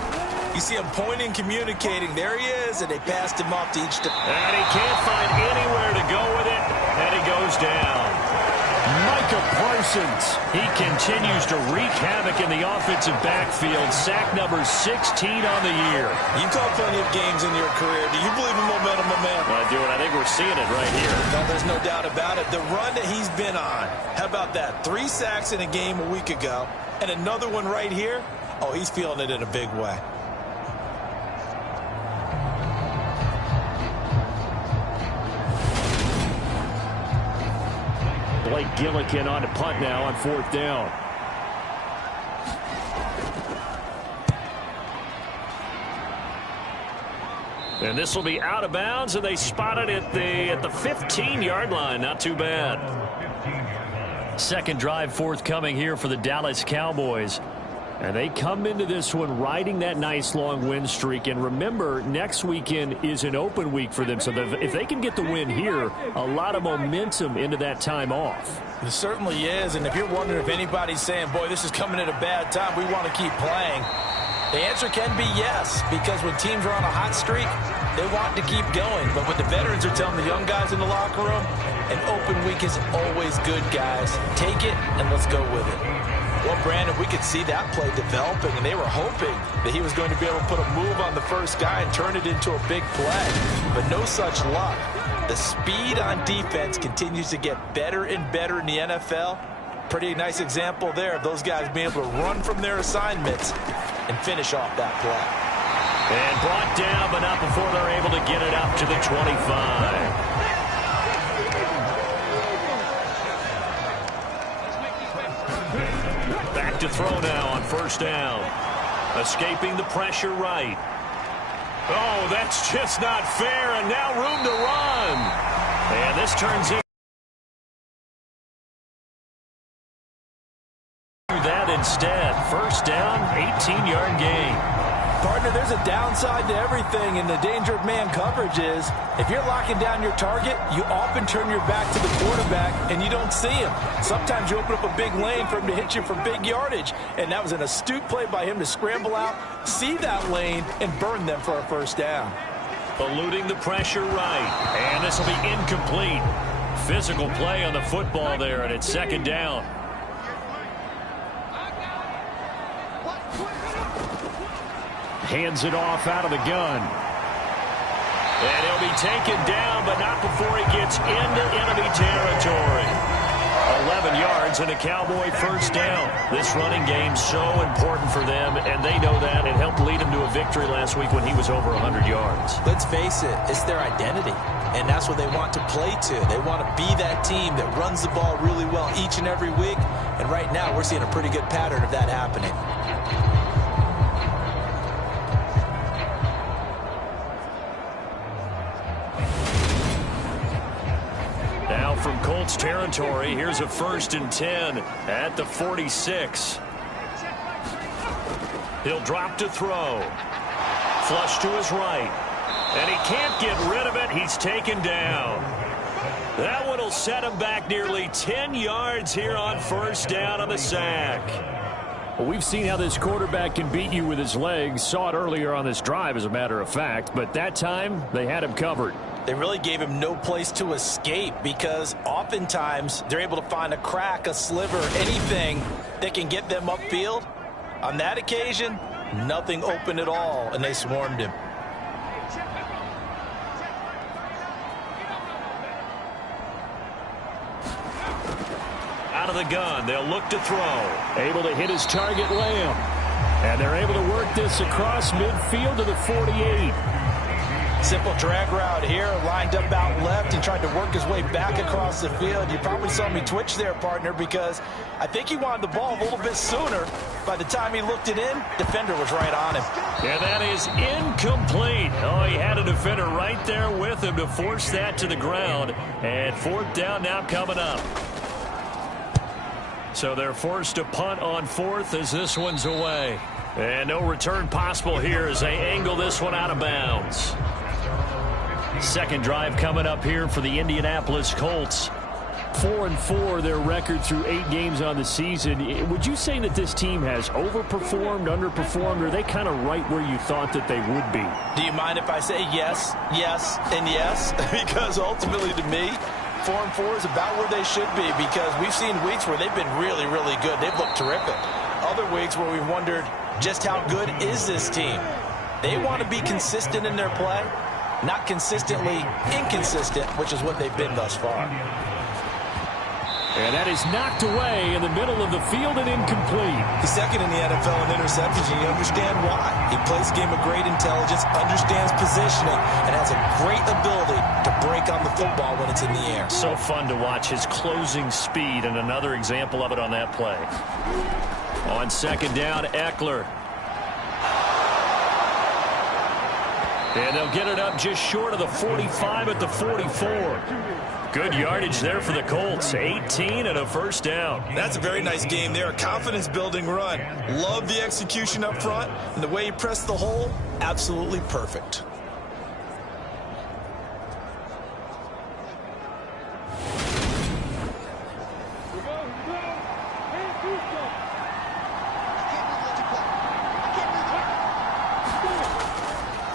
you see him pointing, communicating. There he is, and they passed him off to each. And he can't find anywhere to go with it, and he goes down. Micah Parsons, he continues to wreak havoc in the offensive backfield. Sack number 16 on the year. You've called plenty of games in your career. Do you believe in momentum, my man? I do, and I think we're seeing it right here. No, there's no doubt about it. The run that he's been on, how about that? 3 sacks in a game a week ago, and another one right here. Oh, he's feeling it in a big way. Blake Gillikin on to punt now on 4th down. And this will be out of bounds, and they spot it at the 15-yard line. Not too bad. Second drive forthcoming here for the Dallas Cowboys. And they come into this one riding that nice long win streak. And remember, next weekend is an open week for them. So if they can get the win here, a lot of momentum into that time off. It certainly is. And if you're wondering if anybody's saying, boy, this is coming at a bad time, we want to keep playing, the answer can be yes. Because when teams are on a hot streak, they want to keep going. But what the veterans are telling the young guys in the locker room, an open week is always good, guys. Take it and let's go with it. Well, Brandon, we could see that play developing, and they were hoping that he was going to be able to put a move on the first guy and turn it into a big play. But no such luck. The speed on defense continues to get better and better in the NFL. Pretty nice example there of those guys being able to run from their assignments and finish off that play. And brought down, but not before they're able to get it up to the 25. Back to throw now on 1st down. Escaping the pressure right. Oh, that's just not fair, and now room to run. And this turns into that instead. 1st down, 18-yard gain. Partner, there's a downside to everything, and the danger of man coverage is if you're locking down your target, you often turn your back to the quarterback and you don't see him. Sometimes you open up a big lane for him to hit you for big yardage, and that was an astute play by him to scramble out, see that lane, and burn them for a 1st down. Eluding the pressure right, and this will be incomplete. Physical play on the football there, and it's 2nd down. Hands it off out of the gun. And he'll be taken down, but not before he gets into enemy territory. 11 yards and a Cowboy 1st down. This running game's so important for them, and they know that. It helped lead him to a victory last week when he was over 100 yards. Let's face it, it's their identity, and that's what they want to play to. They want to be that team that runs the ball really well each and every week, and right now we're seeing a pretty good pattern of that happening. From Colts territory, here's a 1st and 10 at the 46. He'll drop to throw. Flush to his right. And he can't get rid of it. He's taken down. That one will set him back nearly 10 yards here on 1st down on the sack. Well, we've seen how this quarterback can beat you with his legs. Saw it earlier on this drive, as a matter of fact. But that time, they had him covered. They really gave him no place to escape because oftentimes they're able to find a crack, a sliver, anything that can get them upfield. On that occasion, nothing open at all, and they swarmed him. Out of the gun, they'll look to throw. Able to hit his target, Lamb. And they're able to work this across midfield to the 48. Simple drag route here, lined up out left and tried to work his way back across the field. You probably saw me twitch there, partner, because I think he wanted the ball a little bit sooner. By the time he looked it in, defender was right on him. And that is incomplete. Oh, he had a defender right there with him to force that to the ground. And fourth down now coming up. So they're forced to punt on fourth as this one's away. And no return possible here as they angle this one out of bounds. Second drive coming up here for the Indianapolis Colts. 4-4 their record through 8 games on the season. Would you say that this team has overperformed, underperformed, or are they kind of right where you thought that they would be? Do you mind if I say yes, yes, and yes? Because ultimately to me, 4-4 is about where they should be, because we've seen weeks where they've been really, really good. They've looked terrific. Other weeks where we've wondered just how good is this team. They want to be consistent in their play, not consistently inconsistent, which is what they've been thus far. And that is knocked away in the middle of the field and incomplete. He's second in the NFL in interceptions, and you understand why. He plays a game of great intelligence, understands positioning, and has a great ability to break on the football when it's in the air. So fun to watch his closing speed, and another example of it on that play. On second down, Eckler. And they'll get it up just short of the 45 at the 44. Good yardage there for the Colts. 18 and a first down. That's a very nice game there. A confidence-building run. Love the execution up front, and the way he pressed the hole, absolutely perfect.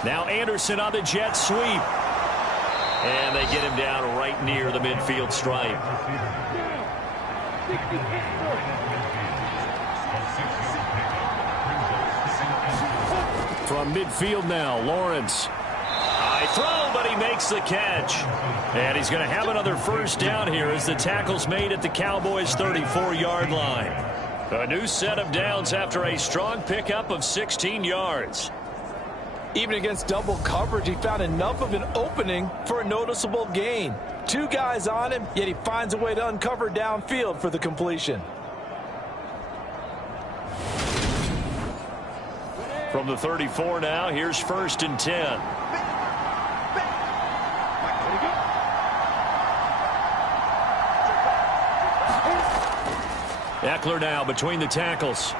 Now Anderson on the jet sweep. And they get him down right near the midfield stripe. From midfield now, Lawrence. High throw, but he makes the catch. And he's going to have another first down here as the tackle's made at the Cowboys' 34-yard line. A new set of downs after a strong pickup of 16 yards. Even against double coverage, he found enough of an opening for a noticeable gain. 2 guys on him, yet he finds a way to uncover downfield for the completion. From the 34 now, here's 1st and 10. Eckler now between the tackles.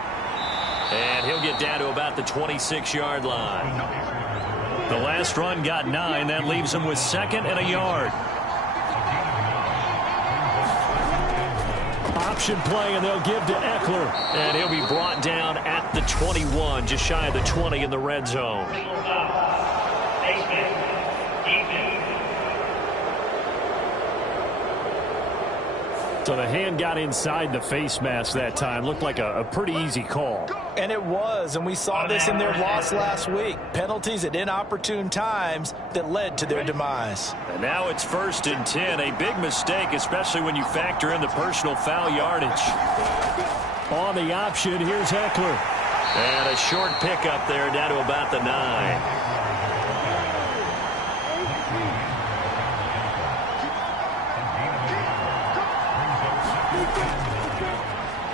And he'll get down to about the 26-yard line. The last run got 9. That leaves him with 2nd and a yard. Option play, and they'll give to Eckler. And he'll be brought down at the 21, just shy of the 20 in the red zone. So the hand got inside the face mask that time. Looked like a pretty easy call. And it was, and we saw this in their loss last week. Penalties at inopportune times that led to their demise. And now it's 1st and 10. A big mistake, especially when you factor in the personal foul yardage. On the option, here's Eckler. And a short pickup there down to about the 9.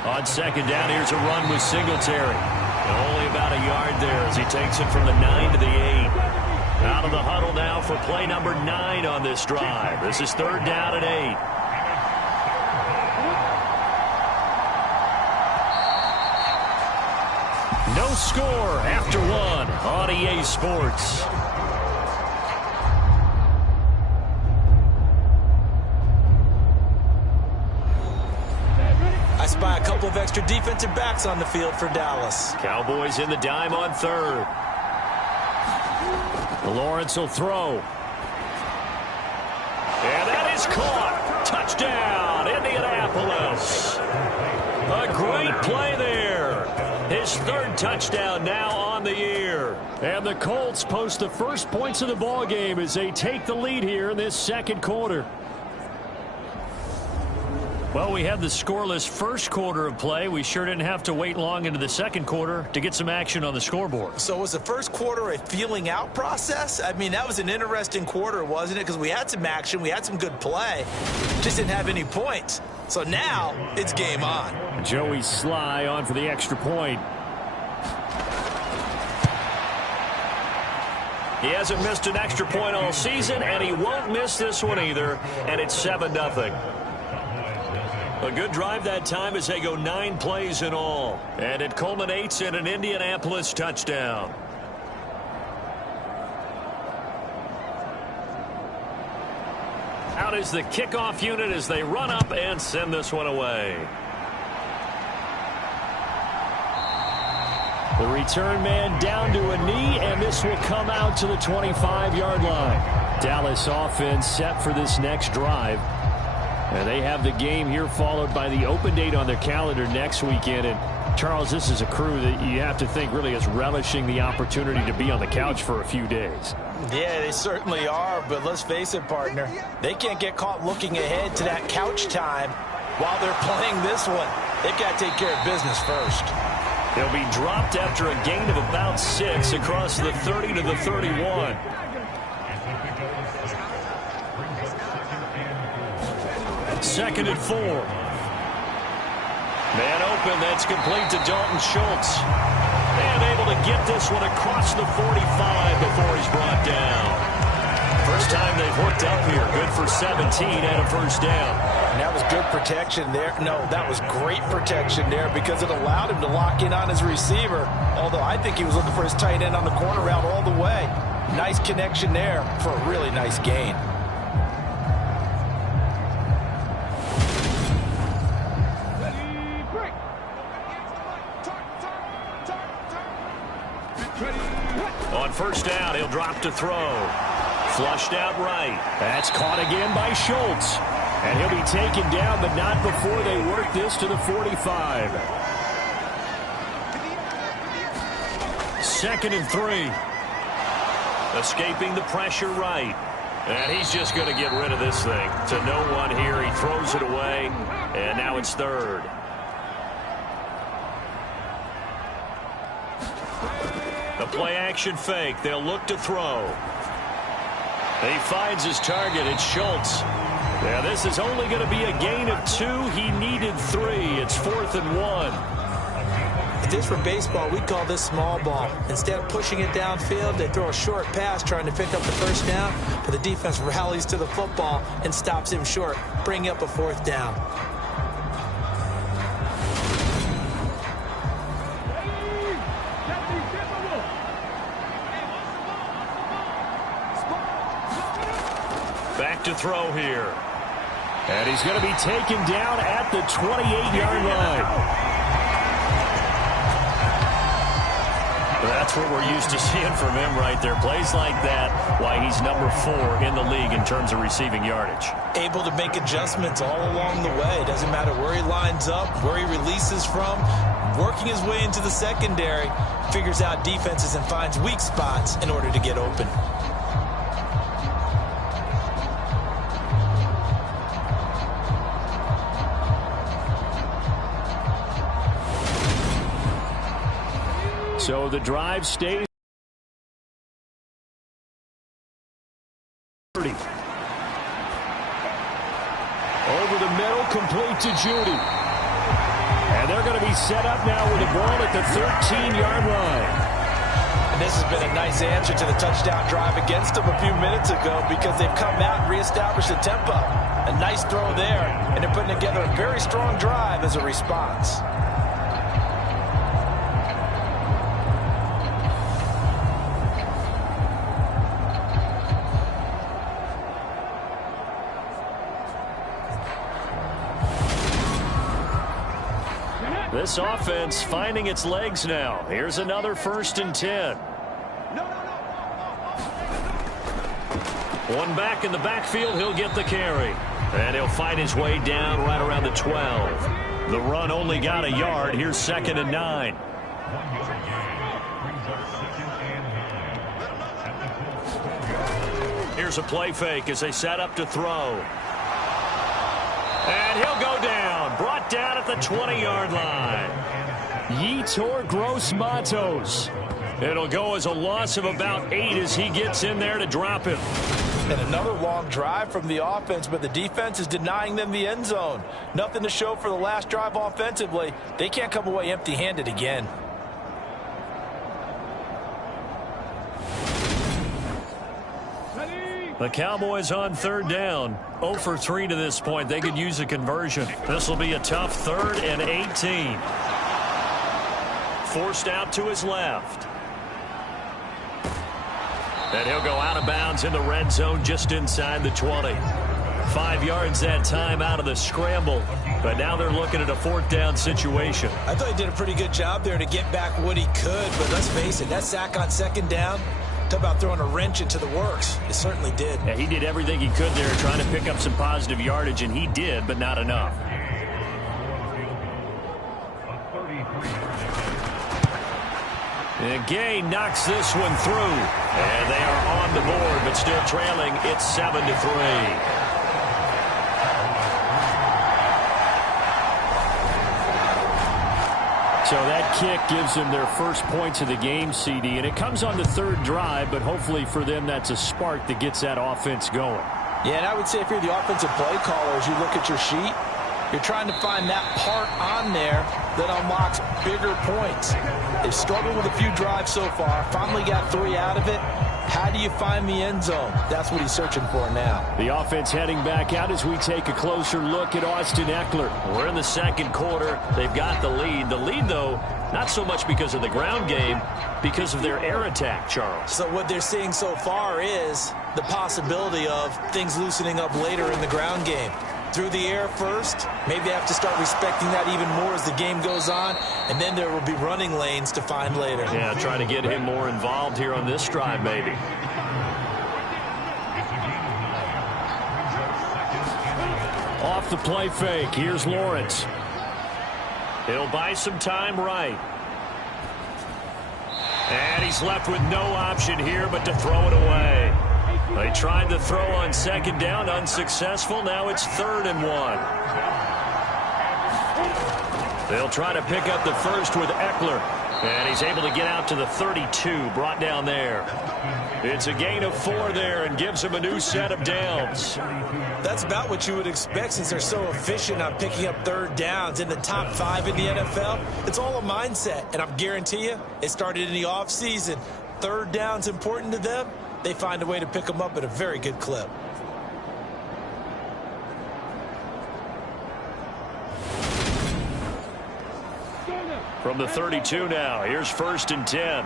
On second down, here's a run with Singletary. And only about a yard there as he takes it from the 9 to the 8. Out of the huddle now for play number 9 on this drive. This is 3rd down and 8. No score after 1 on EA Sports. By a couple of extra defensive backs on the field for Dallas. Cowboys in the dime on 3rd. Lawrence will throw. And that is caught. Touchdown, Indianapolis. A great play there. His 3rd touchdown now on the year. And the Colts post the first points of the ball game as they take the lead here in this 2nd quarter. Well, we had the scoreless first quarter of play. We sure didn't have to wait long into the second quarter to get some action on the scoreboard. So was the first quarter a feeling out process? I mean, that was an interesting quarter, wasn't it? Because we had some action, we had some good play, just didn't have any points. So now it's game on. Joey Sly on for the extra point. He hasn't missed an extra point all season, and he won't miss this one either, and it's 7-0. A good drive that time as they go 9 plays in all. And it culminates in an Indianapolis touchdown. Out is the kickoff unit as they run up and send this one away. The return man down to a knee, and this will come out to the 25-yard line. Dallas offense set for this next drive. And they have the game here followed by the open date on their calendar next weekend. And, Charles, this is a crew that you have to think really is relishing the opportunity to be on the couch for a few days. Yeah, they certainly are, but let's face it, partner. They can't get caught looking ahead to that couch time while they're playing this one. They've got to take care of business first. They'll be dropped after a gain of about 6 across the 30 to the 31. Second and 4. Man open, that's complete to Dalton Schultz. And able to get this one across the 45 before he's brought down. First time they've hooked up here. Good for 17 and a first down. And that was good protection there. No, that was great protection there because it allowed him to lock in on his receiver. Although I think he was looking for his tight end on the corner route all the way. Nice connection there for a really nice gain. On first down, he'll drop to throw. Flushed out right. That's caught again by Schultz. And he'll be taken down, but not before they work this to the 45. Second and 3. Escaping the pressure right. And he's just going to get rid of this thing. To no one here. He throws it away. And now it's third. A play-action fake. They'll look to throw. He finds his target. It's Schultz. Yeah, this is only going to be a gain of 2. He needed 3. It's 4th and 1. If this were baseball, we'd call this small ball. Instead of pushing it downfield, they throw a short pass trying to pick up the first down, but the defense rallies to the football and stops him short, bringing up a 4th down. Back to throw here. And he's going to be taken down at the 28-yard line. That's what we're used to seeing from him right there. Plays like that, why he's number 4 in the league in terms of receiving yardage. Able to make adjustments all along the way. Doesn't matter where he lines up, where he releases from. Working his way into the secondary, figures out defenses and finds weak spots in order to get open. So the drive stays. Over the middle, complete to Judy. And they're going to be set up now with the ball at the 13-yard line. And this has been a nice answer to the touchdown drive against them a few minutes ago because they've come out and reestablished the tempo. A nice throw there, and they're putting together a very strong drive as a response. This offense finding its legs now. Here's another 1st and 10. One back in the backfield. He'll get the carry. And he'll find his way down right around the 12. The run only got a yard. Here's 2nd and 9. Here's a play fake as they set up to throw. And he'll go down. Brought down at the 20-yard line. Yetur Gross-Matos. It'll go as a loss of about 8 as he gets in there to drop him. And another long drive from the offense, but the defense is denying them the end zone. Nothing to show for the last drive offensively. They can't come away empty-handed again. The Cowboys on third down. 0 for 3 to this point. They could use a conversion. This will be a tough 3rd and 18. Forced out to his left. And he'll go out of bounds in the red zone just inside the 20. 5 yards that time out of the scramble. But now they're looking at a 4th down situation. I thought he did a pretty good job there to get back what he could. But let's face it, that sack on 2nd down, talk about throwing a wrench into the works. It certainly did. Yeah, he did everything he could there trying to pick up some positive yardage, and he did, but not enough. And Gay knocks this one through. And they are on the board, but still trailing. It's 7-3. So that kick gives them their first points of the game, CD. And it comes on the 3rd drive, but hopefully for them that's a spark that gets that offense going. Yeah, and I would say if you're the offensive play caller, as you look at your sheet, you're trying to find that part on there that unlocks bigger points. They've struggled with a few drives so far, finally got 3 out of it. How do you find the end zone? That's what he's searching for now. The offense heading back out as we take a closer look at Austin Eckler. We're in the 2nd quarter. They've got the lead. The lead, though, not so much because of the ground game, because of their air attack, Charles. So what they're seeing so far is the possibility of things loosening up later in the ground game. Through the air first, maybe they have to start respecting that even more as the game goes on, and then there will be running lanes to find later. Yeah, trying to get him more involved here on this drive, maybe. Off the play fake, here's Lawrence. He'll buy some time right. And he's left with no option here but to throw it away. They tried to throw on 2nd down, unsuccessful. Now it's 3rd and 1. They'll try to pick up the first with Eckler. And he's able to get out to the 32, brought down there. It's a gain of 4 there and gives him a new set of downs. That's about what you would expect since they're so efficient on picking up 3rd downs in the top 5 in the NFL. It's all a mindset, and I guarantee you it started in the offseason. 3rd down's important to them. They find a way to pick them up at a very good clip. From the 32 now, here's 1st and 10.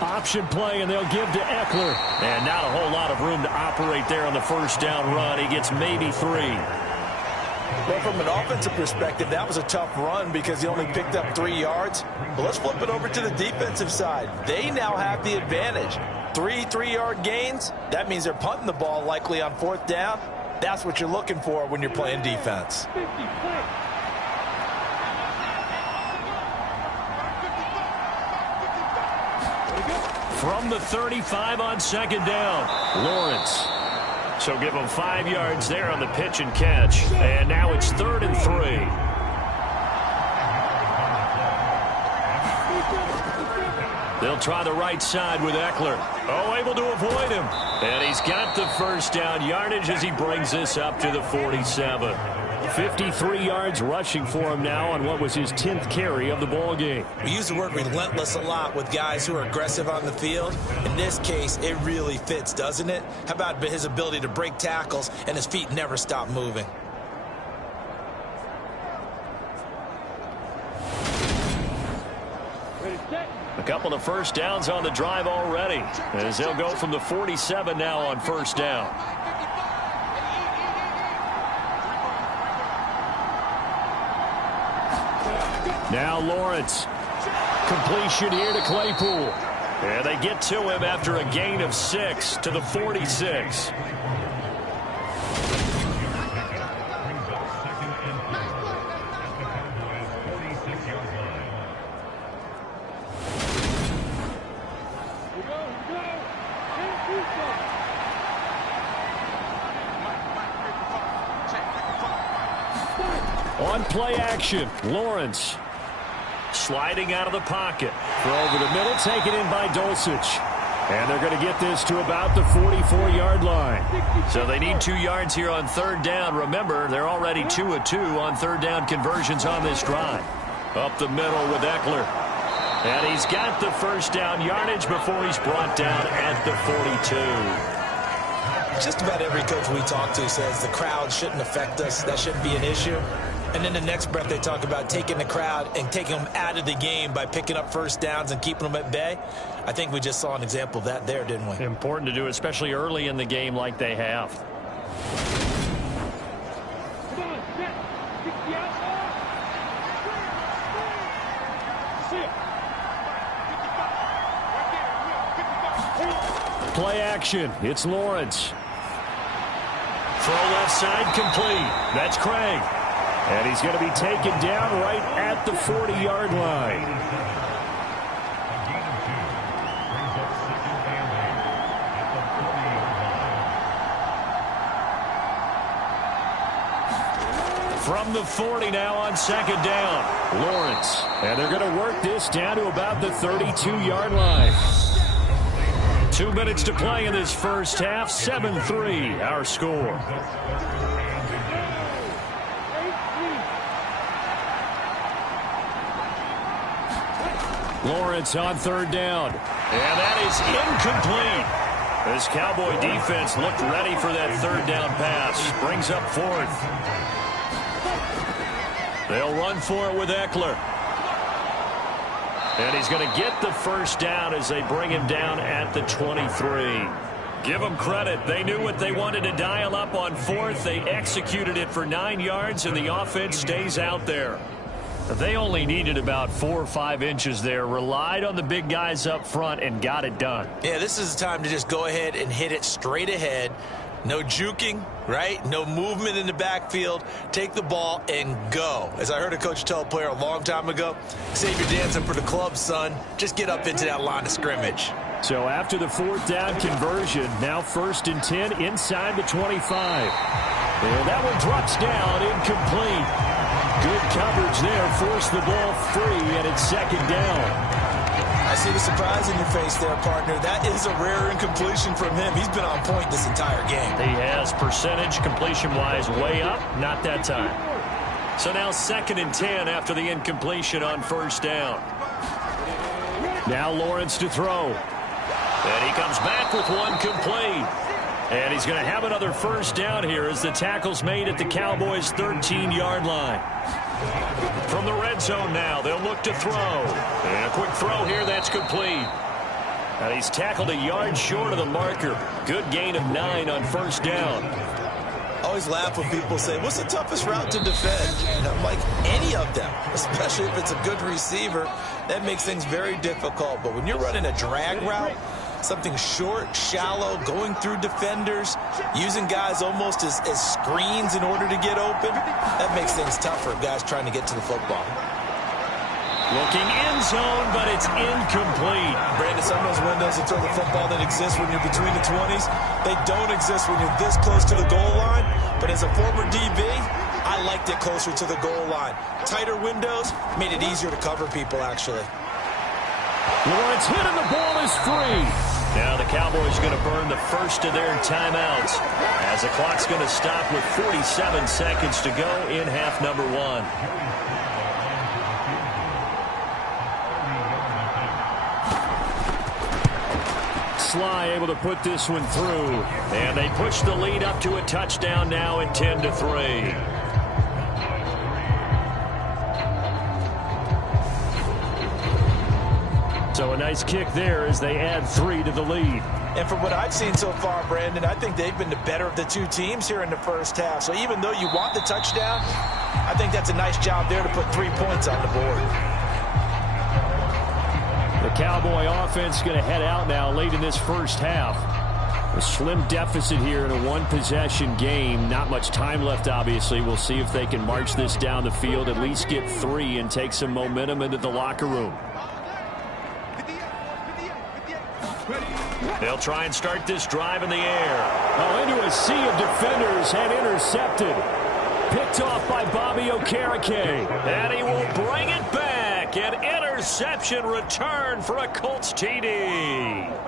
Option play, and they'll give to Eckler. And not a whole lot of room to operate there on the 1st down run. He gets maybe 3. Well, from an offensive perspective, that was a tough run because he only picked up 3 yards. But let's flip it over to the defensive side. They now have the advantage. 3 3-yard gains. That means they're punting the ball likely on 4th down. That's what you're looking for when you're playing defense. From the 35 on 2nd down, Lawrence. So give him 5 yards there on the pitch and catch. And now it's 3rd and 3. They'll try the right side with Eckler. Oh, able to avoid him. And he's got the 1st down yardage as he brings this up to the 47. 53 yards rushing for him now on what was his 10th carry of the ball game. We use the word relentless a lot with guys who are aggressive on the field. In this case, it really fits, doesn't it? How about his ability to break tackles and his feet never stop moving? A couple of 1st downs on the drive already as they'll go from the 47 now on 1st down. Now Lawrence. Completion here to Claypool. And they get to him after a gain of 6 to the 46. On play action, Lawrence. Sliding out of the pocket. Throw over the middle, taken in by Dulcich. And they're going to get this to about the 44-yard line. So they need 2 yards here on third down. Remember, they're already 2 of 2 on third down conversions on this drive. Up the middle with Eckler. And he's got the first down yardage before he's brought down at the 42. Just about every coach we talk to says the crowd shouldn't affect us. That shouldn't be an issue. And then the next breath they talk about taking the crowd and taking them out of the game by picking up first downs and keeping them at bay. I think we just saw an example of that there, didn't we? Important to do, especially early in the game like they have. Play action. It's Lawrence. Throw left side complete. That's Craig. And he's going to be taken down right at the 40-yard line. From the 40 now on second down, Lawrence. And they're going to work this down to about the 32-yard line. 2 minutes to play in this first half. 7-3, our score. Lawrence on third down. And that is incomplete. This Cowboy defense looked ready for that third down pass. Brings up fourth. They'll run for it with Eckler. And he's going to get the first down as they bring him down at the 23. Give them credit. They knew what they wanted to dial up on fourth. They executed it for 9 yards, and the offense stays out there. They only needed about 4 or 5 inches there, relied on the big guys up front, and got it done. Yeah, this is the time to just go ahead and hit it straight ahead. No juking, right? No movement in the backfield. Take the ball and go. As I heard a coach tell a player a long time ago, save your dancing for the club, son. Just get up into that line of scrimmage. So after the fourth down conversion, now 1st and 10 inside the 25. And that one drops down, incomplete. Good coverage there, forced the ball free, and it's second down. I see the surprise in your face there, partner. That is a rare incompletion from him. He's been on point this entire game. He has, percentage completion-wise way up, not that time. So now 2nd and 10 after the incompletion on first down. Now Lawrence to throw. And he comes back with one complete. And he's going to have another first down here as the tackle's made at the Cowboys' 13-yard line. From the red zone now, they'll look to throw. And a quick throw here, that's complete. And he's tackled a yard short of the marker. Good gain of 9 on first down. I always laugh when people say, what's the toughest route to defend? And I'm like, any of them, especially if it's a good receiver. That makes things very difficult. But when you're running a drag route, something short, shallow, going through defenders, using guys almost as screens in order to get open, that makes things tougher, guys trying to get to the football. Looking end zone, but it's incomplete. Brandon, some of those windows to throw the football that exist when you're between the 20s, they don't exist when you're this close to the goal line. But as a former DB, I liked it closer to the goal line. Tighter windows made it easier to cover people, actually. Lawrence hit and the ball is free. Now the Cowboys going to burn the first of their timeouts as the clock's going to stop with 47 seconds to go in half number 1. Sly able to put this one through, and they push the lead up to a touchdown now at 10-3. So a nice kick there as they add 3 to the lead. And from what I've seen so far, Brandon, I think they've been the better of the two teams here in the first half. So even though you want the touchdown, I think that's a nice job there to put 3 points on the board. The Cowboy offense going to head out now late in this first half. A slim deficit here in a one-possession game. Not much time left, obviously. We'll see if they can march this down the field, at least get 3 and take some momentum into the locker room. They'll try and start this drive in the air. Oh, into a sea of defenders and intercepted. Picked off by Bobby Okereke. And he will bring it back. An interception return for a Colts TD.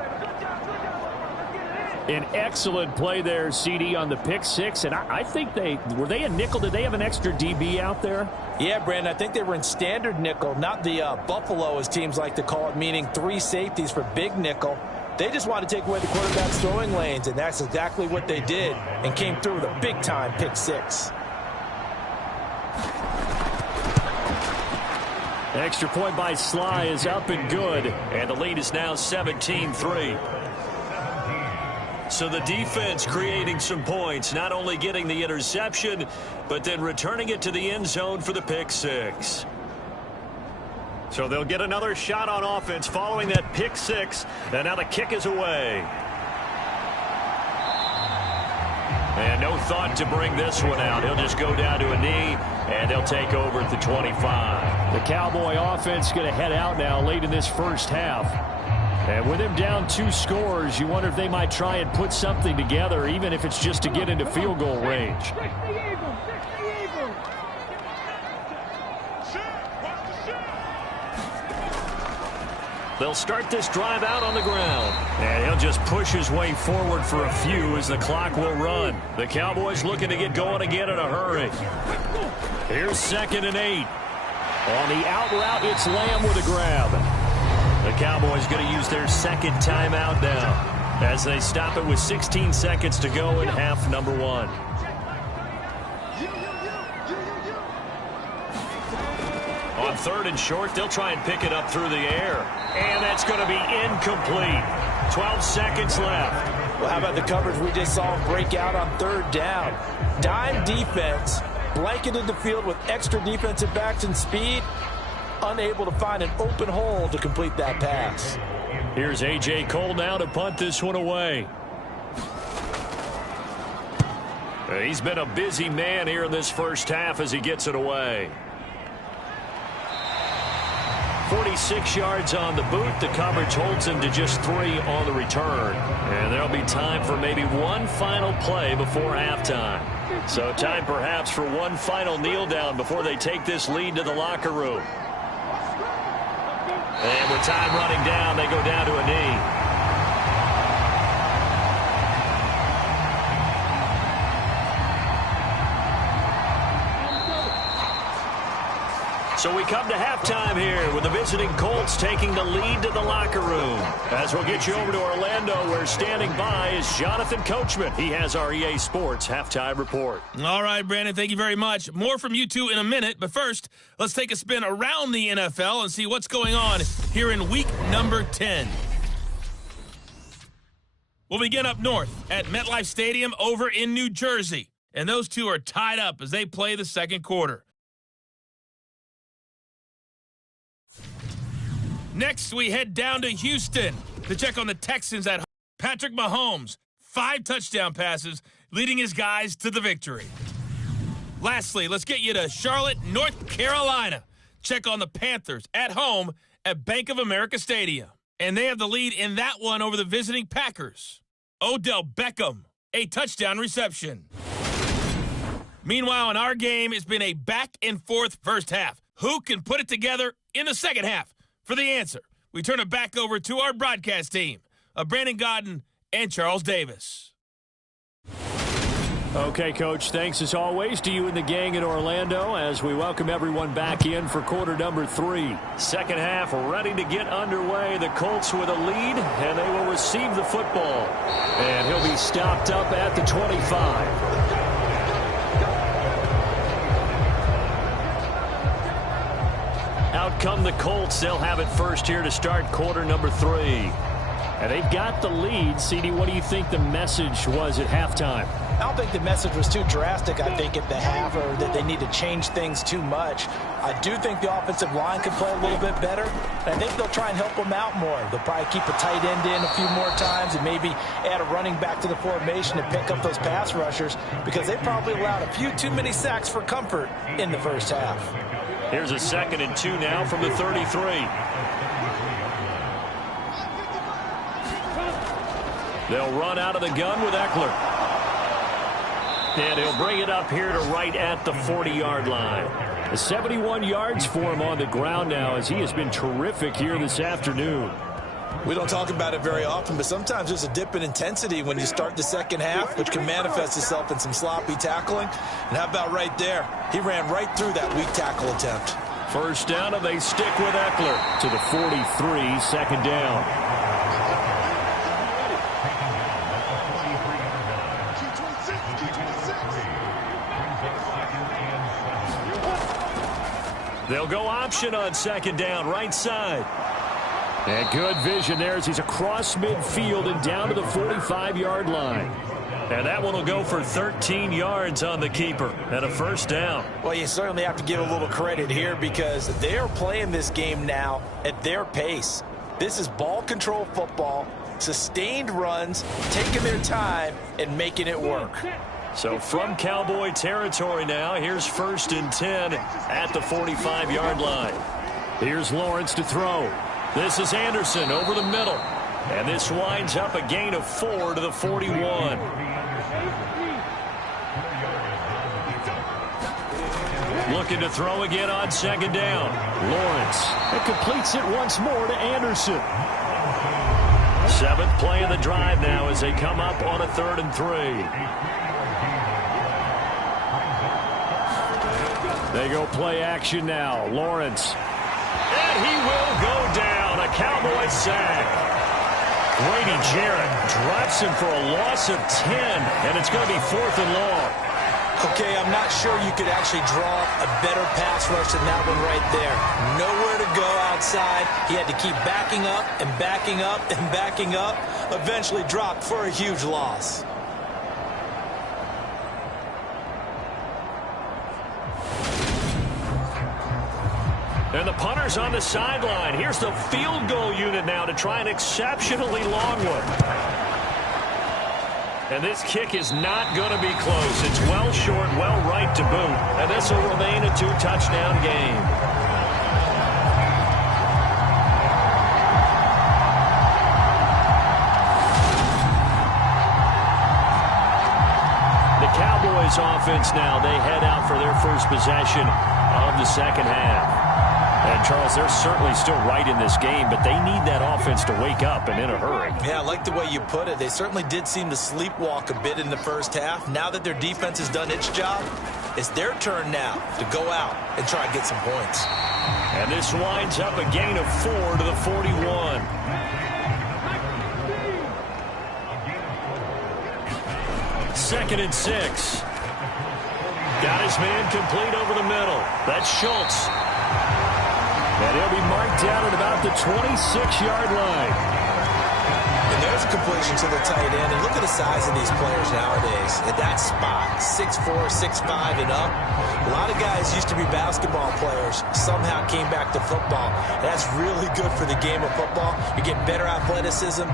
An excellent play there, CD, on the pick six. And I think were they a nickel? Did they have an extra DB out there? Yeah, Brandon, I think they were in standard nickel, not the Buffalo, as teams like to call it, meaning 3 safeties for big nickel. They just wanted to take away the quarterback's throwing lanes, and that's exactly what they did and came through with a big-time pick six. Extra point by Sly is up and good, and the lead is now 17-3. So the defense creating some points, not only getting the interception, but then returning it to the end zone for the pick six. So they'll get another shot on offense following that pick six, and now the kick is away. And no thought to bring this one out. He'll just go down to a knee, and they'll take over at the 25. The Cowboy offense going to head out now late in this first half. And with him down 2 scores, you wonder if they might try and put something together, even if it's just to get into field goal range. They'll start this drive out on the ground. And he'll just push his way forward for a few as the clock will run. The Cowboys looking to get going again in a hurry. Here's 2nd and 8. On the out route, it's Lamb with a grab. The Cowboys going to use their 2nd timeout now as they stop it with 16 seconds to go in half number 1. On 3rd and short, they'll try and pick it up through the air. And that's going to be incomplete. 12 seconds left. Well, how about the coverage we just saw break out on 3rd down? Dime defense, blanketed the field with extra defensive backs and speed. Unable to find an open hole to complete that pass. Here's A.J. Cole now to punt this one away. He's been a busy man here in this first half as he gets it away. 46 yards on the boot. The coverage holds him to just 3 on the return. And there'll be time for maybe one final play before halftime. So time perhaps for one final kneel down before they take this lead to the locker room. And with time running down, they go down to a knee. So we come to halftime here with the visiting Colts taking the lead to the locker room. As we'll get you over to Orlando, where standing by is Jonathan Coachman. He has our EA Sports halftime report. All right, Brandon, thank you very much. More from you two in a minute, but first, let's take a spin around the NFL and see what's going on here in week number 10. We'll begin up north at MetLife Stadium over in New Jersey, and those two are tied up as they play the second quarter. Next, we head down to Houston to check on the Texans at home. Patrick Mahomes, 5 touchdown passes, leading his guys to the victory. Lastly, let's get you to Charlotte, North Carolina. Check on the Panthers at home at Bank of America Stadium. And they have the lead in that one over the visiting Packers. Odell Beckham, a touchdown reception. Meanwhile, in our game, it's been a back-and-forth first half. Who can put it together in the second half? For the answer, we turn it back over to our broadcast team of Brandon Godden and Charles Davis. Okay, Coach, thanks as always to you and the gang in Orlando as we welcome everyone back in for quarter number 3. Second half ready to get underway. The Colts with a lead, and they will receive the football. And he'll be stopped up at the 25. Out come the Colts. They'll have it first here to start quarter number 3. And they've got the lead. CD, what do you think the message was at halftime? I don't think the message was too drastic, I think, at the half, or that they need to change things too much. I do think the offensive line could play a little bit better, and I think they'll try and help them out more. They'll probably keep a tight end in a few more times and maybe add a running back to the formation to pick up those pass rushers, because they probably allowed a few too many sacks for comfort in the first half. Here's a 2nd and 2 now from the 33. They'll run out of the gun with Eckler. And he'll bring it up here to right at the 40-yard line. 71 yards for him on the ground now, as he has been terrific here this afternoon. We don't talk about it very often, but sometimes there's a dip in intensity when you start the second half, which can manifest itself in some sloppy tackling. And how about right there? He ran right through that weak tackle attempt. First down, and they stick with Eckler to the 43, second down. They'll go option on second down, right side. And good vision there as he's across midfield and down to the 45-yard line. And that one will go for 13 yards on the keeper and a first down. Well, you certainly have to give a little credit here because they're playing this game now at their pace. This is ball control football, sustained runs, taking their time and making it work. So from Cowboy territory now, here's 1st and 10 at the 45-yard line. Here's Lawrence to throw. This is Anderson over the middle. And this winds up a gain of 4 to the 41. Looking to throw again on second down. Lawrence. It completes it once more to Anderson. 7th play of the drive now as they come up on a 3rd and 3. They go play action now. Lawrence. And he will go down. A Cowboy sack. Grady Jarrett drops him for a loss of 10. And it's going to be 4th and long. Okay, I'm not sure you could actually draw a better pass rush than that one right there. Nowhere to go outside. He had to keep backing up and backing up and backing up. Eventually dropped for a huge loss. And the punter's on the sideline. Here's the field goal unit now to try an exceptionally long one. And this kick is not going to be close. It's well short, well right to boot. And this will remain a 2-touchdown game. The Cowboys offense now, they head out for their first possession of the second half. And, Charles, they're certainly still right in this game, but they need that offense to wake up and in a hurry. Yeah, I like the way you put it. They certainly did seem to sleepwalk a bit in the first half. Now that their defense has done its job, it's their turn now to go out and try and get some points. And this winds up a gain of 4 to the 41. Second and 6. Got his man complete over the middle. That's Schultz. And he'll be marked down at about the 26-yard line. And there's a completion to the tight end. And look at the size of these players nowadays. At that spot, 6'4", 6'5", and up. A lot of guys used to be basketball players. Somehow came back to football. That's really good for the game of football. You get better athleticism,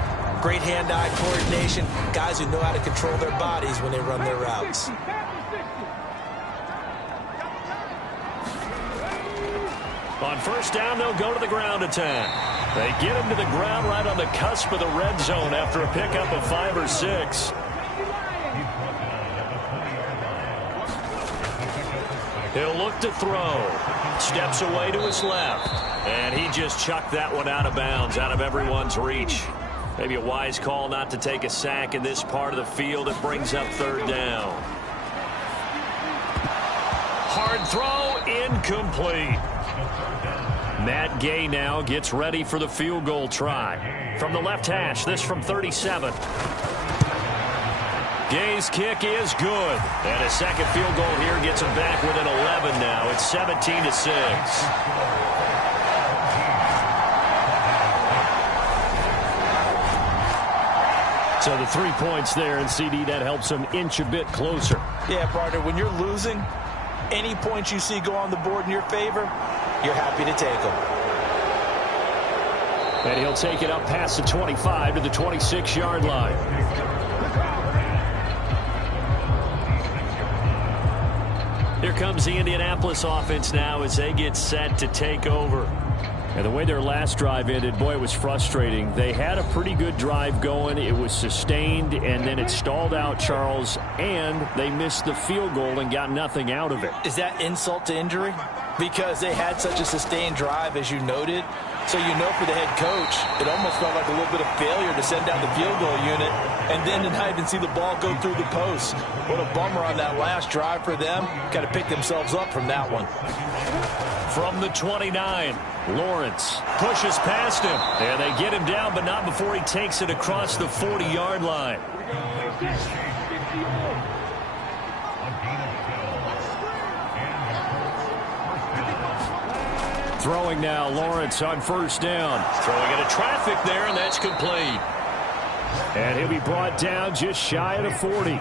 great hand-eye coordination, guys who know how to control their bodies when they run their routes. On first down, they'll go to the ground attack. They get him to the ground right on the cusp of the red zone after a pickup of 5 or 6. He'll look to throw. Steps away to his left. And he just chucked that one out of bounds, out of everyone's reach. Maybe a wise call not to take a sack in this part of the field. It brings up 3rd down. Hard throw, incomplete. Matt Gay now gets ready for the field goal try. From the left hash, this from 37. Gay's kick is good. And a second field goal here gets him back within 11 now. It's 17-6. So the 3 points there, and CD, that helps him inch a bit closer. Yeah, partner, when you're losing, any points you see go on the board in your favor, you're happy to take them. And he'll take it up past the 25 to the 26-yard line. Here comes the Indianapolis offense now as they get set to take over. And the way their last drive ended, boy, it was frustrating. They had a pretty good drive going. It was sustained, and then it stalled out, Charles, and they missed the field goal and got nothing out of it. Is that insult to injury? Because they had such a sustained drive, as you noted. So you know for the head coach, it almost felt like a little bit of failure to send down the field goal unit and then to not even see the ball go through the post. What a bummer on that last drive for them. Got to pick themselves up from that one. From the 29, Lawrence pushes past him, and they get him down, but not before he takes it across the 40-yard line. Throwing now, Lawrence on first down. Throwing into traffic there, and that's complete. And he'll be brought down just shy of the 40.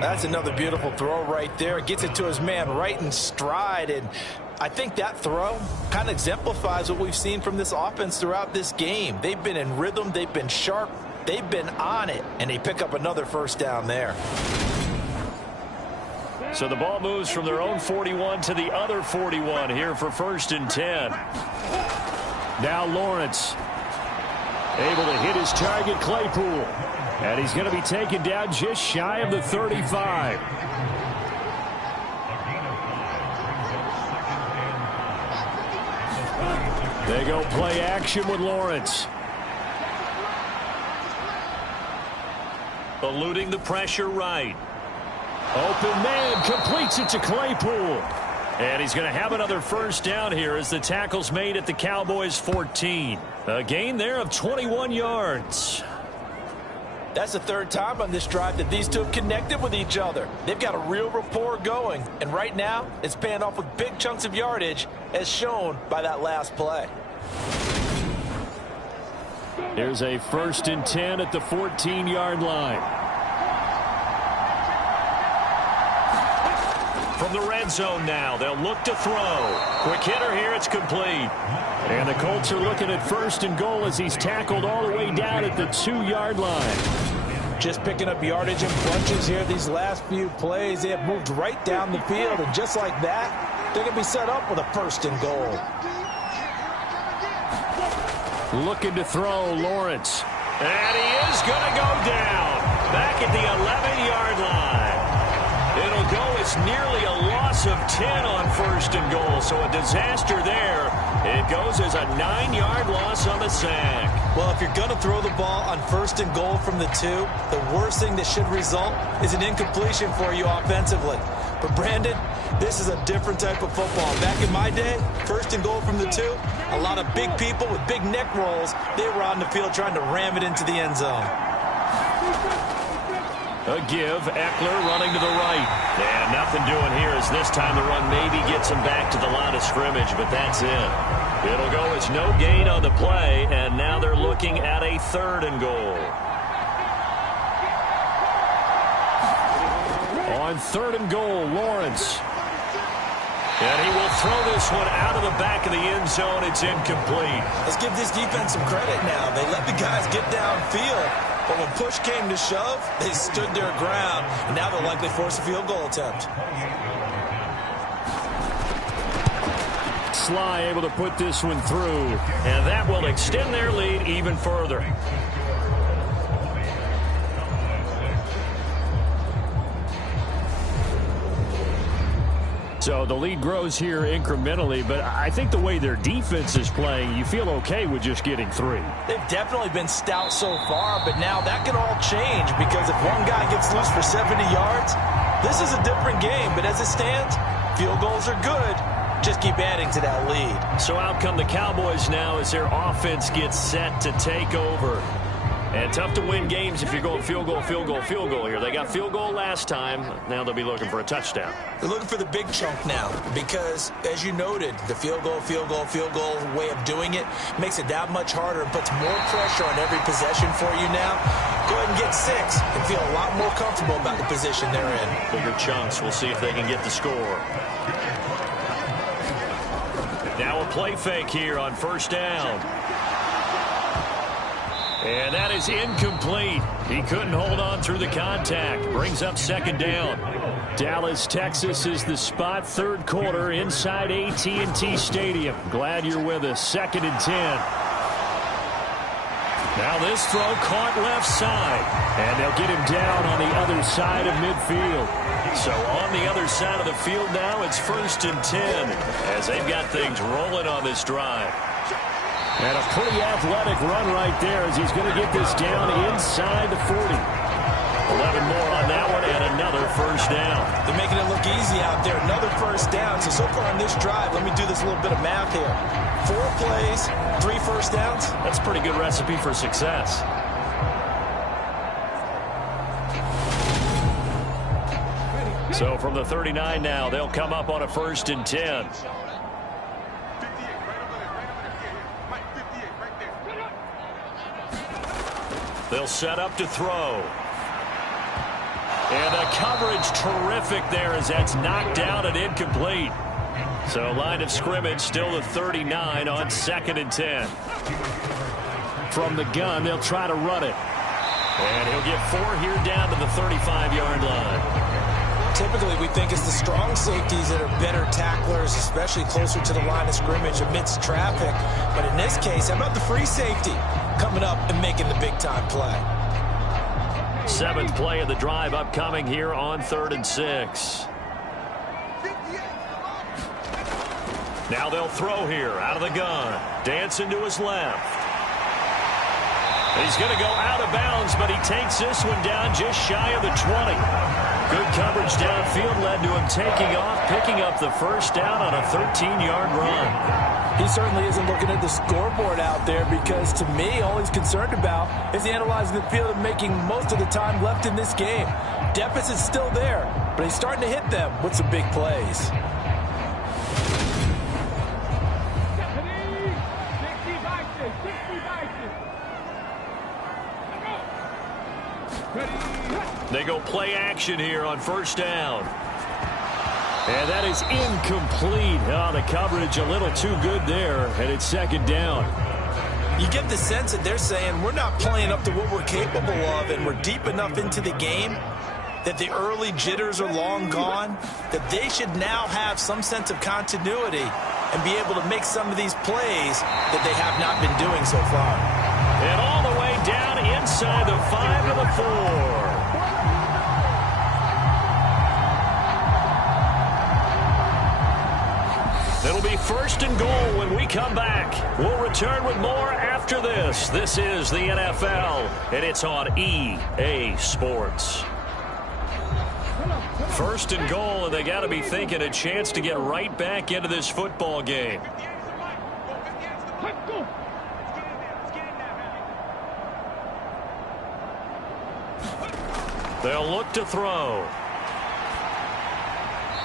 That's another beautiful throw right there. Gets it to his man right in stride. And I think that throw kind of exemplifies what we've seen from this offense throughout this game. They've been in rhythm. They've been sharp. They've been on it. And they pick up another first down there. So the ball moves from their own 41 to the other 41 here for 1st and 10. Now Lawrence able to hit his target, Claypool. And he's going to be taken down just shy of the 35. They go play action with Lawrence. Eluding the pressure right. Open man, completes it to Claypool. And he's going to have another first down here as the tackle's made at the Cowboys' 14. A gain there of 21 yards. That's the third time on this drive that these two have connected with each other. They've got a real rapport going. And right now, it's paying off with big chunks of yardage, as shown by that last play. Here's a 1st and 10 at the 14-yard line. From the red zone now, they'll look to throw. Quick hitter here, it's complete. And the Colts are looking at 1st and goal as he's tackled all the way down at the 2-yard line. Just picking up yardage in bunches here these last few plays. They have moved right down the field, and just like that, they're going to be set up with a 1st and goal. Looking to throw, Lawrence. And he is going to go down back at the 11-yard line. It'll go as nearly a loss of 10 on 1st and goal, so a disaster there. It goes as a 9-yard loss on the sack. Well, if you're going to throw the ball on 1st and goal from the 2, the worst thing that should result is an incompletion for you offensively. But, Brandon, this is a different type of football. Back in my day, 1st and goal from the 2, a lot of big people with big neck rolls, they were on the field trying to ram it into the end zone. A give, Eckler running to the right. And nothing doing here as this time the run maybe gets him back to the line of scrimmage, but that's it. It'll go as no gain on the play, and now they're looking at a 3rd and goal. On 3rd and goal, Lawrence. And he will throw this one out of the back of the end zone. It's incomplete. Let's give this defense some credit now. They let the guys get downfield. But when push came to shove, they stood their ground, and now they'll likely force a field goal attempt. Sly able to put this one through, and that will extend their lead even further. So the lead grows here incrementally, but I think the way their defense is playing, you feel okay with just getting 3. They've definitely been stout so far, but now that could all change because if one guy gets loose for 70 yards, this is a different game. But as it stands, field goals are good. Just keep adding to that lead. So out come the Cowboys now as their offense gets set to take over. And tough to win games if you're going field goal, field goal, field goal here. They got field goal last time. Now they'll be looking for a touchdown. They're looking for the big chunk now because, as you noted, the field goal way of doing it makes it that much harder and puts more pressure on every possession for you now. Go ahead and get 6 and feel a lot more comfortable about the position they're in. Bigger chunks. We'll see if they can get the score. Now a play fake here on 1st down. And that is incomplete. He couldn't hold on through the contact. Brings up second down. Dallas, Texas is the spot. Third quarter inside AT&T Stadium. Glad you're with us. 2nd and 10. Now this throw caught left side. And they'll get him down on the other side of midfield. So on the other side of the field now, it's 1st and 10 as they've got things rolling on this drive. And a pretty athletic run right there as he's going to get this down inside the 40. 11 more on that one and another first down. They're making it look easy out there. Another first down. So far on this drive, let me do this little bit of math here. 4 plays, 3 first downs. That's a pretty good recipe for success. So from the 39 now, they'll come up on a 1st and 10. They'll set up to throw. And the coverage terrific there as that's knocked down and incomplete. So line of scrimmage still the 39 on 2nd and 10. From the gun, they'll try to run it. And he'll get 4 here down to the 35-yard line. Typically, we think it's the strong safeties that are better tacklers, especially closer to the line of scrimmage amidst traffic. But in this case, how about the free safety coming up and making the big-time play? 7th play of the drive upcoming here on 3rd and 6. Now they'll throw here out of the gun. Dancing to his left. He's going to go out of bounds, but he takes this one down just shy of the 20. Good coverage downfield led to him taking off, picking up the first down on a 13-yard run. He certainly isn't looking at the scoreboard out there because, to me, all he's concerned about is analyzing the field and making most of the time left in this game. Deficit's still there, but he's starting to hit them with some big plays. They go play action here on 1st down. And that is incomplete. Oh, the coverage a little too good there, and it's 2nd down. You get the sense that they're saying we're not playing up to what we're capable of, and we're deep enough into the game that the early jitters are long gone, that they should now have some sense of continuity and be able to make some of these plays that they have not been doing so far. And all the way down inside the 5 to the 4. It'll be 1st and goal when we come back. We'll return with more after this. This is the NFL, and it's on EA Sports. 1st and goal, and they got to be thinking a chance to get right back into this football game. They'll look to throw.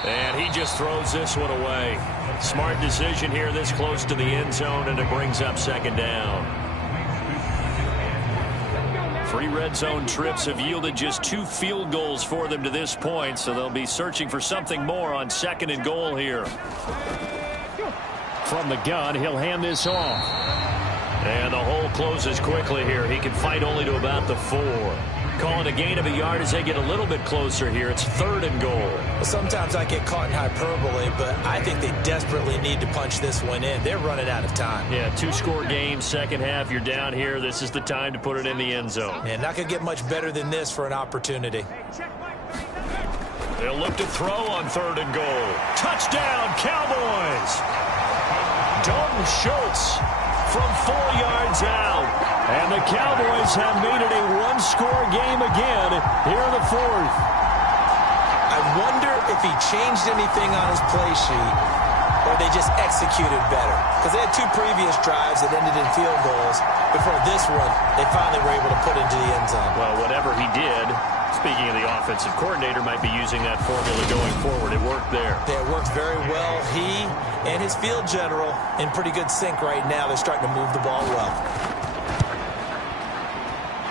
And he just throws this one away. Smart decision here this close to the end zone, and it brings up 2nd down. 3 red zone trips have yielded just 2 field goals for them to this point, so they'll be searching for something more on 2nd and goal here. From the gun, he'll hand this off. And the hole closes quickly here. He can fight only to about the 4. Calling a gain of a yard as they get a little bit closer here. It's 3rd and goal. Well, sometimes I get caught in hyperbole, but I think they desperately need to punch this one in. They're running out of time. Yeah, 2-score game, second half. You're down here. This is the time to put it in the end zone. And not going to get much better than this for an opportunity. They'll look to throw on 3rd and goal. Touchdown, Cowboys! Dalton Schultz from 4 yards out. And the Cowboys have made it a 1-score game again here in the 4th. I wonder if he changed anything on his play sheet or they just executed better. Because they had 2 previous drives that ended in field goals. Before this one, they finally were able to put into the end zone. Well, whatever he did, speaking of the offensive coordinator, might be using that formula going forward. It worked there. Yeah, it worked very well. He and his field general in pretty good sync right now. They're starting to move the ball well.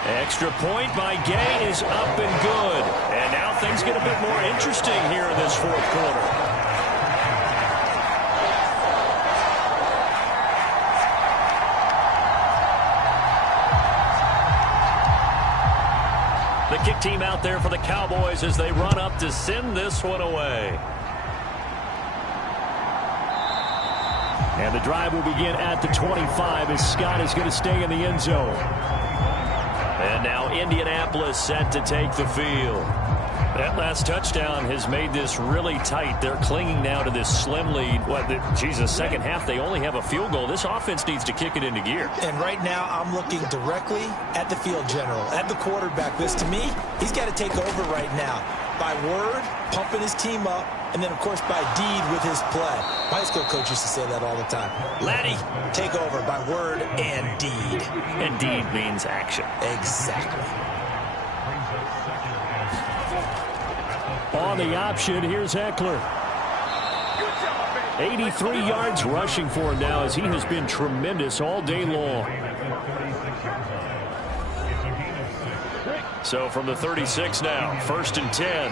Extra point by Gay is up and good. And now things get a bit more interesting here in this 4th quarter. The kick team out there for the Cowboys as they run up to send this one away. And the drive will begin at the 25 as Scott is going to stay in the end zone. And now Indianapolis set to take the field. That last touchdown has made this really tight. They're clinging now to this slim lead. Second half, they only have a field goal. This offense needs to kick it into gear. And right now, I'm looking directly at the field general, at the quarterback. Because to me, he's got to take over right now. By word, pumping his team up, and then, of course, by deed with his play. My high school coach used to say that all the time. Laddie, take over by word and deed. And deed means action. Exactly. On the option, here's Eckler. 83 yards rushing for him now as he has been tremendous all day long. So from the 36 now, 1st and 10.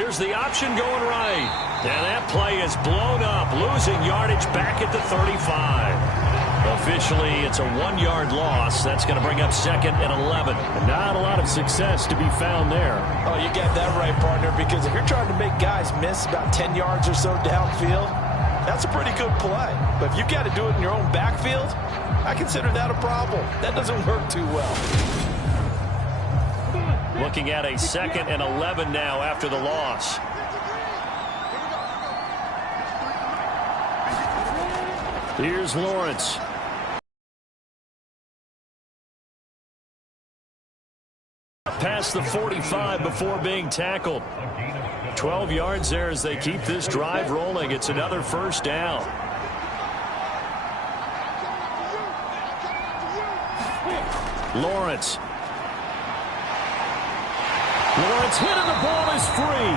Here's the option going right. And that play is blown up, losing yardage back at the 35. Officially, it's a 1-yard loss. That's going to bring up 2nd and 11. Not a lot of success to be found there. Oh, you got that right, partner, because if you're trying to make guys miss about 10 yards or so downfield, that's a pretty good play. But if you've got to do it in your own backfield, I consider that a problem. That doesn't work too well. Looking at a 2nd and 11 now after the loss. Here's Lawrence. Past the 45 before being tackled. 12 yards there as they keep this drive rolling. It's another 1st down. Lawrence hit and the ball is free.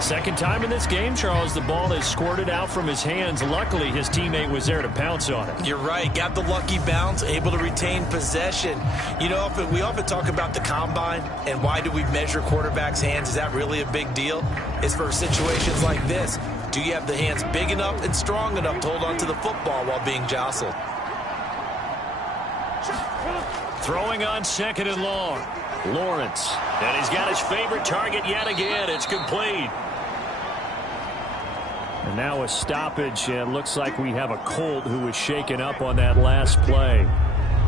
Second time in this game, Charles, the ball is squirted out from his hands. Luckily, his teammate was there to pounce on it. You're right. Got the lucky bounce, able to retain possession. You know, we often talk about the combine and why do we measure quarterbacks' hands. Is that really a big deal? It's for situations like this. Do you have the hands big enough and strong enough to hold on to the football while being jostled? Throwing on 2nd and long. Lawrence. And he's got his favorite target yet again. It's complete. And now a stoppage, and looks like we have a Colt who was shaken up on that last play.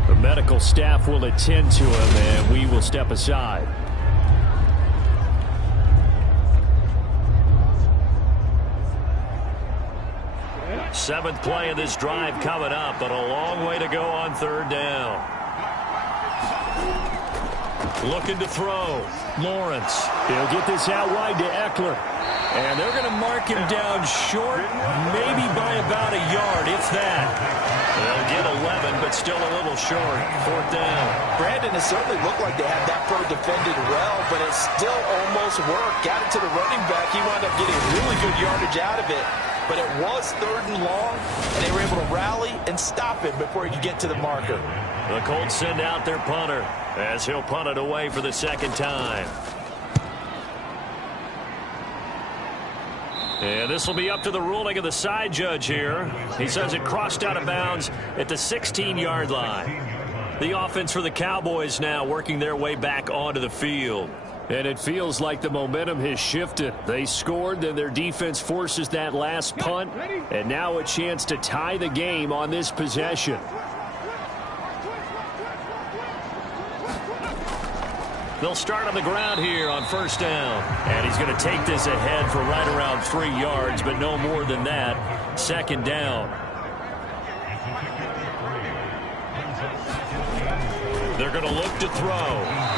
The medical staff will attend to him, and we will step aside. Seventh play of this drive coming up, but a long way to go on 3rd down. Looking to throw. Lawrence. He'll get this out wide to Eckler. And they're going to mark him down short, maybe by about a yard, if that. They'll get 11, but still a little short. 4th down. Brandon, it certainly looked like they had that play defended well, but it still almost worked. Got it to the running back. He wound up getting really good yardage out of it. But it was 3rd and long, and they were able to rally and stop it before he could get to the marker. The Colts send out their punter as he'll punt it away for the 2nd time. And this will be up to the ruling of the side judge here. He says it crossed out of bounds at the 16-yard line. The offense for the Cowboys now working their way back onto the field. And it feels like the momentum has shifted. They scored, then their defense forces that last punt, and now a chance to tie the game on this possession. They'll start on the ground here on 1st down. And he's going to take this ahead for right around 3 yards, but no more than that. 2nd down. They're going to look to throw.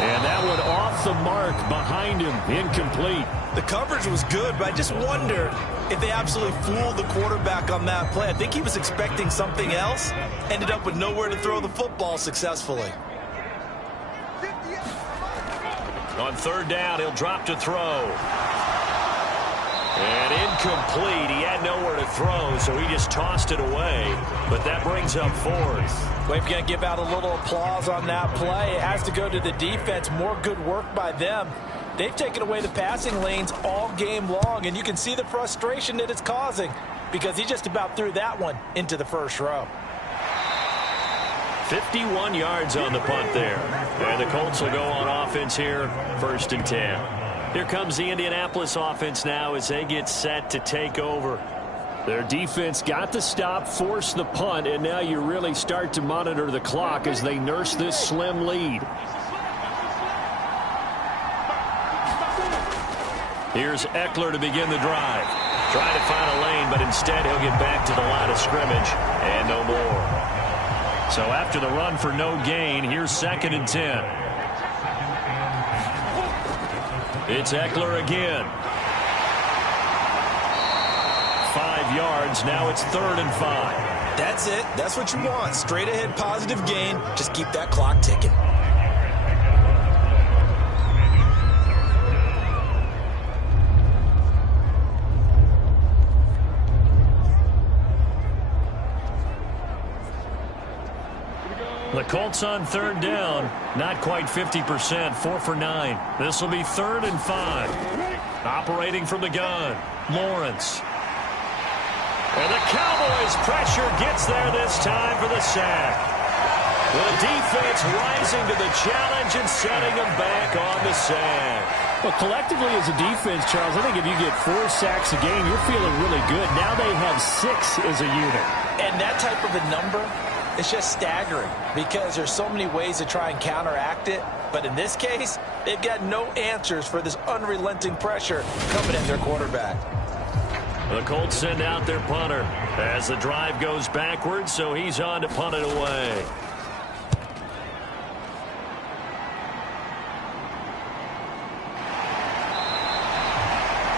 And that one off the mark behind him. Incomplete. The coverage was good, but I just wondered if they absolutely fooled the quarterback on that play. I think he was expecting something else. Ended up with nowhere to throw the football successfully. On 3rd down, he'll drop to throw. And incomplete. He had nowhere to throw, so he just tossed it away. But that brings up 4th. We've got to give out a little applause on that play. It has to go to the defense. More good work by them. They've taken away the passing lanes all game long, and you can see the frustration that it's causing because he just about threw that one into the first row. 51 yards on the punt there. And the Colts will go on offense here, 1st and 10. Here comes the Indianapolis offense now as they get set to take over. Their defense got the stop, forced the punt, and now you really start to monitor the clock as they nurse this slim lead. Here's Eckler to begin the drive. Trying to find a lane, but instead he'll get back to the line of scrimmage and no more. So after the run for no gain, here's 2nd and 10. It's Eckler again. 5 yards. Now it's 3rd and 5. That's it. That's what you want. Straight ahead positive gain. Just keep that clock ticking. The Colts on 3rd down. Not quite 50%. 4 for 9. This will be 3rd and 5. Operating from the gun. Lawrence. And the Cowboys' pressure gets there this time for the sack. The defense rising to the challenge and setting them back on the sack. Well, collectively as a defense, Charles, I think if you get 4 sacks a game, you're feeling really good. Now they have 6 as a unit. And that type of a number, it's just staggering because there's so many ways to try and counteract it. But in this case, they've got no answers for this unrelenting pressure coming at their quarterback. The Colts send out their punter as the drive goes backwards, so he's on to punt it away.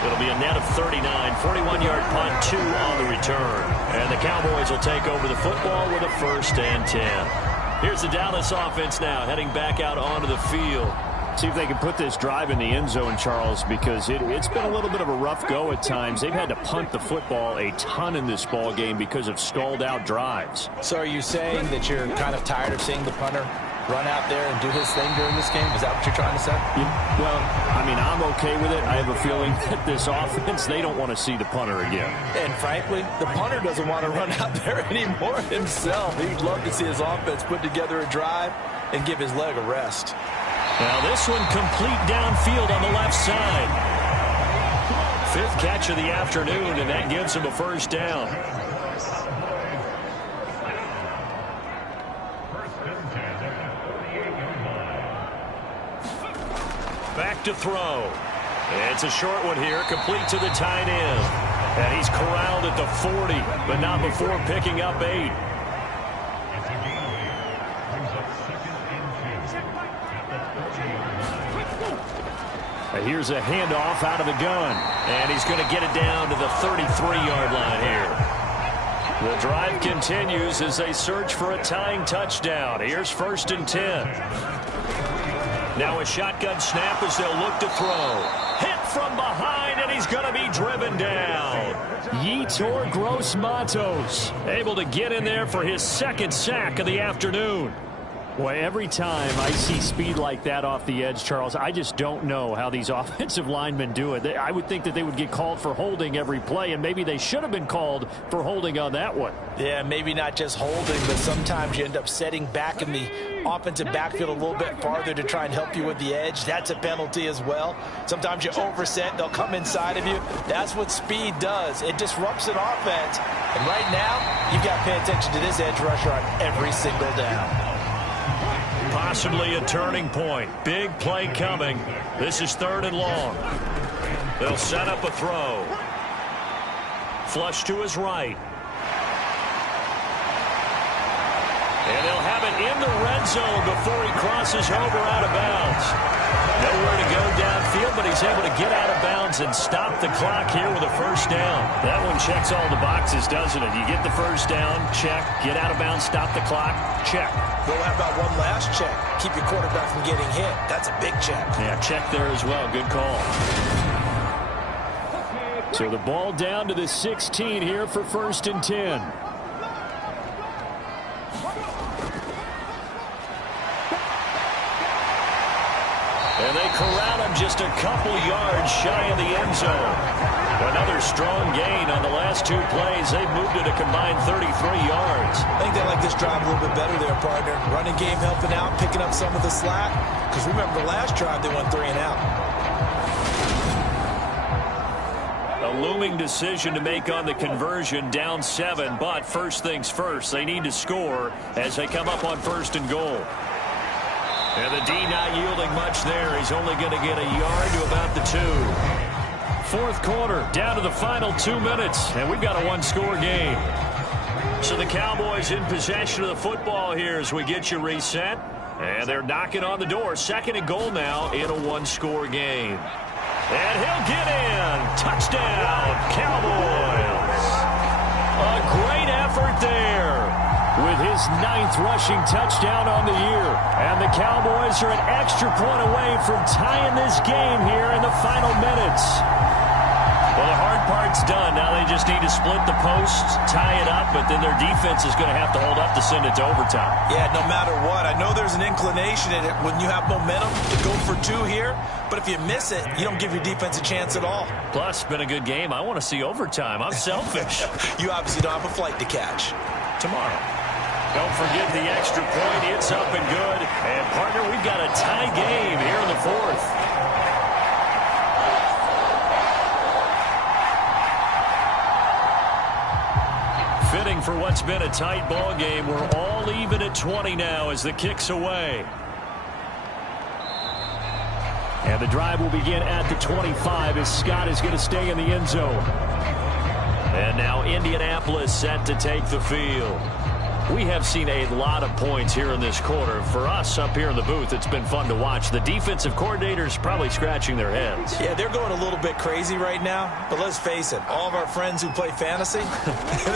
It'll be a net of 39, 41-yard punt, 2 on the return. And the Cowboys will take over the football with a 1st and 10. Here's the Dallas offense now heading back out onto the field. See if they can put this drive in the end zone, Charles, because it's been a little bit of a rough go at times. They've had to punt the football a ton in this ball game because of stalled-out drives. So are you saying that you're kind of tired of seeing the punter run out there and do his thing during this game? Is that what you're trying to say? Well, I mean, I'm okay with it. I have a feeling that this offense, they don't want to see the punter again. And frankly, the punter doesn't want to run out there anymore himself. He'd love to see his offense put together a drive and give his leg a rest. Now this one complete downfield on the left side. 5th catch of the afternoon, and that gives him a 1st down. Back to throw. It's a short one here, complete to the tight end. And he's corralled at the 40, but not before picking up 8. Here's a handoff out of the gun. And he's going to get it down to the 33-yard line here. The drive continues as they search for a tying touchdown. Here's 1st and 10. Now a shotgun snap as they'll look to throw. Hit from behind, and he's going to be driven down. Yetur Gross-Matos able to get in there for his 2nd sack of the afternoon. Boy, every time I see speed like that off the edge, Charles, I just don't know how these offensive linemen do it. I would think that they would get called for holding every play, and maybe they should have been called for holding on that one. Yeah, maybe not just holding, but sometimes you end up setting back in the offensive backfield a little bit farther to try and help you with the edge. That's a penalty as well. Sometimes you overset, they'll come inside of you. That's what speed does. It disrupts an offense. And right now, you've got to pay attention to this edge rusher on every single down. Possibly a turning point. Big play coming. This is 3rd and long. They'll set up a throw. Flush to his right. And they'll have it in the red zone before he crosses over out of bounds. Nowhere to go downfield, but he's able to get out of bounds and stop the clock here with a 1st down. That one checks all the boxes, doesn't it? You get the 1st down, check. Get out of bounds, stop the clock, check. Well, how about one last check? Keep your quarterback from getting hit. That's a big check. Yeah, check there as well. Good call. So the ball down to the 16 here for 1st and 10. And they corral him just a couple yards shy of the end zone. Another strong gain on the last 2 plays. They've moved it a combined 33 yards. I think they like this drive a little bit better there, partner. Running game helping out, picking up some of the slack. Because remember, the last drive they went 3 and out. A looming decision to make on the conversion, down 7. But first things first, they need to score as they come up on 1st and goal. And the D not yielding much there. He's only going to get a yard to about the 2. 4th quarter, down to the final 2 minutes, and we've got a 1-score game. So the Cowboys in possession of the football here as we get you reset. And they're knocking on the door. 2nd and goal now in a 1-score game. And he'll get in. Touchdown, Cowboys. A great effort there with his 9th rushing touchdown on the year. And the Cowboys are an extra point away from tying this game here in the final minutes. Well, the hard part's done. Now they just need to split the posts, tie it up, but then their defense is going to have to hold up to send it to overtime. Yeah, no matter what. I know there's an inclination in it when you have momentum to go for 2 here, but if you miss it, you don't give your defense a chance at all. Plus, it's been a good game. I want to see overtime. I'm selfish. You obviously don't have a flight to catch. Tomorrow. Don't forget the extra point. It's up and good. And, partner, we've got a tie game here in the 4th. Fitting for what's been a tight ball game. We're all even at 20 now as the kick's away. And the drive will begin at the 25 as Scott is going to stay in the end zone. And now Indianapolis set to take the field. We have seen a lot of points here in this quarter. For us up here in the booth, it's been fun to watch. The defensive coordinators probably scratching their heads. Yeah, they're going a little bit crazy right now. But let's face it, all of our friends who play fantasy,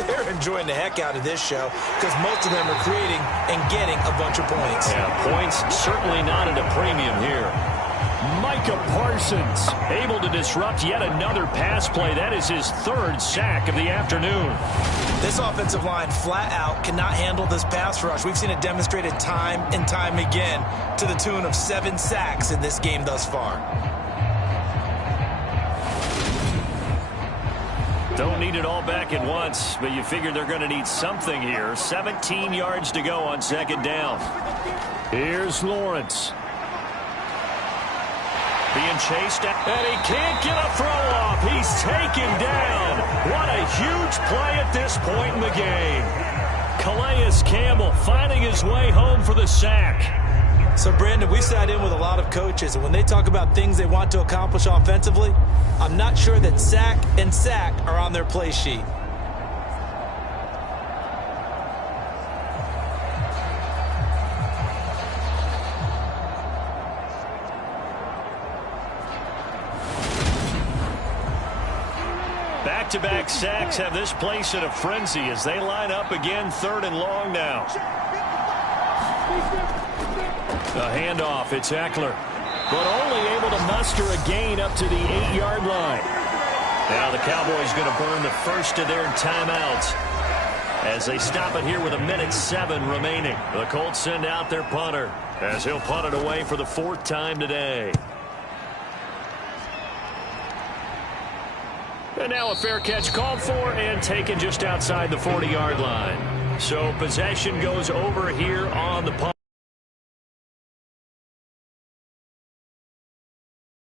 they're enjoying the heck out of this show because most of them are creating and getting a bunch of points. Yeah, points certainly not at a premium here. Micah Parsons able to disrupt yet another pass play. That is his 3rd sack of the afternoon. This offensive line flat out cannot handle this pass rush. We've seen it demonstrated time and time again to the tune of 7 sacks in this game thus far. Don't need it all back at once, but you figure they're going to need something here. 17 yards to go on 2nd down. Here's Lawrence. Being chased, and he can't get a throw off. He's taken down. What a huge play at this point in the game. Calais Campbell finding his way home for the sack. So, Brandon, we sat in with a lot of coaches, and when they talk about things they want to accomplish offensively, I'm not sure that sack and sack are on their play sheet. Back-to-back sacks have this place in a frenzy as they line up again 3rd and long now. A handoff, it's Eckler. But only able to muster a gain up to the 8-yard line. Now the Cowboys going to burn the first of their timeouts as they stop it here with 1:07 remaining. The Colts send out their punter as he'll punt it away for the 4th time today. And now a fair catch called for and taken just outside the 40-yard line. So possession goes over here on the punt.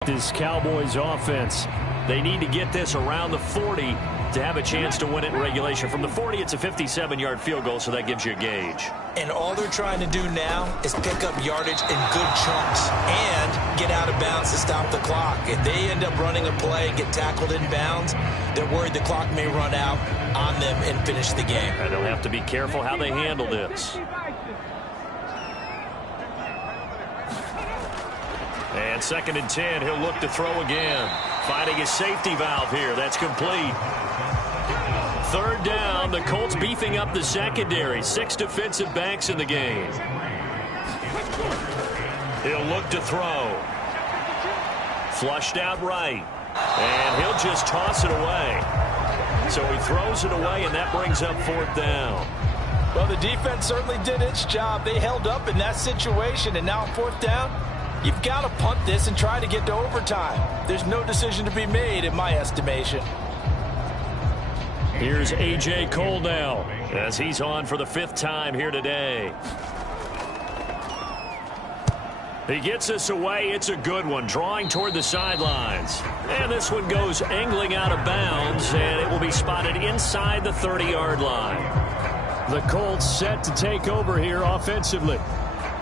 This Cowboys offense, they need to get this around the 40 to have a chance to win it in regulation. From the 40, it's a 57-yard field goal, so that gives you a gauge. And all they're trying to do now is pick up yardage in good chunks and get out of bounds to stop the clock. If they end up running a play and get tackled in bounds, they're worried the clock may run out on them and finish the game. And they'll have to be careful how they handle this. And 2nd and 10, he'll look to throw again. Finding his safety valve here. That's complete. 3rd down, the Colts beefing up the secondary. 6 defensive backs in the game. He'll look to throw. Flushed out right. And he'll just toss it away. So he throws it away, and that brings up 4th down. Well, the defense certainly did its job. They held up in that situation, and now 4th down, You've got to punt this and try to get to overtime. There's no decision to be made in my estimation. Here's A.J. Cole now as he's on for the 5th time here today. He gets this away. It's a good one, drawing toward the sidelines. And this one goes angling out of bounds, and it will be spotted inside the 30-yard line. The Colts set to take over here offensively.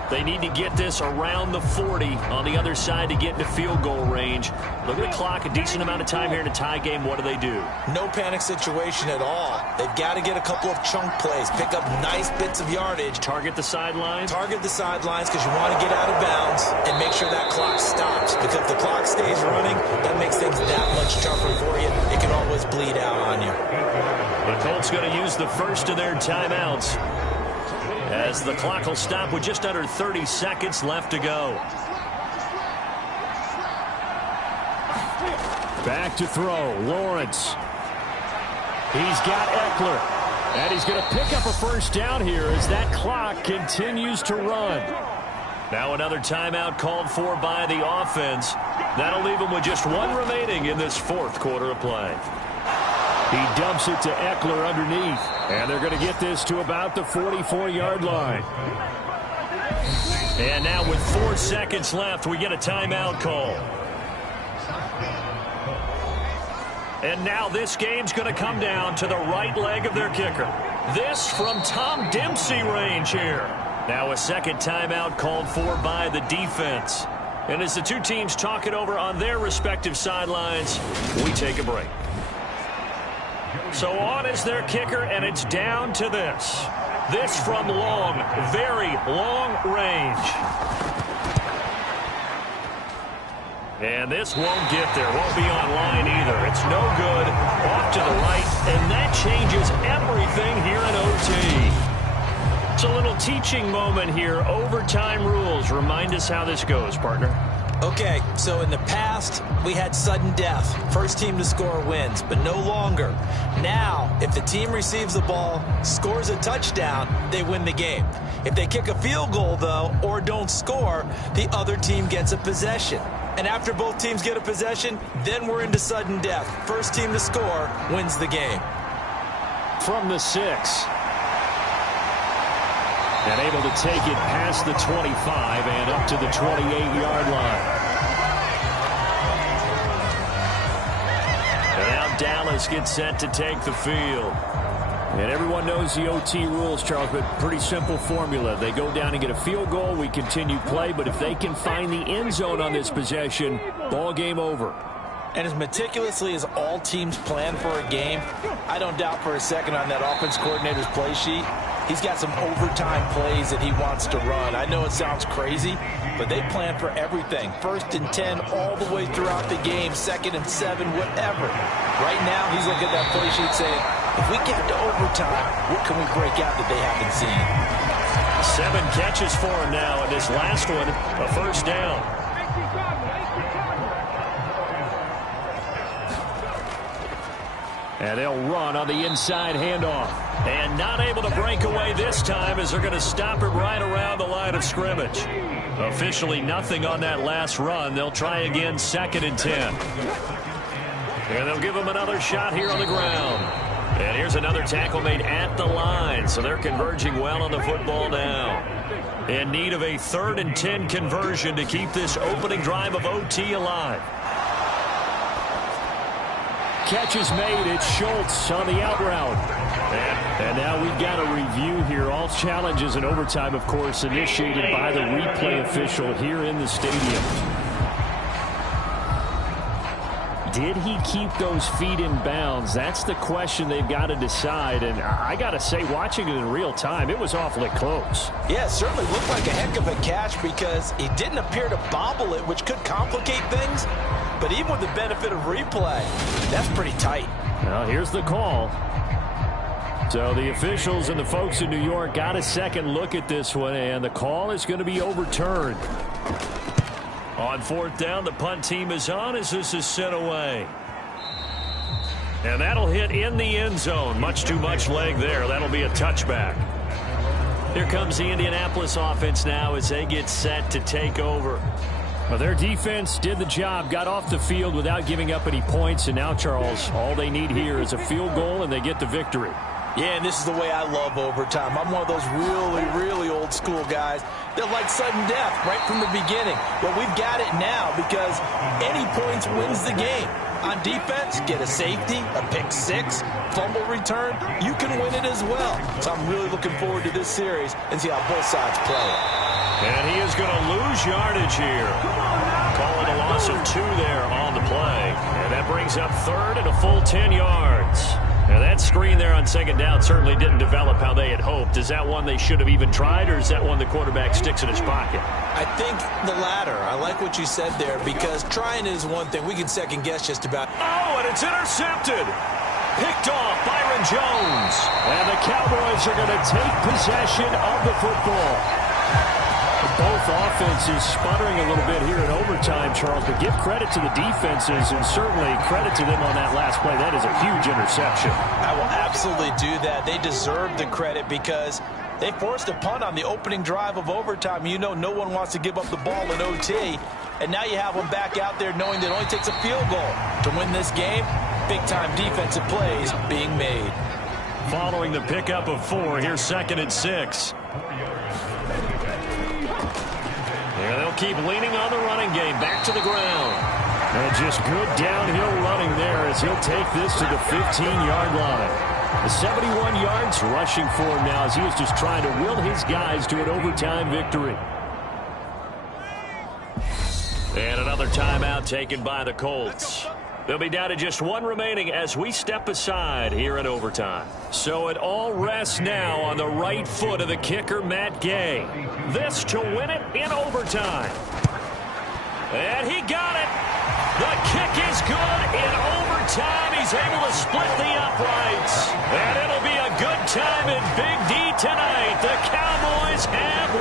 They need to get this around the 40 on the other side to get into field goal range. Look at the clock, a decent amount of time here in a tie game. What do? No panic situation at all. They've got to get a couple of chunk plays, pick up nice bits of yardage. Target the sidelines? Target the sidelines because you want to get out of bounds and make sure that clock stops. Because if the clock stays running, that makes things that much tougher for you. It can always bleed out on you. The Colts going to use the first of their timeouts, as the clock will stop with just under 30 seconds left to go. Back to throw, Lawrence. He's got Eckler, and he's going to pick up a first down here as that clock continues to run. Now another timeout called for by the offense. That'll leave them with just one remaining in this 4th quarter of play. He dumps it to Eckler underneath, and they're going to get this to about the 44-yard line. And now with 4 seconds left, we get a timeout call. And now this game's going to come down to the right leg of their kicker. This from Tom Dempsey range here. Now a second timeout called for by the defense. And as the two teams talk it over on their respective sidelines, we take a break. So on is their kicker, and it's down to this. This from long, very long range. And this won't get there, won't be online either. It's no good, off to the right, and that changes everything here in OT. It's a little teaching moment here. Overtime rules. Remind us how this goes, partner. Okay, so in the past, we had sudden death. First team to score wins, but no longer. Now, if the team receives the ball, scores a touchdown, they win the game. If they kick a field goal, though, or don't score, the other team gets a possession. And after both teams get a possession, then we're into sudden death. First team to score wins the game. From the 6. And able to take it past the 25 and up to the 28-yard line. And now Dallas gets set to take the field. And everyone knows the OT rules, Charles, but pretty simple formula. They go down and get a field goal, we continue play, but if they can find the end zone on this possession, ball game over. And as meticulously as all teams plan for a game, I don't doubt for a second on that offense coordinator's play sheet, he's got some overtime plays that he wants to run. I know it sounds crazy, but they plan for everything. 1st and 10 all the way throughout the game, 2nd and 7, whatever. Right now, he's looking at that play sheet saying, if we get to overtime, what can we break out that they haven't seen? 7 catches for him now, and this last one, a first down. And they'll run on the inside handoff. And not able to break away this time as they're going to stop it right around the line of scrimmage. Officially nothing on that last run. They'll try again 2nd and 10. And they'll give them another shot here on the ground. And here's another tackle made at the line. So they're converging well on the football now. In need of a 3rd and 10 conversion to keep this opening drive of OT alive. Catch is made. It's Schultz on the out route. And now we've got a review here. All challenges in overtime, of course, initiated by the replay official here in the stadium. Did he keep those feet in bounds? That's the question they've got to decide. And I got to say, watching it in real time, it was awfully close. Yeah, it certainly looked like a heck of a catch because he didn't appear to bobble it, which could complicate things. But even with the benefit of replay, that's pretty tight. Well, here's the call. So the officials and the folks in New York got a second look at this one, and the call is going to be overturned. On 4th down, the punt team is on as this is sent away. And that'll hit in the end zone. Much too much leg there. That'll be a touchback. Here comes the Indianapolis offense now as they get set to take over. Well, their defense did the job, got off the field without giving up any points, and now, Charles, all they need here is a field goal, and they get the victory. Yeah, and this is the way I love overtime. I'm one of those really, really old school guys that like sudden death right from the beginning. Well, we've got it now because any points wins the game. On defense, get a safety, a pick six, fumble return, you can win it as well. So I'm really looking forward to this series and see how both sides play it. And he is going to lose yardage here. Calling a loss of 2 there on the play. And that brings up third and a full 10 yards. Now, that screen there on second down certainly didn't develop how they had hoped. Is that one they should have even tried, or is that one the quarterback sticks in his pocket? I think the latter. I like what you said there, because trying is one thing. We can second-guess just about. Oh, and it's intercepted. Picked off Byron Jones. And the Cowboys are going to take possession of the football. Both offenses sputtering a little bit here in overtime, Charles, but give credit to the defenses and certainly credit to them on that last play. That is a huge interception. I will absolutely do that. They deserve the credit because they forced a punt on the opening drive of overtime. You know no one wants to give up the ball in OT, and now you have them back out there knowing that it only takes a field goal to win this game. Big-time defensive plays being made. Following the pickup of 4, here's 2nd and 6. Yeah, they'll keep leaning on the running game. Back to the ground. And just good downhill running there as he'll take this to the 15-yard line. The 71 yards rushing for him now as he was just trying to will his guys to an overtime victory. And another timeout taken by the Colts. They'll be down to just 1 remaining as we step aside here in overtime. So it all rests now on the right foot of the kicker, Matt Gay. This to win it in overtime. And he got it. The kick is good in overtime. He's able to split the uprights. And it'll be a good time in Big D tonight. The Cowboys have